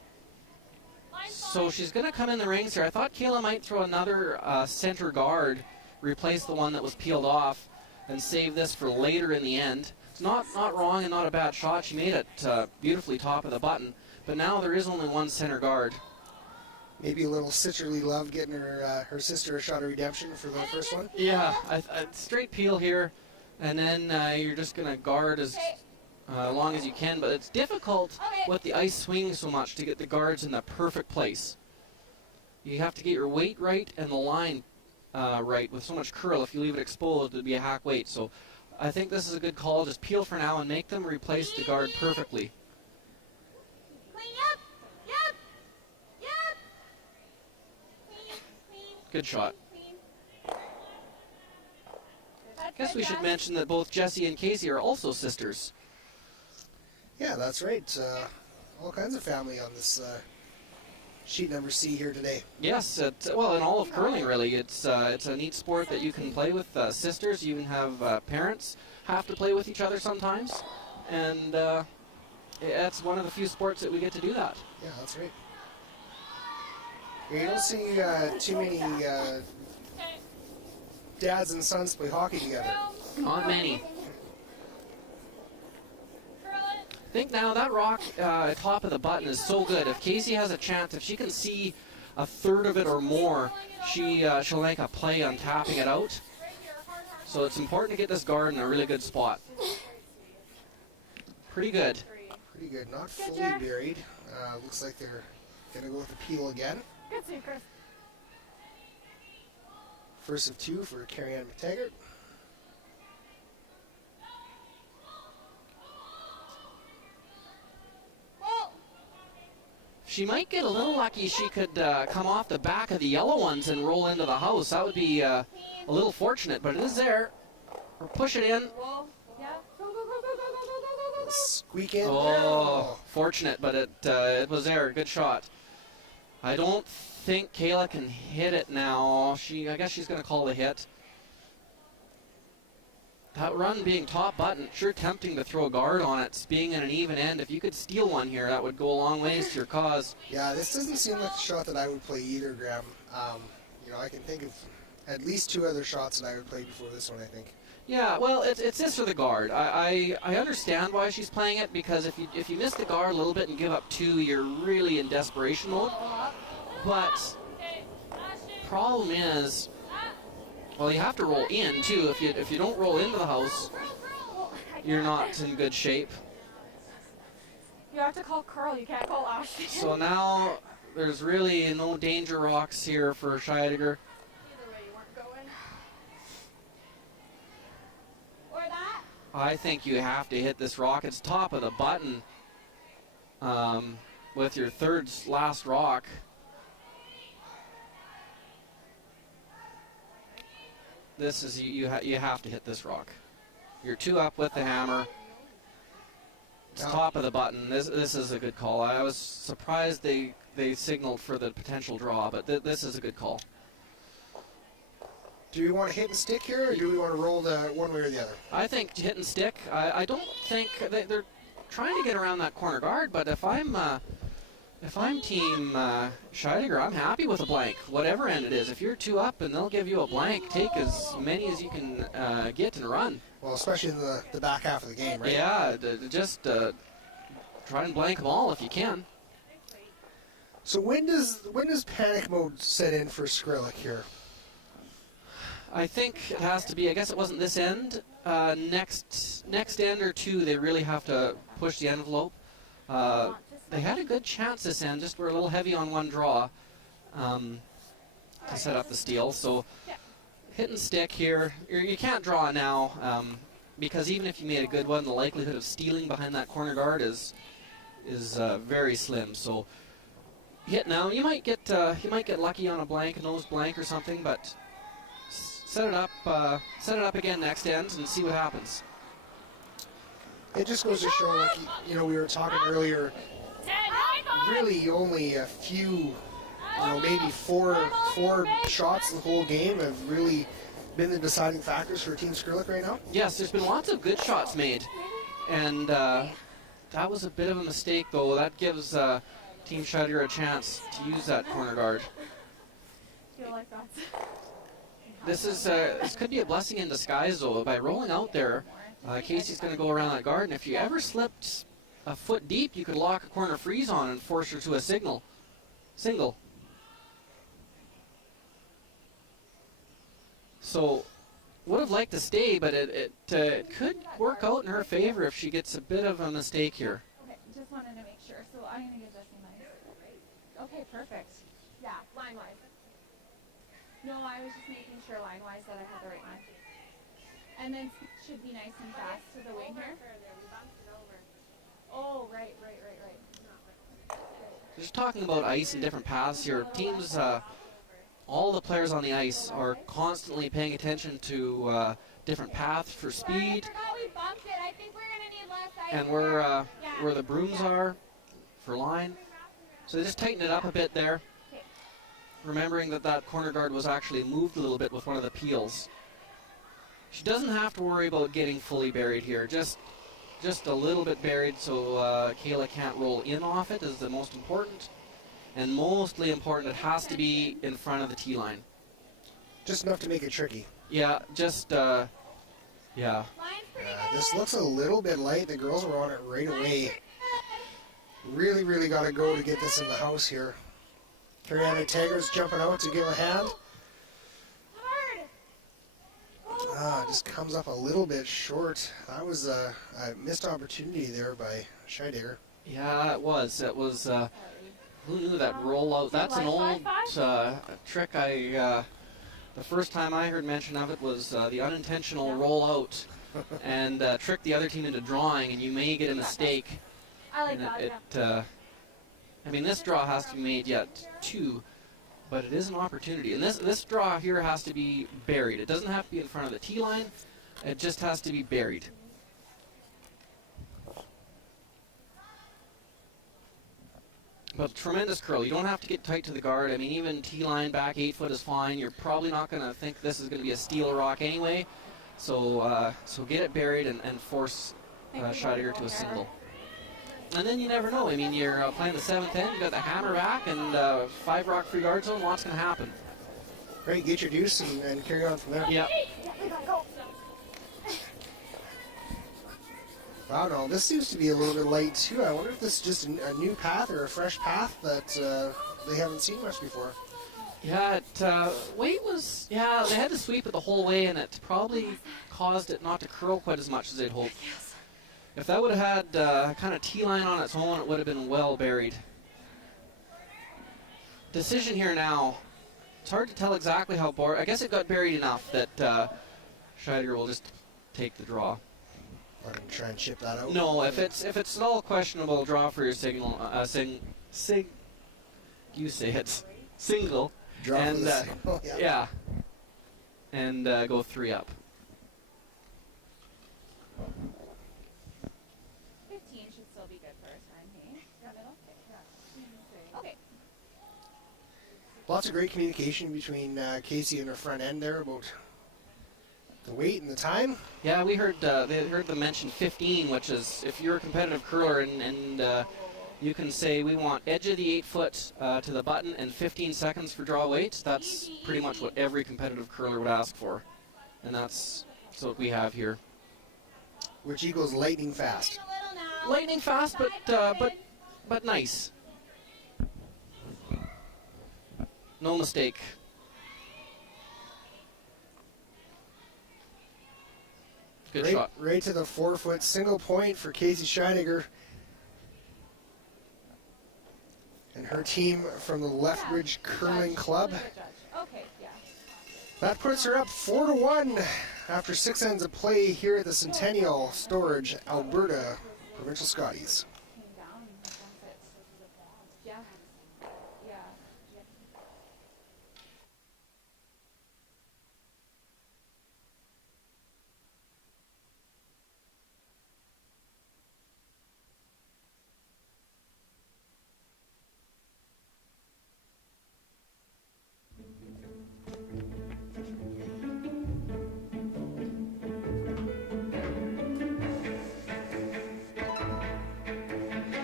So she's going to come in the rings here. I thought Kayla might throw another center guard, replace the one that was peeled off, and save this for later in the end. It's not wrong and not a bad shot. She made it beautifully top of the button. But now there is only one center guard. Maybe a little sisterly love getting her sister a shot of redemption for the first one? Yeah, straight peel here, and then you're just going to guard as long as you can. But it's difficult with the ice swinging so much to get the guards in the perfect place. You have to get your weight right and the line right with so much curl. If you leave it exposed, it would be a hack weight. So I think this is a good call. Just peel for now and make them replace the guard perfectly. Good shot. Guess we should mention that both Jessie and Casey are also sisters. Yeah, that's right. All kinds of family on this sheet number C here today. Yes, in all of curling, really. It's a neat sport that you can play with sisters. You even have parents have to play with each other sometimes. And it's one of the few sports that we get to do that. Yeah, that's right. You don't see too many dads and sons play hockey together. Not many. I think now that rock top of the button is so good. If Casey has a chance, if she can see a third of it or more, she'll make a play on tapping it out. So it's important to get this guard in a really good spot. Pretty good. Pretty good. Not fully buried. Looks like they're going to go with the peel again. Good see, Chris. First of 2 for Carrie-Anne McTaggart. She might get a little lucky. She could come off the back of the yellow ones and roll into the house. That would be a little fortunate, but it is there. Or push it in. Squeak in. Oh, fortunate, but it was there. Good shot. I don't think Kayla can hit it now. I guess she's going to call the hit. That run being top button, sure tempting to throw a guard on it. Being in an even end, if you could steal one here, that would go a long ways to your cause. Yeah, this doesn't seem like the shot that I would play either, Graham. I can think of at least 2 other shots that I would play before this one, I think. Yeah, well, it's this for the guard. I understand why she's playing it, because if you miss the guard a little bit and give up 2, you're really in desperation mode. But problem is, well, you have to roll in too. If you don't roll into the house, you're not in good shape. You have to call Carl. You can't call Ashton. So now there's really no danger rocks here for Scheidegger. Either way, you weren't going. Or that. I think you have to hit this rock. It's top of the button with your third last rock. This is you have to hit this rock. You're 2 up with the hammer. It's top of the button. This is a good call. I was surprised they signaled for the potential draw, but this is a good call. Do we want to hit and stick here, or do we want to roll the one way or the other? I think hit and stick. I don't think they're trying to get around that corner guard, but if I'm Team Scheidegger, I'm happy with a blank, whatever end it is. If you're 2 up and they'll give you a blank, take as many as you can get and run. Well, especially in the back half of the game, right? Yeah, just try and blank them all if you can. So when does panic mode set in for Skrillex here? I think it has to be, I guess it wasn't this end. Next end or two, they really have to push the envelope. They had a good chance this end, just were a little heavy on one draw to set up the steal. So hit and stick here. You can't draw now because even if you made a good one, the likelihood of stealing behind that corner guard is very slim. So hit now. You might get lucky on a blank, a nose blank or something, but set it up again next end and see what happens. It just goes to show, like, we were talking earlier, really only a few, maybe four shots the whole game have really been the deciding factors for Team Skrillex right now. Yes, there's been lots of good shots made, and that was a bit of a mistake, though. That gives Team Scheidegger a chance to use that corner guard. Feel like that's This could be a blessing in disguise, though. By rolling out there, Casey's going to go around that guard, and if you ever slipped a foot deep, you could lock a corner freeze on and force her to a single. So, would have liked to stay, but it could work out in her favor if she gets a bit of a mistake here. okay. Just wanted to make sure. So I'm gonna give Jesse mine. Okay, perfect. Yeah, line wise. No, I was just making sure line wise that I had the right one. And then should be nice and fast to the wing here. Oh, right. Just talking about ice and different paths here. Teams, all the players on the ice are constantly paying attention to different paths for speed Sorry, I forgot we bumped it. I think we're gonna need less ice. and where the brooms are for line. So they just tighten it up a bit there. Okay. Remembering that corner guard was actually moved a little bit with one of the peels. She doesn't have to worry about getting fully buried here. Just a little bit buried so Kayla can't roll in off it is the most important. And mostly important, it has to be in front of the tee line. Just enough to make it tricky. Yeah, yeah. Line's pretty good. This looks a little bit light. The girls were on it right away. Really, really got to go to get this in the house here. Kariana Taggers jumping out to give a hand. Hard. Just comes up a little bit short. That was a missed opportunity there by Scheidegger. Yeah, it was. Who knew that rollout? That's an old trick. The first time I heard mention of it was the unintentional rollout and trick the other team into drawing, and you may get a mistake. I like that. I mean, this draw has to be made yet too, but it is an opportunity. And this draw here has to be buried. It doesn't have to be in front of the tee line. It just has to be buried. But tremendous curl. You don't have to get tight to the guard. I mean, even tee line back 8 foot is fine. You're probably not going to think this is going to be a steel rock anyway. So get it buried and force Scheidegger to a single. And then you never know. I mean, you're playing the 7th end. You got the hammer back and 5 rock free guard zone. What's going to happen? Great, get your deuce and carry on from there. Yeah. Wow, no, this seems to be a little bit light too. I wonder if this is just a new path or a fresh path that they haven't seen much before. Yeah, weight was, they had to sweep it the whole way, and it probably caused it not to curl quite as much as they'd hoped. If that would have had kind of T-line on its own, it would have been well buried. Decision here now. It's hard to tell exactly how I guess it got buried enough that Scheidegger will just take the draw. Let him try and chip that out. No, if it's at all questionable, draw for your signal. You say it. Single. Draw and for the single, yeah. And go 3 up. 15 should Lots of great communication between Casey and her front end there about the weight and the time. Yeah, we heard they heard them mention 15, which is if you're a competitive curler and you can say we want edge of the 8 foot to the button and 15 seconds for draw weight. That's pretty much what every competitive curler would ask for, and that's what we have here. Which equals lightning fast. Lightning fast, but nice. No mistake. Good shot. Right to the 4 foot single point for Casey Scheiniger and her team from the Lethbridge Curling Club. Okay, yeah. That puts her up 4-1 after 6 ends of play here at the Centennial Storage, Alberta Provincial Scotties. Came down and that's it. Yeah. Yeah.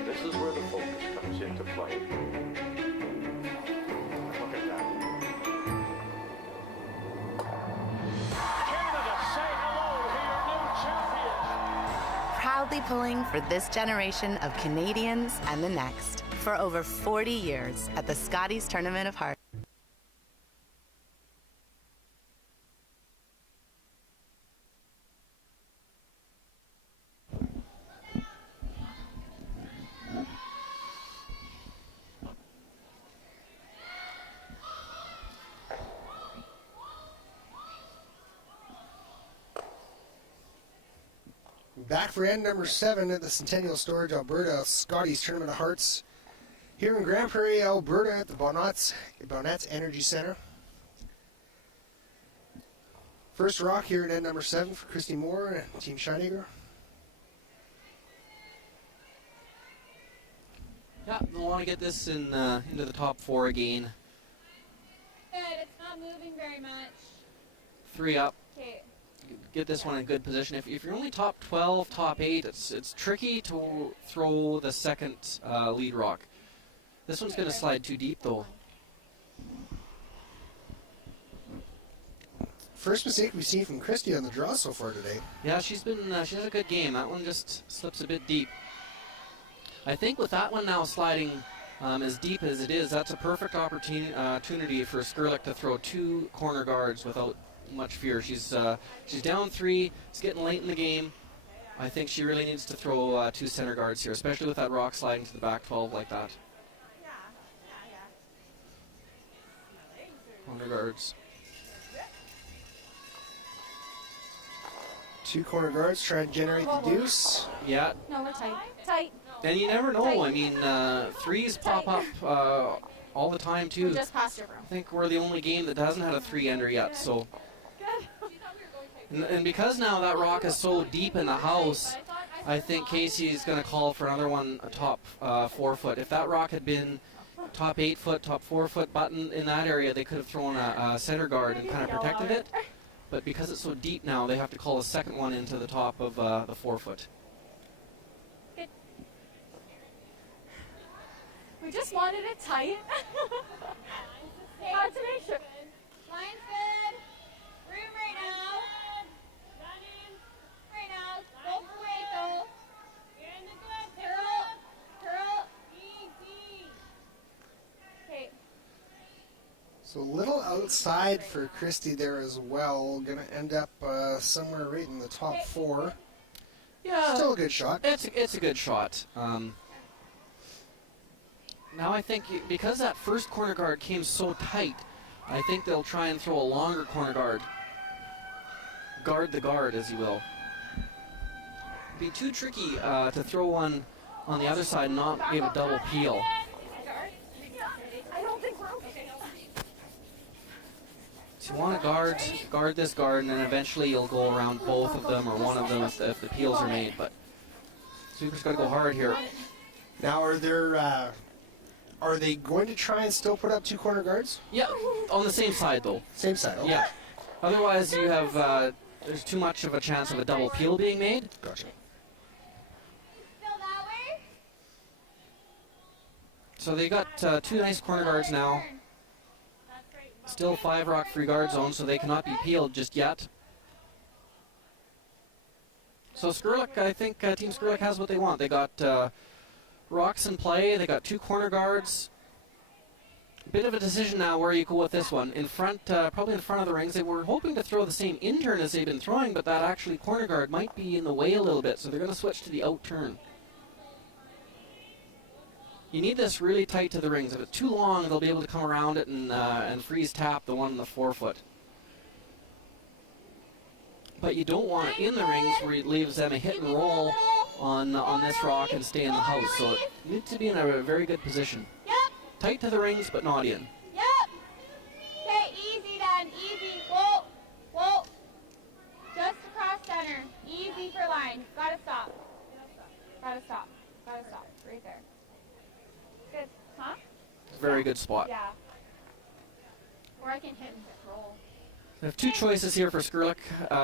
This is where the focus comes into play. Look at that. Canada, say hello to your new champions. Proudly pulling for this generation of Canadians and the next for over 40 years at the Scotties Tournament of Heart. Back for end number 7 at the Centennial Storage, Alberta Scotties Tournament of Hearts here in Grand Prairie, Alberta at the Bonnets Energy Center. First rock here at end number 7 for Christy Moore and Team Scheiniger. Yeah, they'll want to get this in into the top 4 again. Good, it's not moving very much. 3 up. Okay. Get this one in good position. If you're only top 12, top 8, it's tricky to throw the second lead rock. This one's going to slide too deep, though. First mistake we've seen from Christy on the draw so far today. Yeah, she's had a good game. That one just slips a bit deep. I think with that one now sliding as deep as it is, that's a perfect opportunity for Skrlik to throw 2 corner guards without much fear. She's down 3. It's getting late in the game. I think she really needs to throw 2 center guards here, especially with that rock sliding to the back 12 like that. Corner guards. 2 corner guards trying to generate the deuce. Yeah, No, we're tight. Tight. and you never know. I mean, 3s pop up all the time too. We're just past your room. I think we're the only game that hasn't had a 3-ender yet. So, and because now that rock is so deep in the house, I think Casey is going to call for another one, a top 4 foot. If that rock had been top 8 foot, top 4 foot button in that area, they could have thrown a center guard and kind of protected it. But because it's so deep now, they have to call a second one into the top of the 4 foot. We just wanted it tight. Hard to make sure. Line's good. Room right now. Right now. Go for weight though. Curl. Easy. Okay. So a little outside for Christy there as well. Going to end up somewhere right in the top 4. Yeah, Still a good shot. it's a good shot. Now I think because that first corner guard came so tight, I think they'll try and throw a longer corner guard. Guard the guard, as you will. Be too tricky to throw one on the other side and not be able to double peel. I don't think we're okay. So you want to guard this guard, and then eventually you'll go around both of them or one of them if the peels are made. But Super's got to go hard here. Now, are there Are they going to try and still put up 2 corner guards? Yeah, on the same side though. Same side. Okay. Yeah. Otherwise, you have there's too much of a chance of a double peel being made. Gotcha. Still that way? So they got 2 nice corner guards now. Still 5 rock free guard zones, so they cannot be peeled just yet. So Skrlik, I think Team Skrlik has what they want. They got rocks in play. They got 2 corner guards. Bit of a decision now where you go with this one. In front, probably in front of the rings. They were hoping to throw the same in-turn as they've been throwing, but that actually corner guard might be in the way a little bit, so they're going to switch to the out-turn. You need this really tight to the rings. If it's too long, they'll be able to come around it and freeze tap the one in the forefoot. But you don't want it in the rings where it leaves them a hit and roll on this rock and stay in the house. So it needs to be in a very good position. Yep. Tight to the rings, but not in. Yep. Okay, easy then. Easy. Whoa. Whoa. Just across center. Easy for line. Gotta stop. Gotta stop. Gotta stop. Right there. Good. Huh? Very good spot. Yeah. Or I can hit and roll. They have 2 choices here for Skrlik.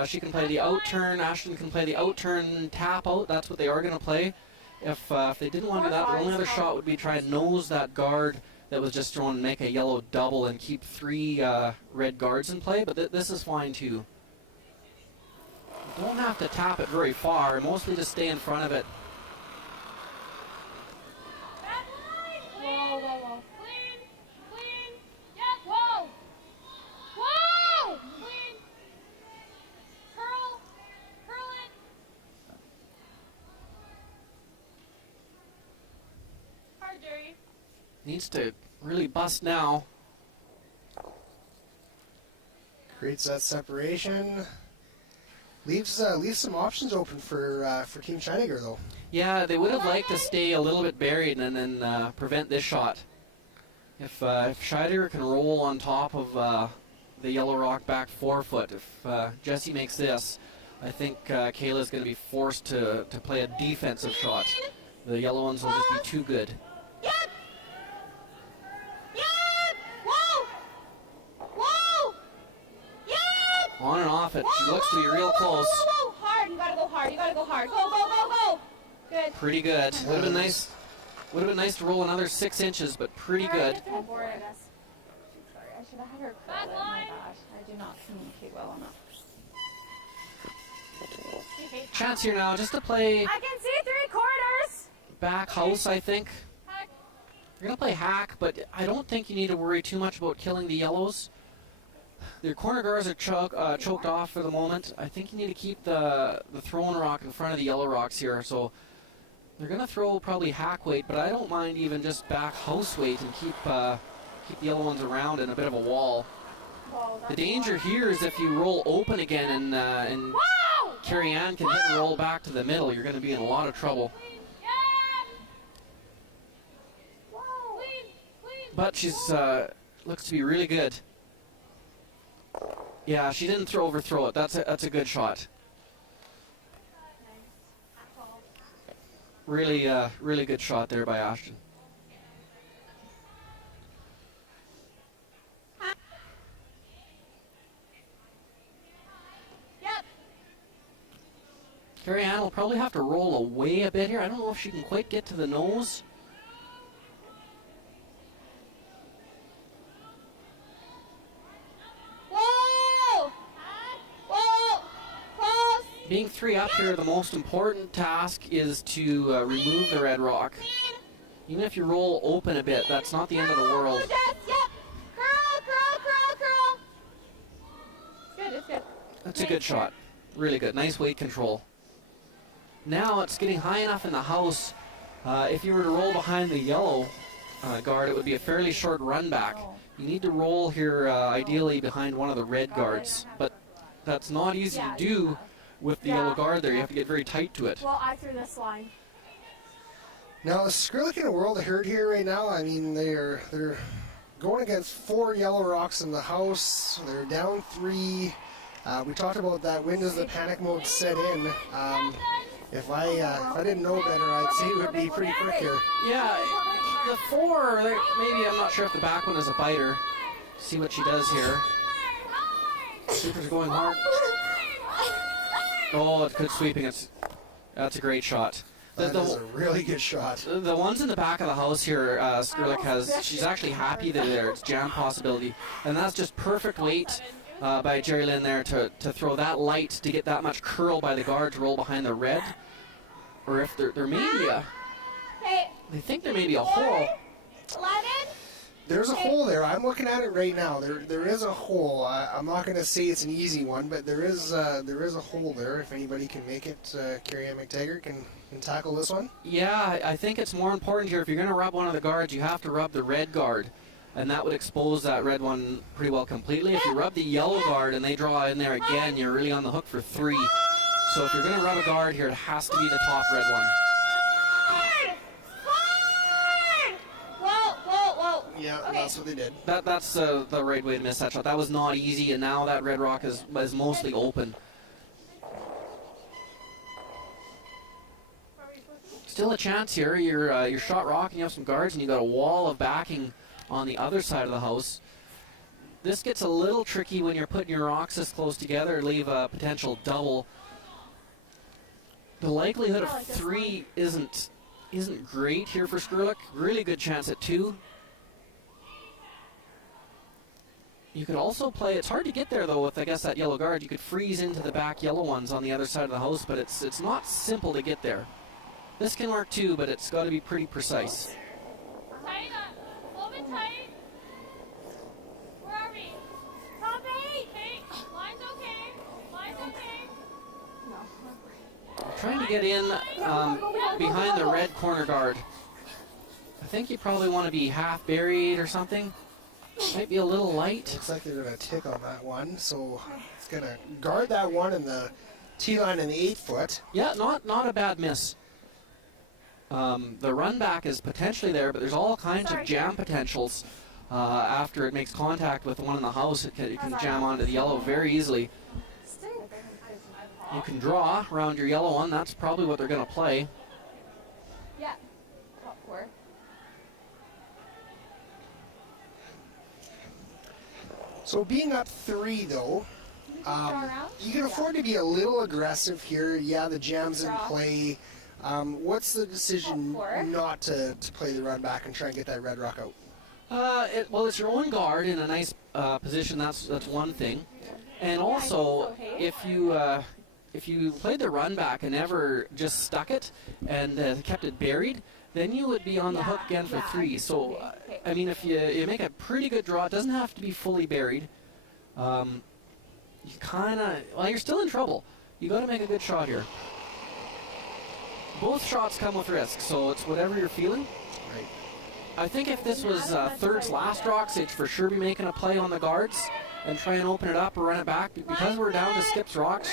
She can play the out turn. Ashton can play the out turn tap out. That's what they are going to play. If they didn't want to do that, their only other shot would be try and nose that guard that was just thrown and make a yellow double and keep 3 red guards in play. But this is fine too. You don't have to tap it very far. Mostly just stay in front of it. Whoa, whoa, whoa. Clean. Clean. Yep. Whoa. Whoa. Clean. Curl. Curl it. Hard, Jerry. Needs to really bust now. Creates that separation. Leaves some options open for Team Scheiniger though. Yeah, they would have liked to stay a little bit buried and then prevent this shot. If Scheidegger can roll on top of the yellow rock back forefoot, if Jesse makes this, I think Kayla's going to be forced to play a defensive shot. The yellow ones will just be too good. Yep. Yep. Whoa. Whoa. Yep. On and off it, she looks to be real close. Whoa, whoa, whoa. Hard. You gotta go hard. You gotta go hard. Go, go, go, go. Good. Pretty good. Would have been nice. Would have been nice to roll another 6 inches, but pretty good. I'm bored, I guess. Sorry, I should have had her curl it. Oh my gosh, I do not communicate well enough. Chance here now, just to play I can see 3/4. back house, I think. Heck. You're going to play hack, but I don't think you need to worry too much about killing the yellows. Their corner guards are choked off for the moment. I think you need to keep the thrown rock in front of the yellow rocks here. So they're going to throw probably hack weight, but I don't mind even just back house weight and keep the yellow ones around in a bit of a wall. The danger here is if you roll open again and Carrie Ann can hit and roll back to the middle, you're going to be in a lot of trouble. But she's looks to be really good. Yeah, she didn't overthrow it. That's a good shot. Really, really good shot there by Ashton. Yep. Carrie Ann will probably have to roll away a bit here. I don't know if she can quite get to the nose. Whoa! Whoa! Close! Being 3 up here, the most important task is to remove the red rock. Even if you roll open a bit, that's not the end of the world. Yes, yep. Curl, curl, curl, curl. Good, it's good. That's a good shot. Really good. Nice weight control. Now it's getting high enough in the house. If you were to roll behind the yellow guard, it would be a fairly short run back. You need to roll here ideally behind one of the red guards. But that's not easy to do with the yellow guard there. You have to get very tight to it. Well, I threw this line. Now, is Skrlik in a world of hurt here right now? I mean, they're going against 4 yellow rocks in the house. They're down 3. We talked about that. When does the panic mode set in? If I didn't know better, I'd say it would be pretty quick here. Yeah, the 4, maybe, I'm not sure if the back one is a biter. See what she does here. Sweepers are going hard. Oh, it's good sweeping. That's a great shot. That is a really good shot. The ones in the back of the house here, Skrlik she's actually happy that there's jam possibility. And that's just perfect weight by Jerry Lynn there to throw that light to get that much curl by the guard to roll behind the red. Or if there may be they think there may be a hole. 11. There's a hole there. I'm looking at it right now. There is a hole. I'm not going to say it's an easy one, but there is a hole there. If anybody can make it, Carrie Ann McTaggart can tackle this one. Yeah, I think it's more important here. If you're going to rub one of the guards, you have to rub the red guard, and that would expose that red one pretty well completely. If you rub the yellow guard and they draw in there again, you're really on the hook for 3. So if you're going to rub a guard here, it has to be the top red one. Yeah, Okay. that's what they did. That's the right way to miss that shot. That was not easy, and now that red rock is mostly open. Still a chance here. You're shot rock, and you have some guards, and you got a wall of backing on the other side of the house. This gets a little tricky when you're putting your rocks this close together, leave a potential double. The likelihood of 3 isn't great here for Skrlik. Really good chance at 2. You could also play, it's hard to get there though with, I guess, that yellow guard. You could freeze into the back yellow ones on the other side of the house, but it's not simple to get there. This can work too, but it's got to be pretty precise. Tight up. A little bit tight. Where are we? Top 8. Okay. Line's okay. Line's okay. Trying to get in behind the red corner guard. I think you probably want to be half buried or something. Might be a little light. Looks like they're going to tick on that one, so it's going to guard that one in the tee line in the 8-foot. Yeah, not a bad miss. The run back is potentially there, but there's all kinds of jam potentials. After it makes contact with the one in the house, it can jam onto the yellow very easily. You can draw around your yellow one. That's probably what they're going to play. Yeah. Top 4. So being up 3, though, you can afford to be a little aggressive here. Yeah, the jam's in play. What's the decision not to play the run back and try and get that red rock out? Well, it's your own guard in a nice position. That's one thing. And also, if you played the run back and never just stuck it and kept it buried, then you would be on the hook again for 3. So, I mean, if you make a pretty good draw, it doesn't have to be fully buried. You kind of, well, you're still in trouble. You got to make a good shot here. Both shots come with risk, so it's whatever you're feeling. Right. I think if this was third's last rocks, they'd for sure be making a play on the guards and try and open it up or run it back. Because we're down to Skip's rocks,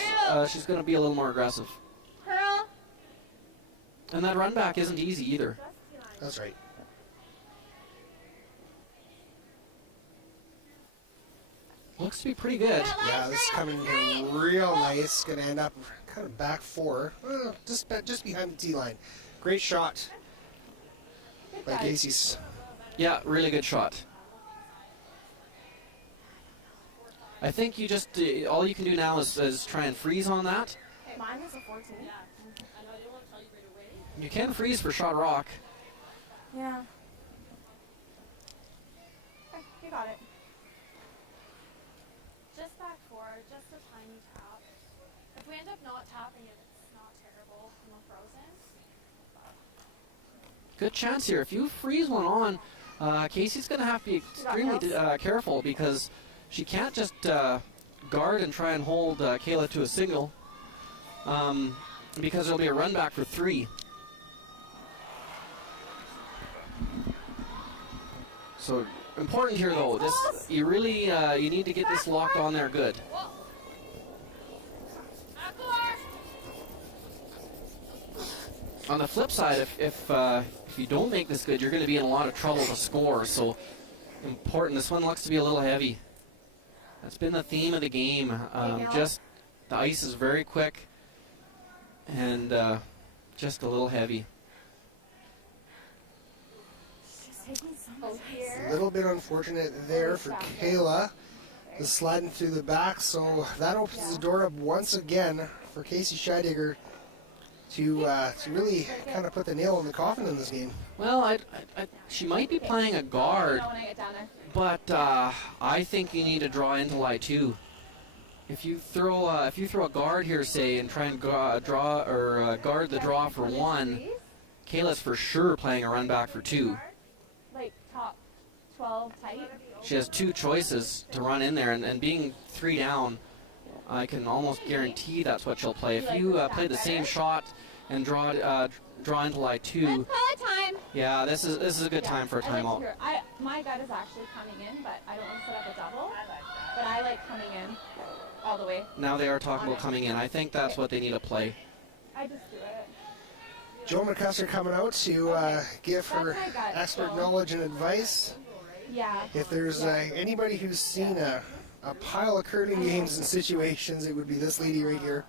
she's going to be a little more aggressive. Curl. And that run back isn't easy either. That's right. Looks to be pretty good. Yeah, this is coming here real nice. Going to end up kind of back 4, just behind the tee line. Great shot by Casey's. Yeah, really good shot. I think you just, all you can do now is try and freeze on that. Mine is a 14. You can freeze for shot rock. Yeah. Okay, you got it. Just back 4, just a tiny tap. If we end up not tapping it, it's not terrible. I'm frozen. Good chance here. If you freeze one on, Casey's going to have to be extremely careful because she can't just guard and try and hold Kayla to a single because there'll be a run back for 3. So important here though. This you really you need to get this locked on there good. On the flip side, if you don't make this good, you're going to be in a lot of trouble to score. So important. This one looks to be a little heavy. That's been the theme of the game. Just the ice is very quick and just a little heavy. Hold here. A little bit unfortunate there for Kayla. Is sliding through the back, so that opens the door up once again for Casey Scheidegger to really kind of put the nail in the coffin in this game. Well, she might be playing a guard, When I get down there. but I think you need to draw into lie too. If you throw a guard here, say, and try and guard the draw for one, Kayla's for sure playing a run back for two. Like top 12 tight. She has two choices to run in there, and being 3 down, I can almost guarantee that's what she'll play. If you play the same shot and draw into lie two, Let's call it time. yeah, this is a good time for a timeout. My gut is actually coming in, but I don't want to set up a double. But I like coming in all the way. Now they are talking about coming in. I think that's what they need to play. I just do it. Joe McCusker coming out to give her That's my gut, expert so. knowledge and advice. Yeah. If there's anybody who's seen a pile of curling games and situations, it would be this lady right here.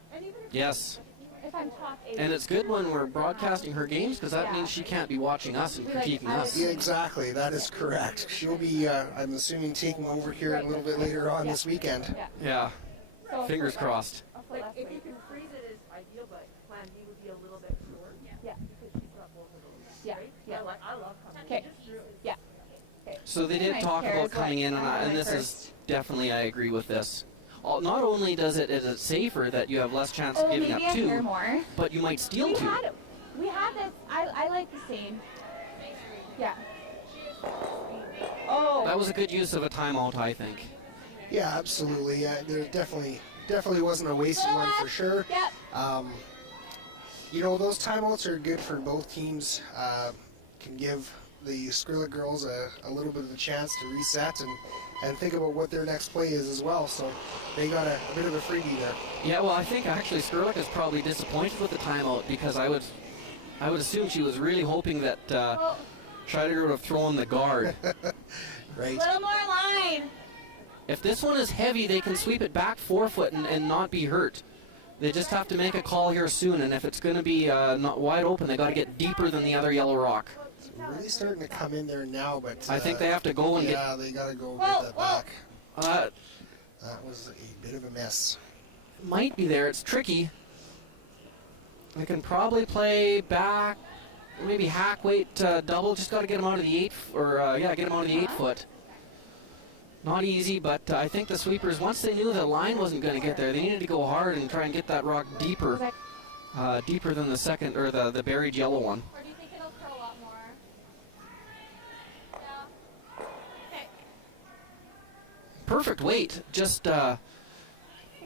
Yes, If I'm top 8. and it's good when we're broadcasting her games because that means she can't be watching us and critiquing us. Yeah, exactly. That is correct. She'll be, I'm assuming, taking over here a little bit later on this weekend. Yeah, So fingers crossed. Like If you can freeze it is ideal, but plan B would be a little bit short. Yeah. Because she's got both of those. Yeah. Right? Yeah. I love coming. Okay. Yeah. So they did Nice talk pair about is coming what in, I had and my this is first. definitely, I agree with this. Not only is it safer that you have less chance of Oh, giving maybe up I hear two, more. but you might steal We two. had this. I like the same. Yeah. Oh. That was a good use of a timeout, I think. Yeah, absolutely. There definitely wasn't a wasted one for sure. Yep. You know, those timeouts are good for both teams. Can give the Skrillex girls a little bit of a chance to reset and think about what their next play is as well. So they got a bit of a freebie there. Yeah, well, I think actually Skrillex is probably disappointed with the timeout because I would assume she was really hoping that Scheidiger would have thrown the guard. Right. Little more line. If this one is heavy, they can sweep it back 4 foot and not be hurt. They just have to make a call here soon, and if it's going to be not wide open, they got to get deeper than the other yellow rock. It's really starting to come in there now, but I think they have to go and yeah, they got to go get that back. get. That was a bit of a mess. Might be there. It's tricky. They can probably play back, maybe hack weight double. Just got to get them out of the 8, get them out of the 8 foot. Not easy, but I think the sweepers, once they knew the line wasn't going to get there, they needed to go hard and try and get that rock deeper, deeper than the second or the buried yellow one. Or do you think it'll curl a lot more? Yeah. Okay. Perfect weight, just a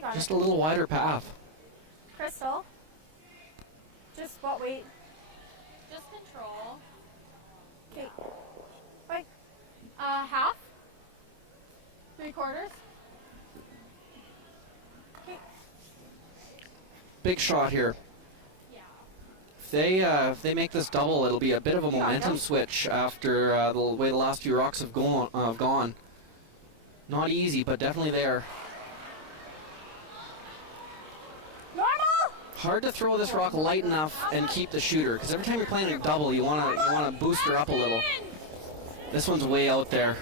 little wider path. Crystal. Just what weight? Just control. Okay. Like, half? 3/4? Okay. Big shot here. If they make this double, it'll be a bit of a momentum switch after the way the last few rocks have gone. Not easy, but definitely there. Normal! Hard to throw this rock light enough and keep the shooter, because every time you're playing a double, you wanna boost her up a little. This one's way out there.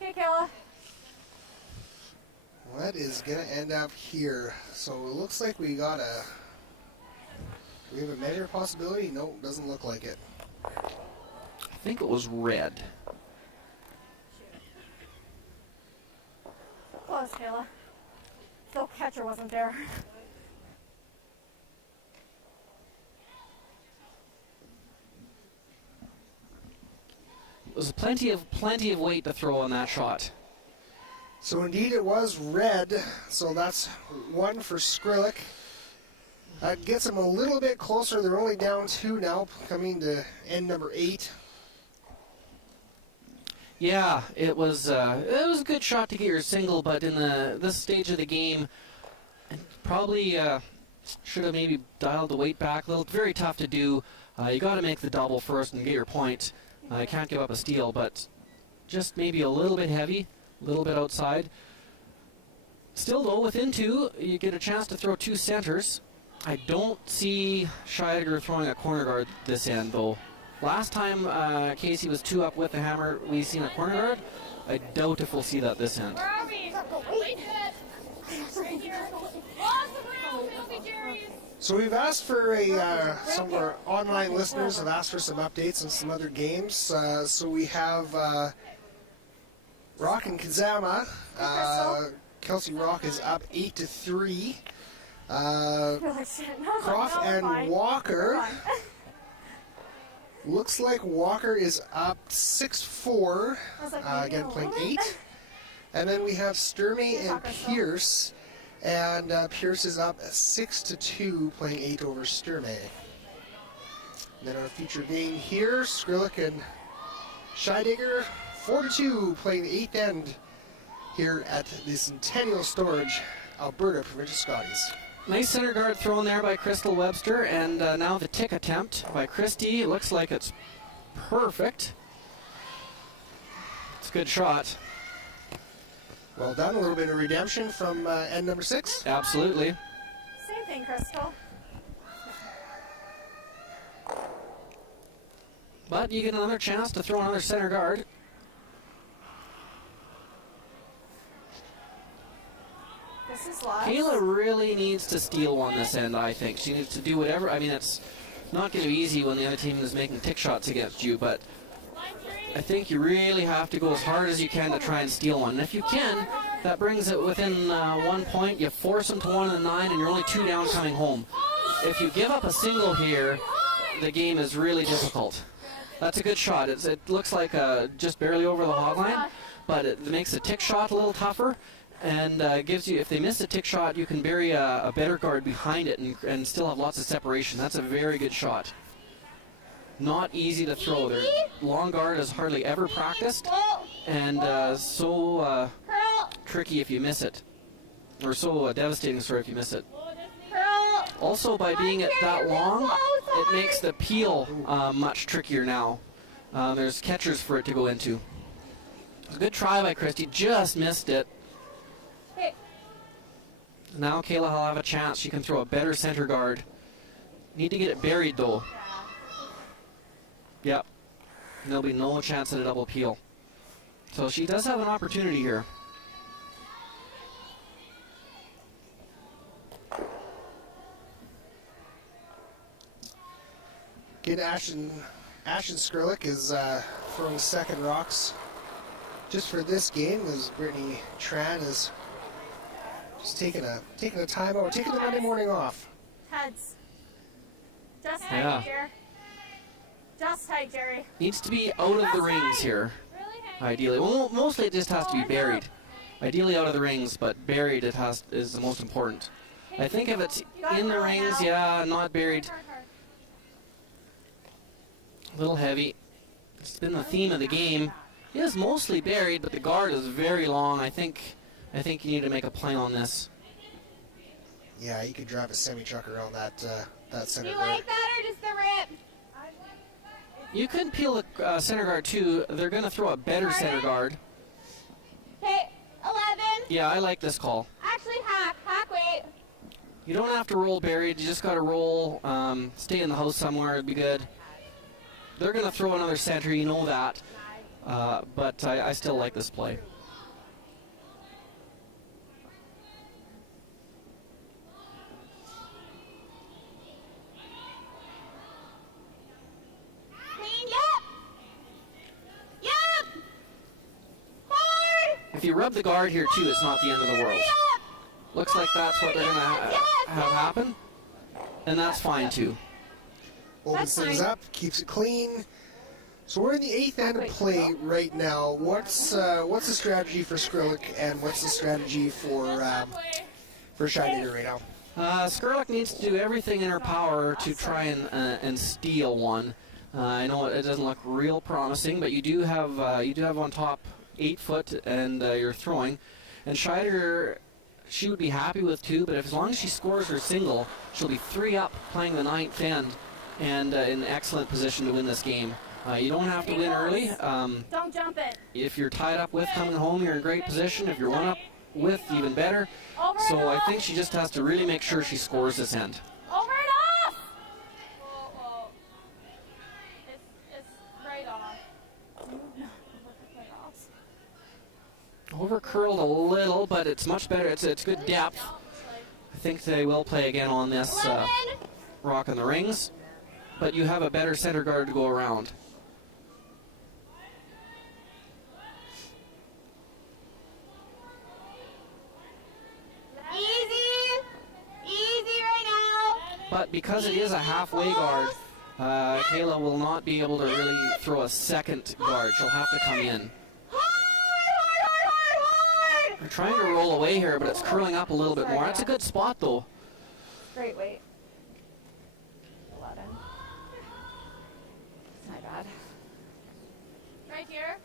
Okay, Kayla. What is going to end up here? So it looks like we have a measure possibility? Nope, doesn't look like it. I think it was red. Close, Kayla. Still catcher wasn't there. It was plenty of weight to throw on that shot. So indeed it was red, so that's one for Skrillex. That gets them a little bit closer. They're only down 2 now, coming to end number 8. Yeah, it was a good shot to get your single, but in this stage of the game, probably should have maybe dialed the weight back a little. Very tough to do. You got to make the double first and get your point. You can't give up a steal, but just maybe a little bit heavy, a little bit outside. Still though, within 2, you get a chance to throw 2 centers. I don't see Scheidegger throwing a corner guard this end, though. Last time Casey was 2 up with the hammer, we seen a corner guard. I doubt if we'll see that this end. Where are we? Right here. Awesome round. It'll be Jerry's. So we've asked for some of our online listeners have asked for some updates on some other games. So we have Rock and Kazama. Kelsey Rock is up 8-3. Croft and Walker. Looks like Walker is up 6-4. Again, playing 8. And then we have Sturmey and Pierce. And Pierce is up 6-2, playing 8 over Sturmey. And then our featured game here, Skrillick and Scheidegger, 4-2, playing the 8th end here at the Centennial Storage, Alberta, Provincial Scotties. Nice center guard thrown there by Crystal Webster, and now the tick attempt by Christie. It looks like it's perfect. It's a good shot. Well done. A little bit of redemption from end number 6. Absolutely. Same thing, Crystal. But you get another chance to throw another center guard. This is lost. Kayla really needs to steal one this end, I think. She needs to do whatever. I mean, it's not going to be easy when the other team is making tick shots against you, but I think you really have to go as hard as you can to try and steal one. And if you can, that brings it within 1 point. You force them to 1 and 9, and you're only 2 down coming home. If you give up a single here, the game is really difficult. That's a good shot. It looks like just barely over the hog line, but it makes the tick shot a little tougher, and gives you, if they miss a tick shot, you can bury a better guard behind it and still have lots of separation. That's a very good shot. Not easy to throw. Their long guard is hardly ever practiced, and so tricky if you miss it, or so devastating, sorry, if you miss it. Also, by being it that long, it makes the peel much trickier now. There's catchers for it to go into. It's a good try by Christie, just missed it. Now Kayla will have a chance. She can throw a better center guard. Need to get it buried, though. Yep. There'll be no chance at a double peel. So she does have an opportunity here. Again, Ashton Skrillick is throwing second rocks just for this game, as Brittany Tran is just taking a timeout, taking the Monday morning off. Heads. Just tight, Jerry. Just tight, Jerry. Needs to be out of the rings here, ideally. Well, mostly it just has to be buried. Ideally out of the rings, but buried is the most important. I think if it's in the rings, not buried. A little heavy. It's been the theme of the game. It is mostly buried, but the guard is very long. I think you need to make a play on this. Yeah, you could drive a semi-truck around that center Do you guard. like that or just the rip? You could peel the center guard too. They're going to throw a better center guard. Okay, 11. Yeah, I like this call. Actually, hack weight. You don't have to roll buried. You just got to roll, stay in the house somewhere. It'd be good. They're going to throw another center, you know that. But I still like this play. Clean, yep. Hard. If you rub the guard here too, it's not the end of the world. Looks like that's what they're going to have happen. And that's fine too. Opens things up, keeps it clean. So we're in the 8th end of play right now. What's the strategy for Skrillick, and what's the strategy for Scheidegger right now? Skrillick needs to do everything in her power to try and steal one. I know it doesn't look real promising, but you do have on top 8 foot, and you're throwing. And Scheidegger, she would be happy with 2, but as long as she scores her single, she'll be 3 up playing the 9th end, and in excellent position to win this game. You don't have to win early. Don't jump it. If you're tied up with coming home, you're in great position. If you're 1 up with, even better. So I think she just has to really make sure she scores this end. Over Over curled a little, but it's much better. It's good depth. I think they will play again on this rock in the rings, but you have a better center guard to go around. Easy right now. But because it is a halfway guard, Kayla will not be able to really throw a second guard. She'll have to come in. They're trying to roll away here, but it's curling up a little bit more. That's a good spot, though. Great weight. 11. It's not bad. Right here.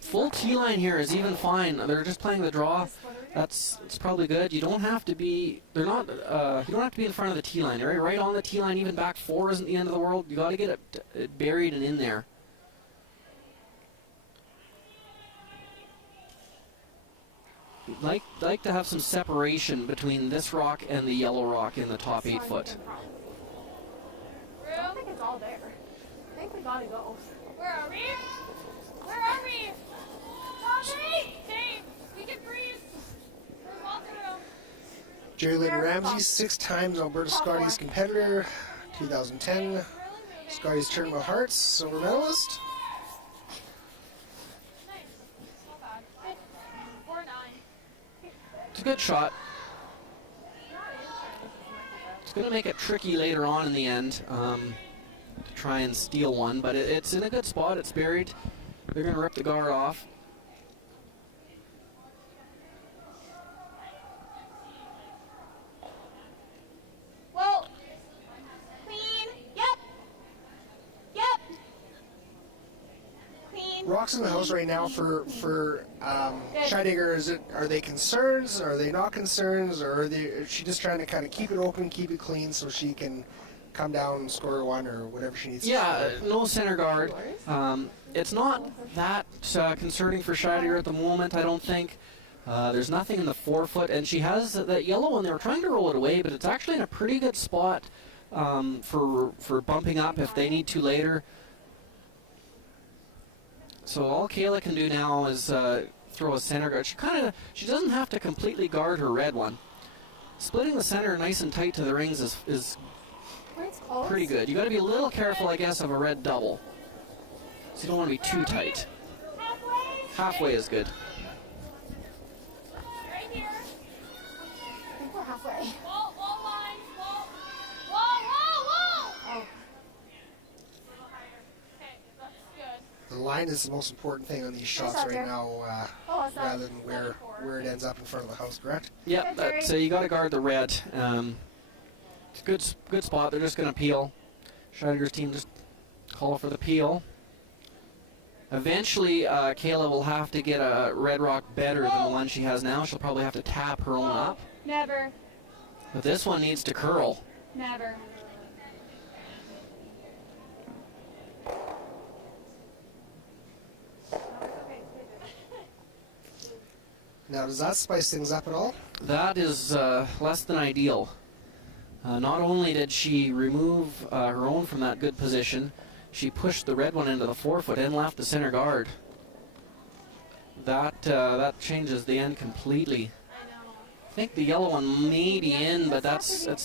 Full T line here is even fine. They're just playing the draw. It's probably good. You don't have to be. They're not. You don't have to be in front of the T line. Right on the T line, even back 4 isn't the end of the world. You got to get it buried and in there. Like to have some separation between this rock and the yellow rock in the top 8 foot. I think it's all there. I think we gotta go. Where are we? Where are we? Hey, we can breathe. There's lots of room. Jerry Lynn Ramsey, 6 times Alberta Scotties competitor, 2010 Scotties Tournament of Hearts, silver medalist. Nice. Not bad. 4-9. It's a good shot. It's going to make it tricky later on in the end to try and steal one, but it's in a good spot. It's buried. They're going to rip the guard off. Well, clean. Yep. Clean. Rocks in the house right now for Scheidegger. Are they concerns? Are they not concerns? Or is she just trying to kind of keep it open, keep it clean, so she can come down and score one or whatever she needs? Yeah, no center guard. It's not that concerning for Scheidegger at the moment, I don't think. There's nothing in the 4 foot, and she has that yellow one. They were trying to roll it away, but it's actually in a pretty good spot for bumping up if they need to later. So all Kayla can do now is throw a center guard. She doesn't have to completely guard her red one. Splitting the center nice and tight to the rings is pretty good. You got to be a little careful, I guess, of a red double. So you don't want to be too tight. Halfway is good. Right here. I think we're halfway. Wall line. Wall. Oh. Okay, that's good. The line is the most important thing on these shots right now, rather than where it ends up in front of the house, correct? Yep, so you got to guard the red. It's a good spot. They're just going to peel. Scheidegger's team just call for the peel. Eventually, Kayla will have to get a red rock better than the one she has now. She'll probably have to tap her own up. Never. But this one needs to curl. Never. Now, does that spice things up at all? That is less than ideal. Not only did she remove her own from that good position, she pushed the red one into the 4 foot and left the center guard. That changes the end completely. I think the yellow one may be in, but that's a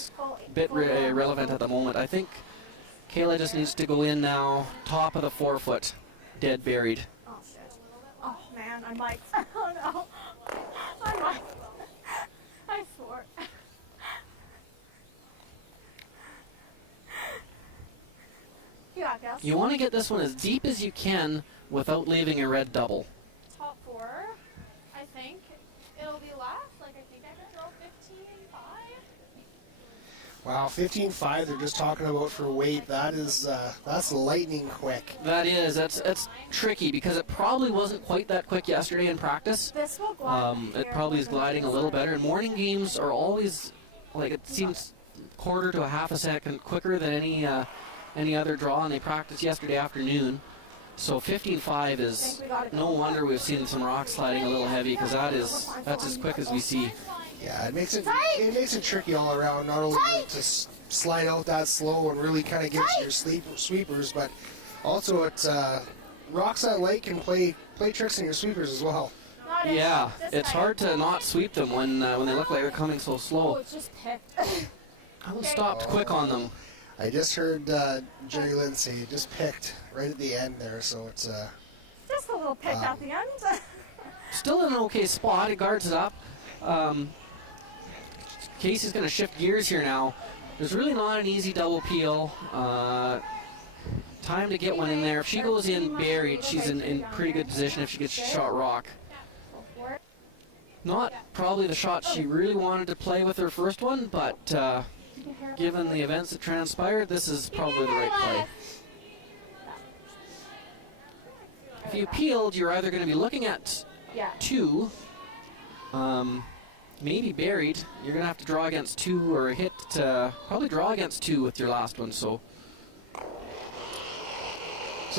bit irrelevant at the moment. I think Kayla just needs to go in now, top of the 4 foot, dead buried. Oh, shit. Oh, man, I'm like, oh, no. I'm like, I swore. You want to get this one as deep as you can without leaving a red double. Top 4, I think. It'll be last. Like, I think I can throw 15-5. Wow, 15.5 they're just talking about for weight. That's lightning quick. That is. That's tricky because it probably wasn't quite that quick yesterday in practice. This will glide. It probably is gliding a little better. And morning games are always, like, it seems quarter to a half a second quicker than any other draw, and they practiced yesterday afternoon. So 15.5 is no wonder we've seen some rock sliding a little heavy, because that's as quick as we see. Yeah, it makes it tricky all around. Not only to slide out that slow and really kind of get to your sweepers, but also it rocks that light can play tricks in your sweepers as well. Yeah, it's hard to not sweep them when they look like they're coming so Oh, slow. it's just picked. I was stopped quick on them. I just heard Jerry Lynn say it just picked right at the end there, so it's Just a little pick at the end. Still in an okay spot. He guards it up. Casey's going to shift gears here now. There's really not an easy double peel. Time to get one in there. If she goes in buried, she's in pretty good position if she gets shot rock. Not probably the shot she really wanted to play with her first one, but given the events that transpired, this is probably the right play. If you peeled, you're either going to be looking at two, maybe buried. You're going to have to draw against two or hit, probably draw against two with your last one. So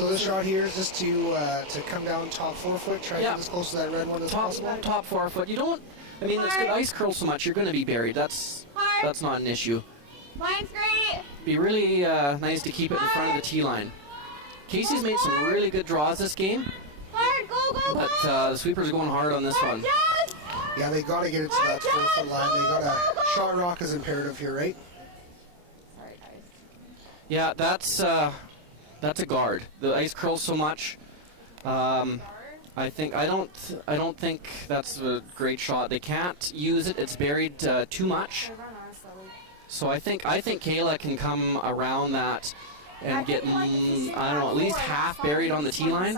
this shot here is just to come down top 4 foot, try to get as close to that red one as possible. Top 4 foot. You don't. I mean, it's good ice curl so much. You're going to be buried. That's not an issue. Mine's great. Be really nice to keep it in front of the tee line. Casey's made some really good draws this game, Hard, go, but the sweeper's going hard on this one. Yeah, they got to get it to that 4 foot line. They got to shot rock is imperative here, right? Sorry, guys. Yeah, that's a guard. The ice curls so much. I don't think that's a great shot. They can't use it. It's buried too much. So I think Kayla can come around that and get I don't know, at least half buried on the tee line.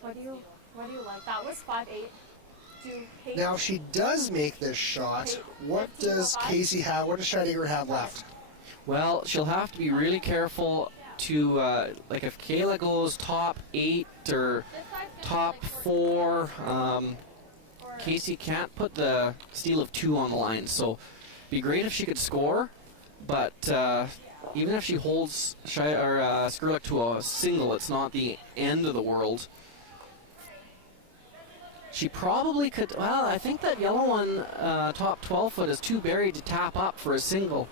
What do you like? That was 5-8. Now, if she does make this shot, what does Casey have? What does Scheidegger have left? Well, she'll have to be really careful to, like if Kayla goes top 8 or top 4, Casey can't put the steal of 2 on the line. So be great if she could score, but even if she holds Skrlik to a single, it's not the end of the world. She probably could, well, I think that yellow one, top 12 foot, is too buried to tap up for a single.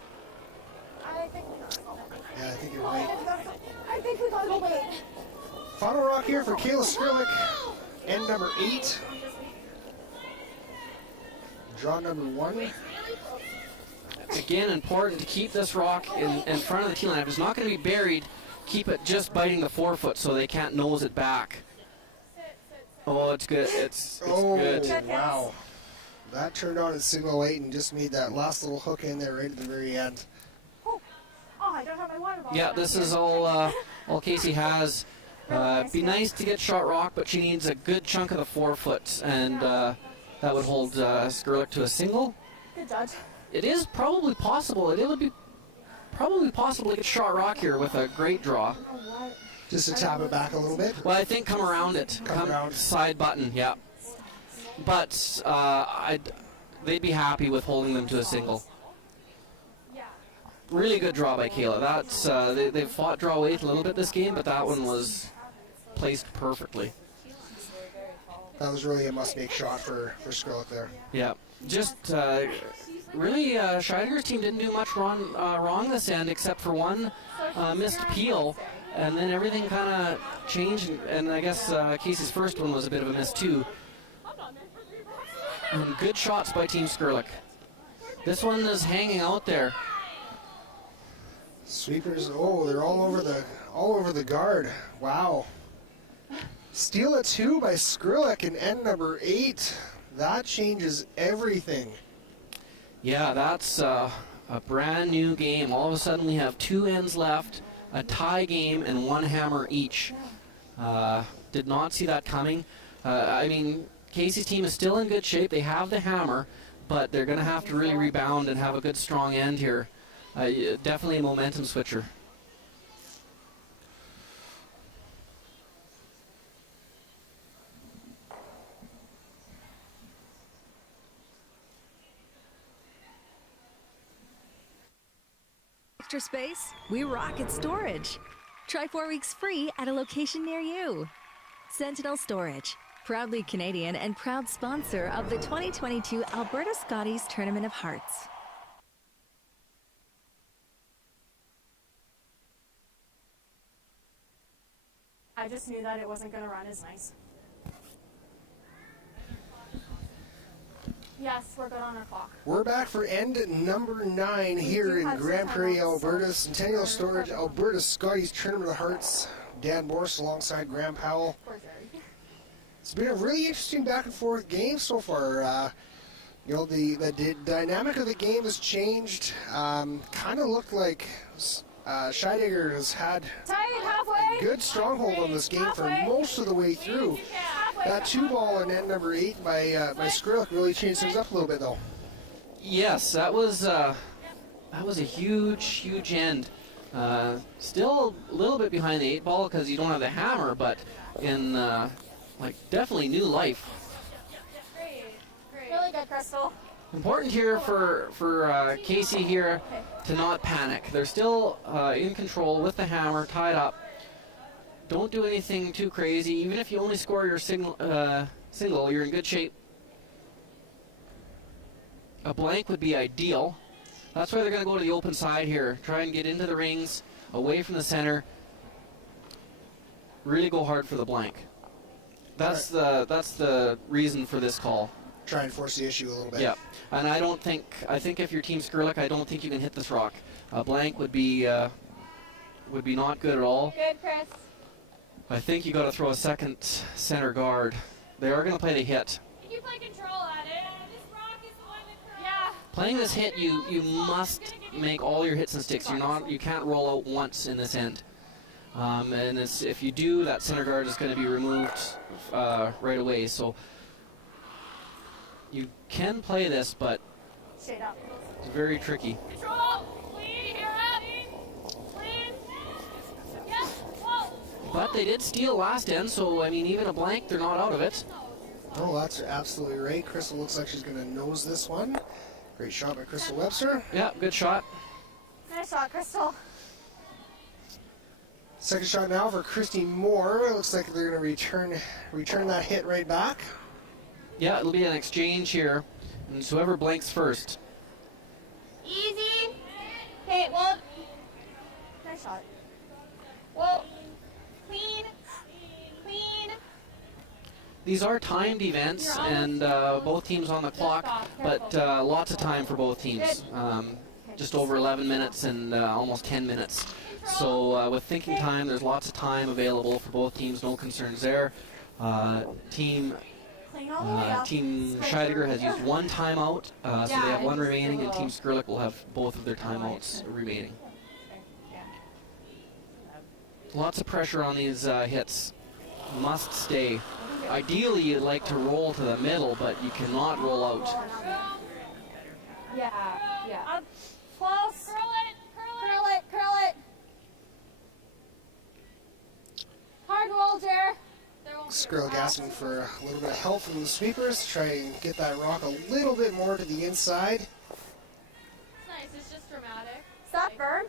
Yeah, I think you're right. I think we gotta wait. Final rock here for Kayla Skrlik. End number 8. Draw number 1. Again, important to keep this rock in front of the tee line. If it's not going to be buried, keep it just biting the 4 foot so they can't nose it back. Oh, it's good. It's good. Wow. That turned on at signal 8 and just made that last little hook in there right at the very end. Oh, I don't have my water bottle. Yeah, this is all Casey has. Be nice to get shot rock, but she needs a good chunk of the 4 foot, and that would hold Skrlik to a single. Good judge. It is probably possible. It would be probably possible to get shot rock here with a great draw. Just to tap it back a little bit? Well, I think come around it. Come around. Side button, yeah. But they'd be happy with holding them to a single. Really good draw by Kayla. That's they've fought draw 8 a little bit this game, but that one was placed perfectly. That was really a must-make shot for Skrlik there. Yeah, just really Scheidegger's team didn't do much wrong this end except for one missed peel, and then everything kind of changed, and I guess Casey's first one was a bit of a miss too. And good shots by Team Skrlik. This one is hanging out there. Sweepers, oh, they're all over the guard. Wow. Steal a 2 by Skrlik in end number 8. That changes everything. Yeah, that's a brand new game. All of a sudden we have 2 ends left, a tie game, and 1 hammer each. Did not see that coming. I mean, Casey's team is still in good shape. They have the hammer, but they're going to have to really rebound and have a good strong end here. Definitely a momentum switcher. Extra space? We rock at storage. Try 4 weeks free at a location near you. Sentinel Storage, proudly Canadian and proud sponsor of the 2022 Alberta Scotties Tournament of Hearts. I just knew that it wasn't going to run as nice. Yes, we're good on our clock. We're back for end number 9 here in Grand Prairie, Alberta. Centennial Storage, Alberta Scotties Tournament of the Hearts. Dan Boris alongside Graham Powell. It's been a really interesting back and forth game so far. You know, the dynamic of the game has changed. Kind of looked like Scheidegger has had a good stronghold on this game for most of the way through. That 2-ball in end number 8 by Skrlik really changed things up a little bit, though. Yes, that was a huge end. Still a little bit behind the 8-ball because you don't have the hammer, but in definitely new life. Really good, Crystal. Important here for Casey here to not panic. They're still in control with the hammer tied up. Don't do anything too crazy. Even if you only score your single, you're in good shape. A blank would be ideal. That's why they're going to go to the open side here. Try and get into the rings, away from the center. Really go hard for the blank. That's the reason for this call. Try and force the issue a little bit. Yeah, and I think if your team's Skrlik, I don't think you can hit this rock. A blank would be not good at all. Good, Chris. I think you got to throw a second center guard. They are going to play the hit. Can you play control at it? This rock is the one with yeah. Playing this hit, you must make all your hits and sticks. You can't roll out once in this end. And if you do, that center guard is going to be removed right away. So you can play this, but it's very tricky. Control, clean, here, Abby. Clean. Yes, whoa. But they did steal last end, so I mean, even a blank, they're not out of it. Oh, that's absolutely right. Crystal looks like she's going to nose this one. Great shot by Crystal Webster. Yeah, good shot. Nice shot, Crystal. Second shot now for Christy Moore. It looks like they're going to return that hit right back. Yeah, it'll be an exchange here, and so whoever blanks first. Easy. Okay, well. Nice shot. Well, clean. Clean. These are timed events, and both teams on the clock, but lots of time for both teams. Just over 11 minutes and almost 10 minutes. So with thinking time, there's lots of time available for both teams. No concerns there. Team Scheidegger has used one timeout, so they have one remaining, and Team Skrlik will have both of their timeouts remaining. Lots of pressure on these hits. Must stay. Ideally, you'd like to roll to the middle, but you cannot roll out. Yeah. Close. Curl it. Hard roll, Jer. Skrlik asking for a little bit of help from the sweepers to try and get that rock a little bit more to the inside. It's nice, it's just dramatic. Stop, Vern.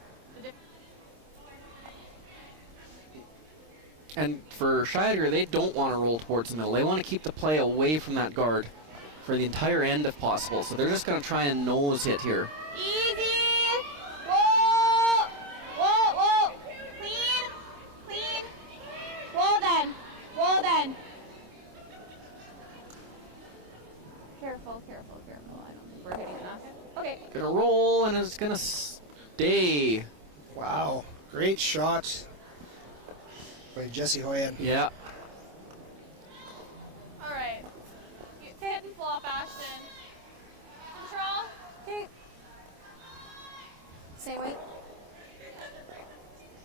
And for Scheidegger, they don't want to roll towards the middle. They want to keep the play away from that guard for the entire end if possible. So they're just going to try and nose hit here. Easy. Whoa. Whoa. Clean. Whoa then. Careful. I don't think we're hitting enough. Okay. Gonna roll, and it's gonna stay. Wow, great shot by Jesse Hoyen. Yeah. All right. Hit and flop, Ashton. Control. Okay. Same way.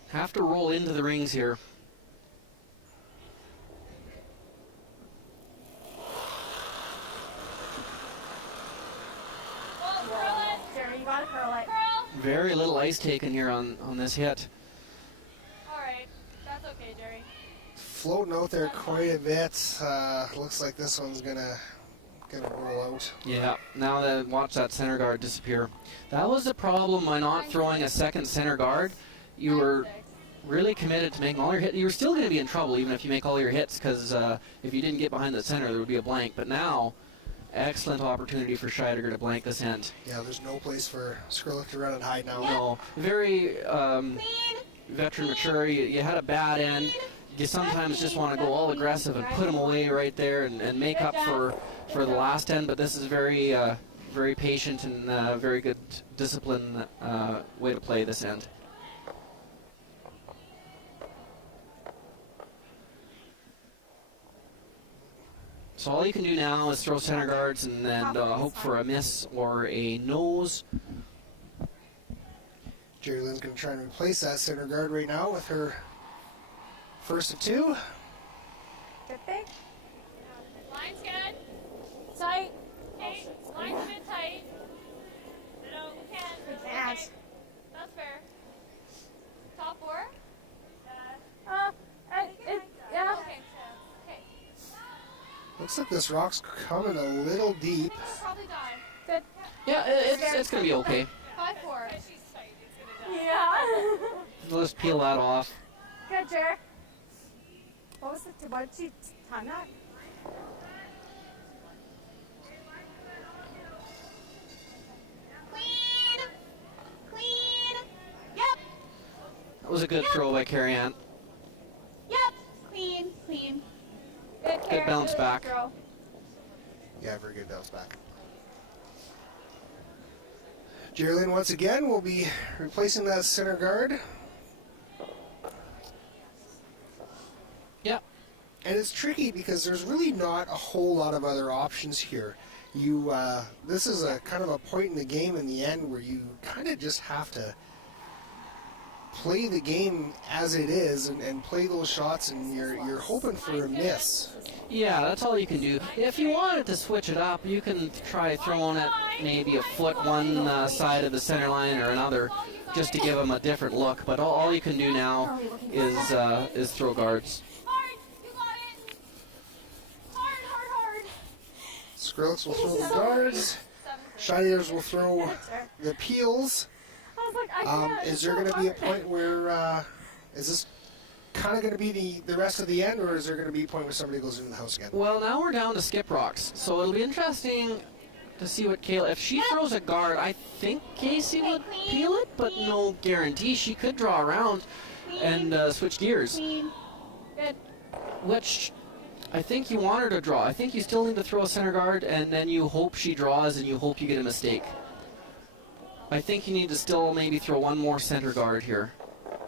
Have to roll into the rings here. Jerry, you gotta curl it. Very little ice taken here on this hit. All right. That's okay, Jerry. Floating out there quite a bit. Looks like this one's gonna roll out. Yeah, now watch that center guard disappear. That was the problem by not throwing a second center guard. You were really committed to making all your hits. You were still going to be in trouble even if you make all your hits, because if you didn't get behind the center, there would be a blank. But now, excellent opportunity for Scheidegger to blank this end. Yeah, there's no place for Skrlik to run and hide now. No, very veteran mature. You had a bad end. you sometimes just want to go all aggressive and put them away right there and make up for the last end. But this is very very patient and very good discipline way to play this end. So all you can do now is throw center guards and then hope for a miss or a nose. Jerry Lynn's going to try and replace that center guard right now with her first of two. Good thing. Line's good. Tight. Hey, line's a bit tight. No, we can't. We can't. Okay. That's fair. Top four? Yeah. Okay. Looks like this rock's coming a little deep. Probably die. Good. Yeah, it's going to be okay. 5-4. Yeah. We'll just peel that off. Good, Jer. What was it? What did she time that? Clean. Yep. That was a good throw by Carrie Ann. Yep. Clean. Good bounce back. Throw. Yeah, very good bounce back. Jerry Lynn once again will be replacing that center guard. Yeah. And it's tricky because there's really not a whole lot of other options here. This is a kind of a point in the game in the end where you kind of just have to play the game as it is and play those shots, and you're hoping for a miss. Yeah, that's all you can do. If you wanted to switch it up, you can try throwing it maybe a foot one side of the center line or another, just to give them a different look. But all you can do now is throw guards. Hard. You got it. Hard. Skrillex will throw the guards. Shire's will throw the peels. I was like, I can't. Is there going to be a point where is this kind of going to be the rest of the end, or is there going to be a point where somebody goes into the house again? Well, now we're down to skip rocks, so it'll be interesting to see what Kayla. If she throws a guard, I think Casey would peel it, but no guarantee. She could draw around and switch gears, Good. which I think you want her to draw. I think you still need to throw a center guard, and then you hope she draws, and you hope you get a mistake. I think you need to still maybe throw one more center guard here.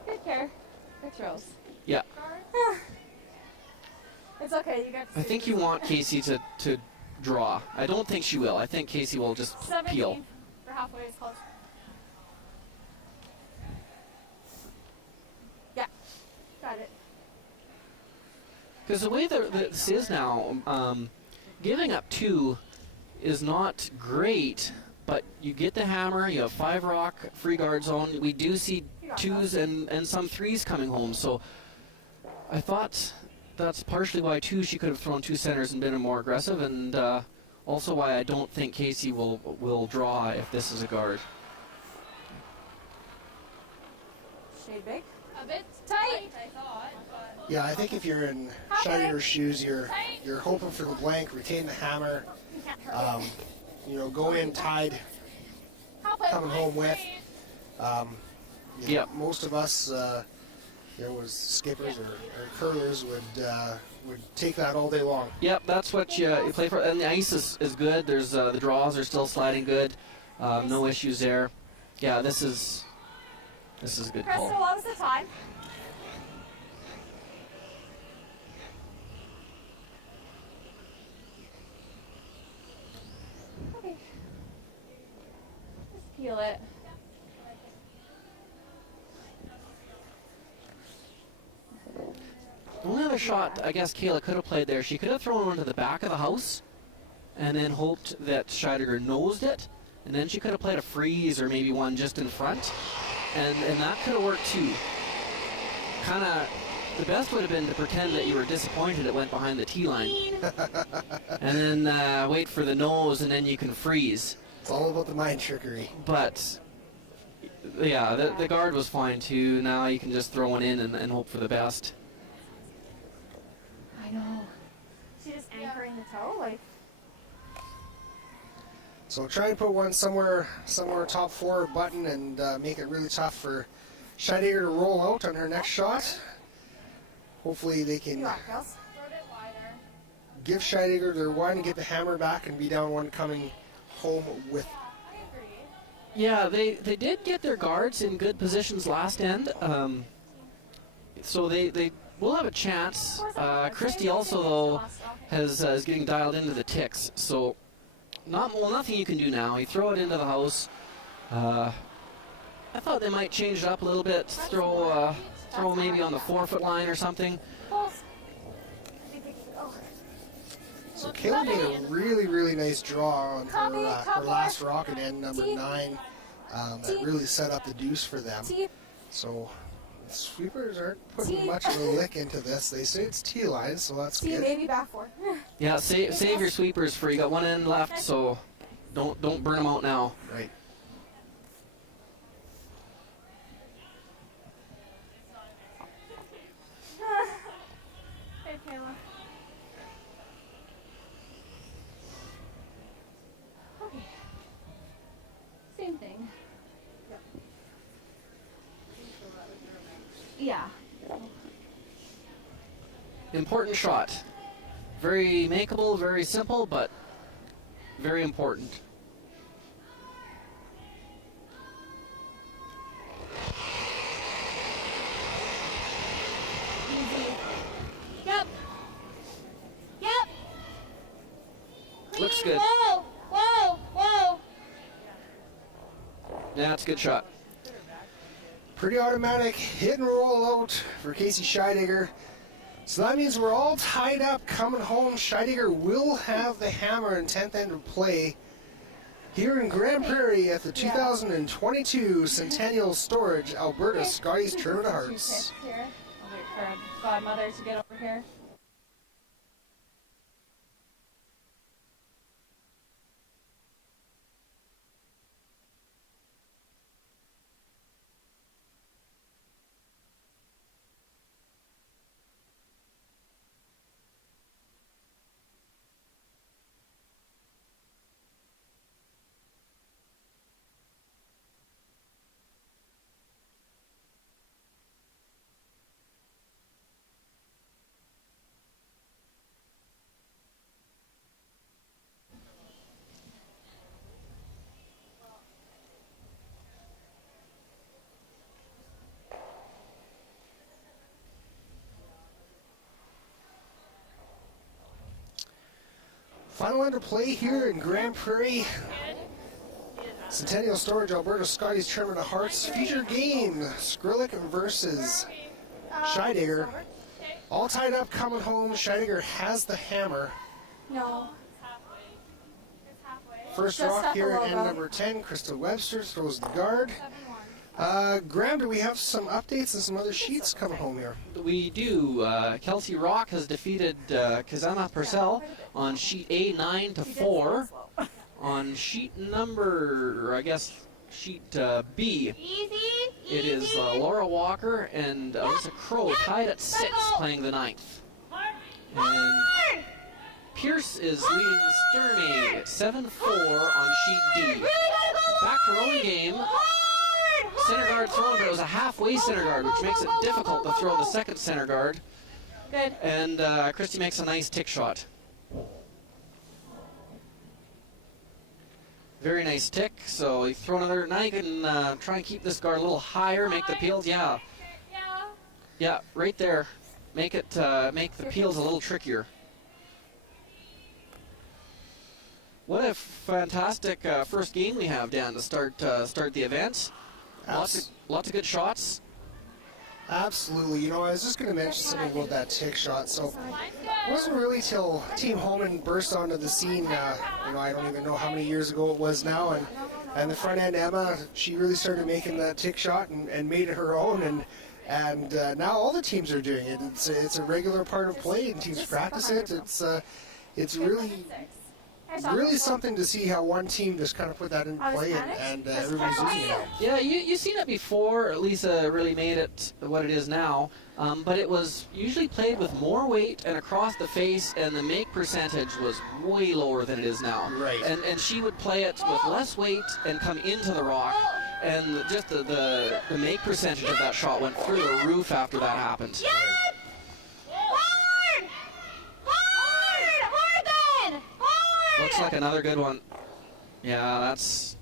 Good care. Good throws. Yeah. It's okay. You got. I think you want Casey to draw. I don't think she will. I think Casey will just 17 peel. for halfway is close. Yeah. Got it. Because the way that this is now, giving up 2 is not great, but you get the hammer, you have 5 rock, free guard zone. We do see 2s and some 3s coming home, so I thought that's partially why she could have thrown 2 centers and been more aggressive, and also why I don't think Casey will draw if this is a guard. Shade big. A bit tight. I thought. Yeah, I think if you're in Shire's shoes, you're hoping for the blank, retain the hammer, go in tied, coming home with. Most of us, as skippers or curlers would take that all day long. Yep, that's what you play for. And the ice is good. There's the draws are still sliding good. No issues there. Yeah, this is a good Crystal, call. what was the time? Okay. Just peel it. The only other shot I guess Kayla could have played there, she could have thrown one to the back of the house and then hoped that Scheidegger nosed it, and then she could have played a freeze or maybe one just in front, and that could have worked too. Kind of, the best would have been to pretend that you were disappointed it went behind the tee line, and then wait for the nose, and then you can freeze. It's all about the mind trickery. But yeah, the guard was fine too. Now you can just throw one in and hope for the best. I know. She just anchoring the toe, like. So try and put one somewhere top 4 button and make it really tough for Scheidegger to roll out on her next shot. hopefully they can Throw it wider. give Scheidegger their one and get the hammer back and be down one coming home with. I agree. Yeah, they did get their guards in good positions last end, so they will have a chance. Christie also, though, is getting dialed into the ticks, so nothing you can do now. You throw it into the house. I thought they might change it up a little bit, throw maybe on the 4-foot line or something. So Kayla made a really, really nice draw on her last rocket end, number 9, that really set up the deuce for them. So the sweepers aren't putting much of a lick into this. They say it's T-line, so that's good. Baby back 4. Yeah, save your sweepers for you got one end left, so don't burn them out now. Right. Hey, Kayla. Okay. Same thing. Yeah. Important shot. Very makeable, very simple, but very important. Yep. Yep. Looks good. Whoa. Whoa. Whoa. Yeah, it's a good shot. Pretty automatic hit and roll out for Casey Scheidegger. So that means we're all tied up coming home. Scheidegger will have the hammer and 10th end of play here in Grand Prairie at the 2022 Centennial Storage Alberta Scotties Tournament of Hearts. Here. I'll wait for a godmother to get over here. Final end of play here in Grand Prairie. Centennial Storage Alberta Scotties Tournament of Hearts. Feature game, Skrillex versus Scheidegger. All tied up coming home. Scheidegger has the hammer. No. First Just rock up a here at little end bit. number 10. Krista Webster throws the guard. Graham, do we have some updates and some other sheets coming home here? We do. Kelsey Rock has defeated Kazana Purcell on sheet A 9-4. On sheet number, I guess, sheet B, it is Laura Walker and Alyssa Crow tied at 6 playing the 9th. And Pierce is leading Sturmey at 7-4 on sheet D. Back to rolling game. Center guard thrown, but it was a halfway center guard, which makes it difficult to throw the second center guard. Good. And Christie makes a nice tick shot. Very nice tick. So you throw another. Now you can try and keep this guard a little higher, make the peels. Yeah, yeah, right there. Make it make the peels a little trickier. What a fantastic first game we have, Dan, to start the event. Lots of good shots. Absolutely. You know, I was just going to mention something about that tick shot. So it wasn't really till Team Holman burst onto the scene, I don't even know how many years ago it was now, and the front end, Emma, she really started making that tick shot and made it her own, and now all the teams are doing it. It's a regular part of play, and teams practice it. It's really something to see how one team just kind of put that in play and everybody's using it now. Yeah, you've seen it before. Lisa really made it what it is now. But it was usually played with more weight and across the face, and the make percentage was way lower than it is now. Right. And she would play it with less weight and come into the rock, and just the make percentage of that shot went through the roof after that happened. looks like another good one. Yeah, that's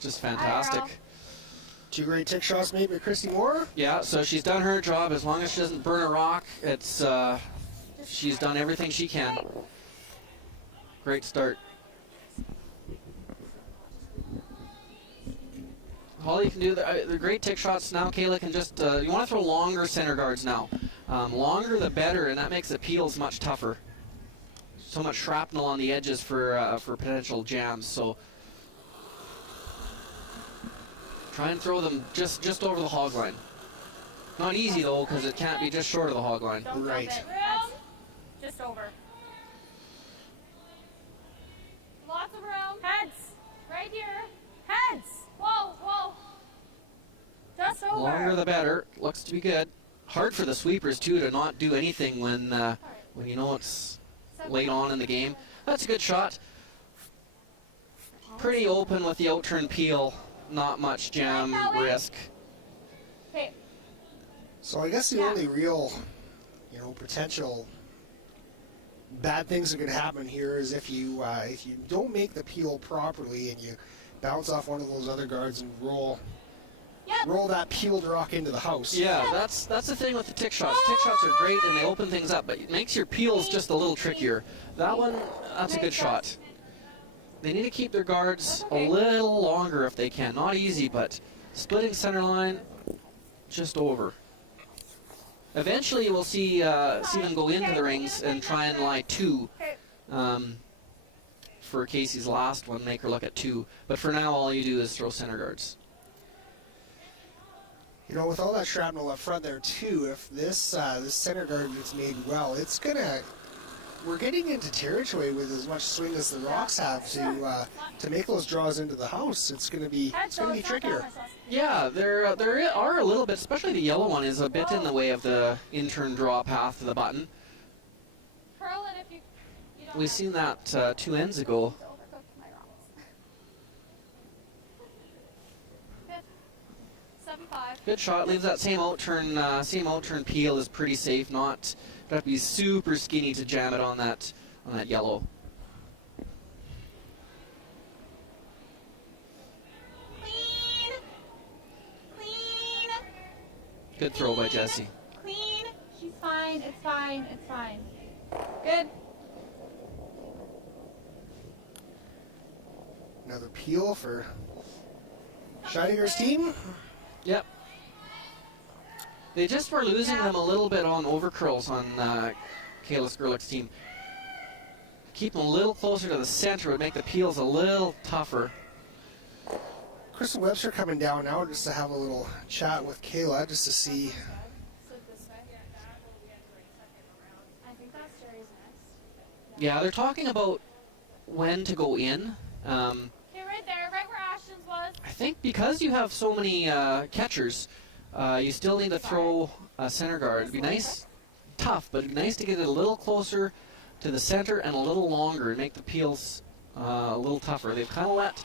just fantastic. Two great tick shots made by Christy Moore. Yeah, so she's done her job. As long as she doesn't burn a rock, it's she's done everything she can. Great start. All you can do, the great tick shots now, Kayla can just, you want to throw longer center guards now. Longer the better, and that makes the peels much tougher. So much shrapnel on the edges for potential jams, so try and throw them just over the hog line. Not easy though, because it can't be just short of the hog line. Right. Just over. Lots of room. Heads. Right here. Heads. Whoa, whoa. Just over. Longer the better. Looks to be good. Hard for the sweepers too to not do anything when you know it's late on in the game. That's a good shot. Pretty open with the out-turn peel. Not much jam risk. Okay. So I guess the only real, potential bad things that could happen here is if you don't make the peel properly and you bounce off one of those other guards and roll that peeled rock into the house. Yeah, that's the thing with the tick shots. Tick shots are great and they open things up, but it makes your peels just a little trickier. That one, that's a good shot. They need to keep their guards a little longer if they can. Not easy, but splitting center line, just over. Eventually, we'll see them go into the rings and try and lie 2. For Casey's last one, make her look at 2. But for now, all you do is throw center guards. With all that shrapnel up front there too, if this center guard gets made well, we're getting into territory with as much swing as the Rocks have to make those draws into the house. It's gonna be trickier. Yeah, there are a little bit, especially the yellow one is a bit in the way of the in-turn draw path to the button. We've seen that 2 ends ago. Good shot. Leaves that same out-turn peel is pretty safe. Not have to be super skinny to jam it on that yellow. Clean. Good throw by Jessie. Clean. She's fine. It's fine. It's fine. Good. Another peel for Scheidegger's team. Yep. They just were losing them a little bit on overcurls on Kayla Skrlik's team. Keep them a little closer to the center would make the peels a little tougher. Kristen Webster coming down now just to have a little chat with Kayla, just to see. Yeah, they're talking about when to go in. Okay, right there, right where Ashton's was. I think because you have so many catchers, you still need to throw a center guard. It'd be nice, tough, but it'd be nice to get it a little closer to the center and a little longer and make the peels a little tougher. They've kind of let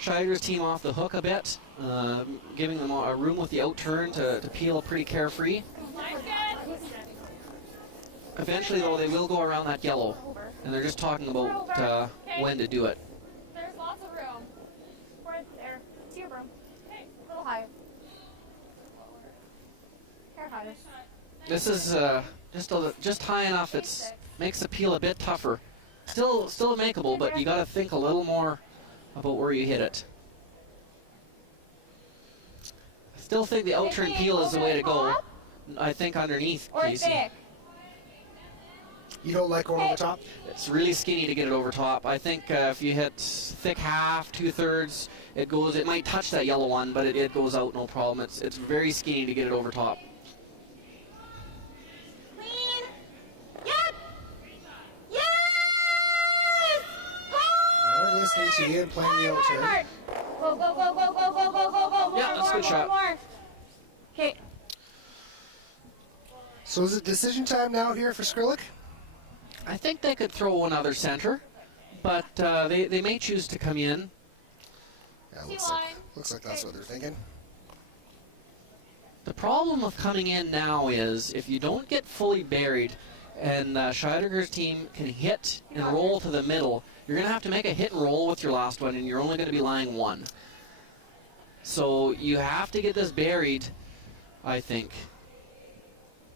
Scheidegger's team off the hook a bit, giving them a room with the out-turn to peel pretty carefree. Eventually, though, they will go around that yellow, and they're just talking about when to do it. There's lots of room. Right there. To your broom. Okay, a little higher. Hair higher. This is just high enough. It makes the peel a bit tougher. Still makeable, but you got to think a little more about where you hit it. I still think the out-turn peel is the way to go. I think underneath, Casey. You don't like going over top? It's really skinny to get it over top. I think if you hit thick half, 2/3, it might touch that yellow one, but it goes out no problem. It's very skinny to get it over top. Clean. Yep. Yes. We're listening to you and playing the out-turn. Go, go, go, go, go, go, go, go, go. Yeah, that's a good shot. Okay. So is it decision time now here for Skrlik? I think they could throw another center, but they may choose to come in. Yeah, looks like that's what they're thinking. The problem with coming in now is if you don't get fully buried, and Scheidegger's team can hit and roll to the middle, you're going to have to make a hit and roll with your last one, and you're only going to be lying one. So you have to get this buried, I think.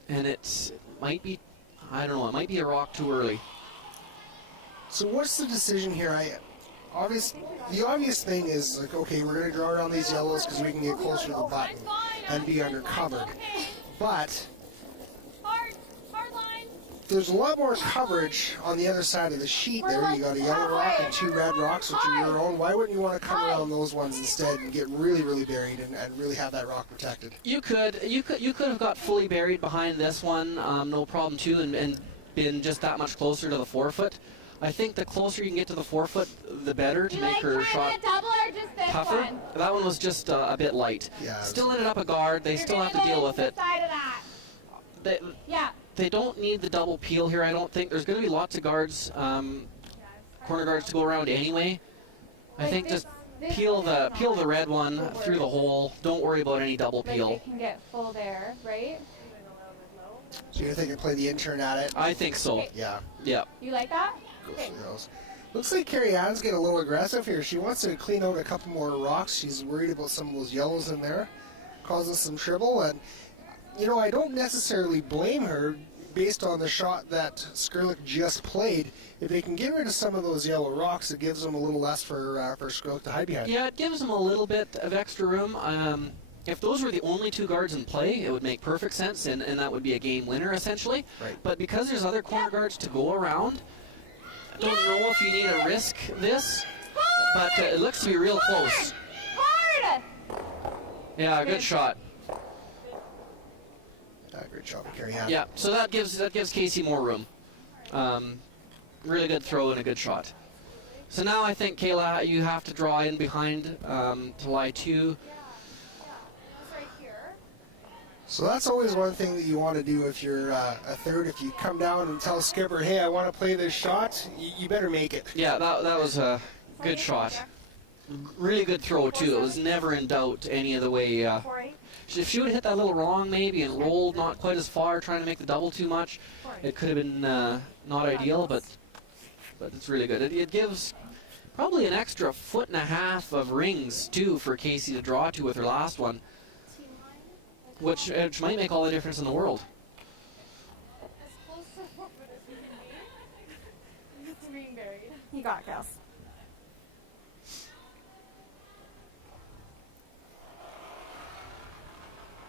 And it might be, I don't know, it might be a rock too early. So what's the decision here? The obvious thing is, like, okay, we're going to draw around these yellows because we can get closer to the button and be undercovered. But there's a lot more coverage on the other side of the sheet there. You got a yellow rock and 2 red rocks, which are your own. Why wouldn't you want to come around those ones instead and get really, really buried and really have that rock protected? You could have got fully buried behind this one, no problem too, and been just that much closer to the 4-foot. I think the closer you can get to the 4-foot, the better to make her shot tougher. That one was just a bit light. Yeah, still ended up a guard. They still have to deal with it. They don't need the double peel here, I don't think. There's going to be lots of guards, corner guards to go around anyway. I think just peel the red one through the hole. Don't worry about any double peel. Like they can get full there, right? So you're thinking play the intern at it? I think so. Okay. Yeah. Yeah. You like that? Go through those. Looks like Carrie Ann's getting a little aggressive here. She wants to clean out a couple more rocks. She's worried about some of those yellows in there, causing some trouble. And, you know, I don't necessarily blame her based on the shot that Skrlik just played. If they can get rid of some of those yellow rocks, it gives them a little less for Skrlik to hide behind. Yeah, it gives them a little bit of extra room. If those were the only 2 guards in play, it would make perfect sense, and that would be a game winner, essentially. Right. But because there's other corner guards to go around, I don't know if you need to risk this, but it looks to be real close. Hard! Yeah, good shot. Great shot by Carrie Ann. Yeah, so that gives Casey more room. Really good throw and a good shot. So now I think, Kayla, you have to draw in behind to lie 2. So that's always one thing that you want to do if you're a third. If you come down and tell skipper, hey, I want to play this shot, you better make it. Yeah, that was a good shot. Really good throw, too. It was never in doubt any of the way. If she would have hit that little wrong, maybe, and rolled not quite as far, trying to make the double too much, it could have been not ideal, but it's really good. It gives probably an extra 1.5 foot of rings, too, for Casey to draw to with her last one. Which might make all the difference in the world. As close to 4 foot as you can be. It's being buried. You got it, Kels.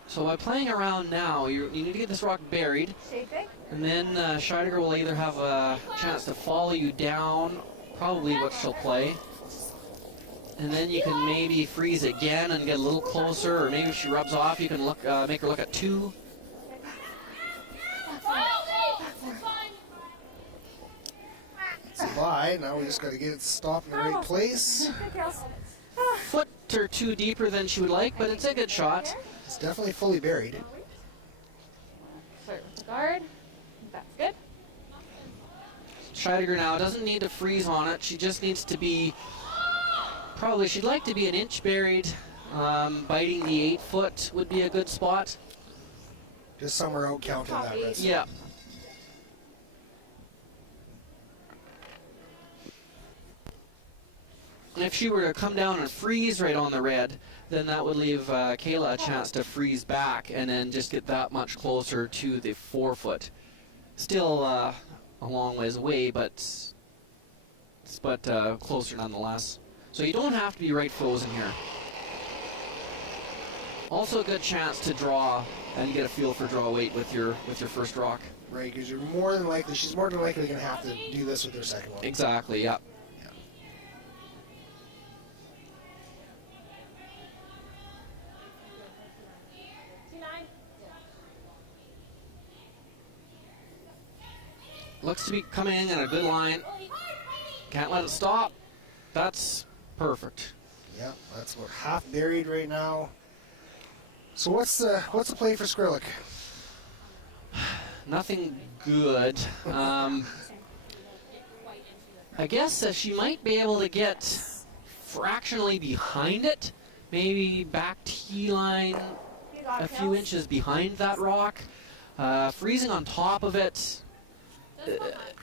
So by playing around now, you need to get this rock buried. Shaping? And then Scheidegger will either have a chance to follow you down, probably what she'll play. And then you can maybe freeze again and get a little closer, or maybe if she rubs off, you can look, make her look at 2. It's a bye. Now we just got to get it stopped in the right place. Foot or 2 deeper than she would like, but it's a good shot. It's definitely fully buried. Start with the guard. That's good. Scheidegger now doesn't need to freeze on it. She just needs to be, probably she'd like to be an inch buried. Biting the 8 foot would be a good spot. Just somewhere out counting that red. Yeah. And if she were to come down and freeze right on the red, then that would leave Kayla a chance to freeze back and then just get that much closer to the 4 foot. Still a long ways away, but closer nonetheless. So you don't have to be right frozen here. Also a good chance to draw and get a feel for draw weight with your first rock. Right, because she's more than likely going to have to do this with her second one. Exactly, yeah. Looks to be coming in a good line. Can't let it stop. That's perfect. Yeah, that's about half buried right now. So what's the play for Skrlik? Nothing good. I guess she might be able to get fractionally behind it. Maybe back tee line a few inches behind that rock. Freezing on top of it.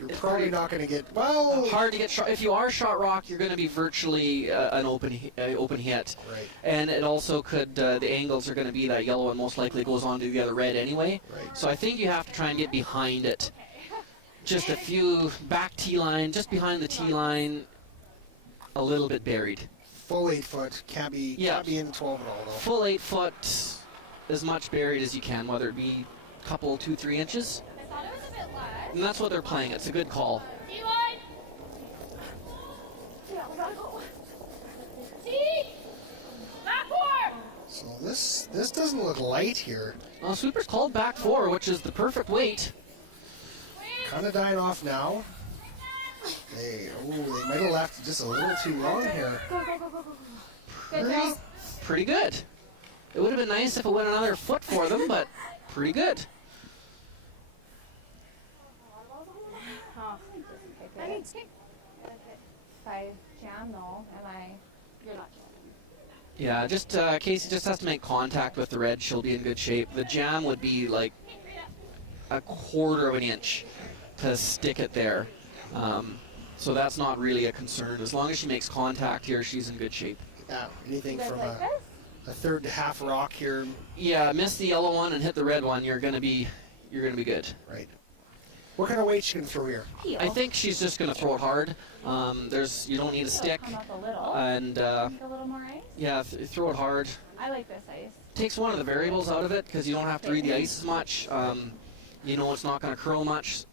You're probably not going to get, well... hard to get shot. If you are shot rock, you're going to be virtually an open hit. Right. And it also could, the angles are going to be that yellow and most likely goes on to the other red anyway. Right. So I think you have to try and get behind it. Just a few back tee line, just behind the tee line, a little bit buried. Full 8 foot, can't be in 12 at all, though. Full 8 foot, as much buried as you can, whether it be a couple, 2-3 inches. I thought it was a bit less. And that's what they're playing. It's a good call. D-line! Yeah, we gotta go. T! Back 4! So this doesn't look light here. Well, sweeper's called back 4, which is the perfect weight. Kind of dying off now. They might have left just a little too long here. Pretty good. It would have been nice if it went another foot for them, but pretty good. Oh, I mean, if I jam though, you're not jamming. Yeah, just Casey just has to make contact with the red. She'll be in good shape. The jam would be like a quarter of an inch to stick it there. So that's not really a concern. As long as she makes contact here, she's in good shape. Yeah, anything You guys from like a third to half rock here. Yeah, miss the yellow one and hit the red one. You're gonna be good. Right. What kind of weight you can throw here? I think she's just gonna throw it hard. You don't need a stick, Come up a little. and Think a little more ice. yeah, throw it hard. I like this ice. Takes one of the variables out of it because you don't have to read the ice as much. You know it's not gonna curl much.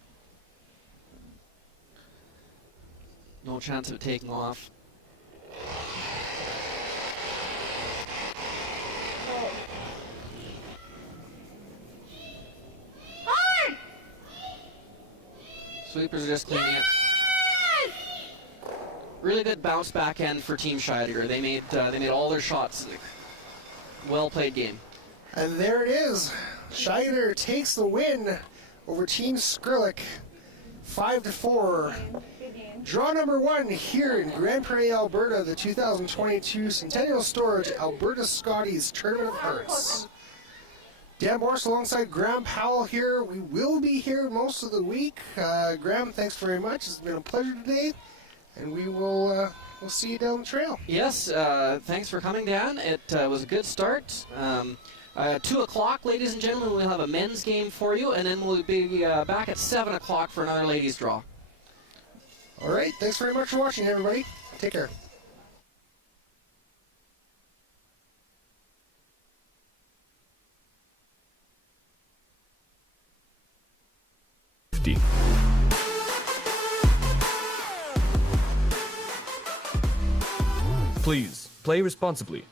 No chance of it taking off. Hard! Sweepers are just cleaning it. Really good bounce back end for Team Scheidegger. They made all their shots. Well played game. And there it is. Scheider takes the win over Team Skrillex, 5-4. Good game. Draw number 1 here in Grand Prairie, Alberta, the 2022 Centennial Storage Alberta Scotties Tournament of Hearts. Dan Morse alongside Graham Powell here. We will be here most of the week. Graham, thanks very much. It's been a pleasure today, and we'll see you down the trail. Yes, thanks for coming, Dan. It was a good start. 2 o'clock, ladies and gentlemen, we'll have a men's game for you, and then we'll be back at 7 o'clock for another ladies' draw. All right, thanks very much for watching, everybody. Take care. Please play responsibly.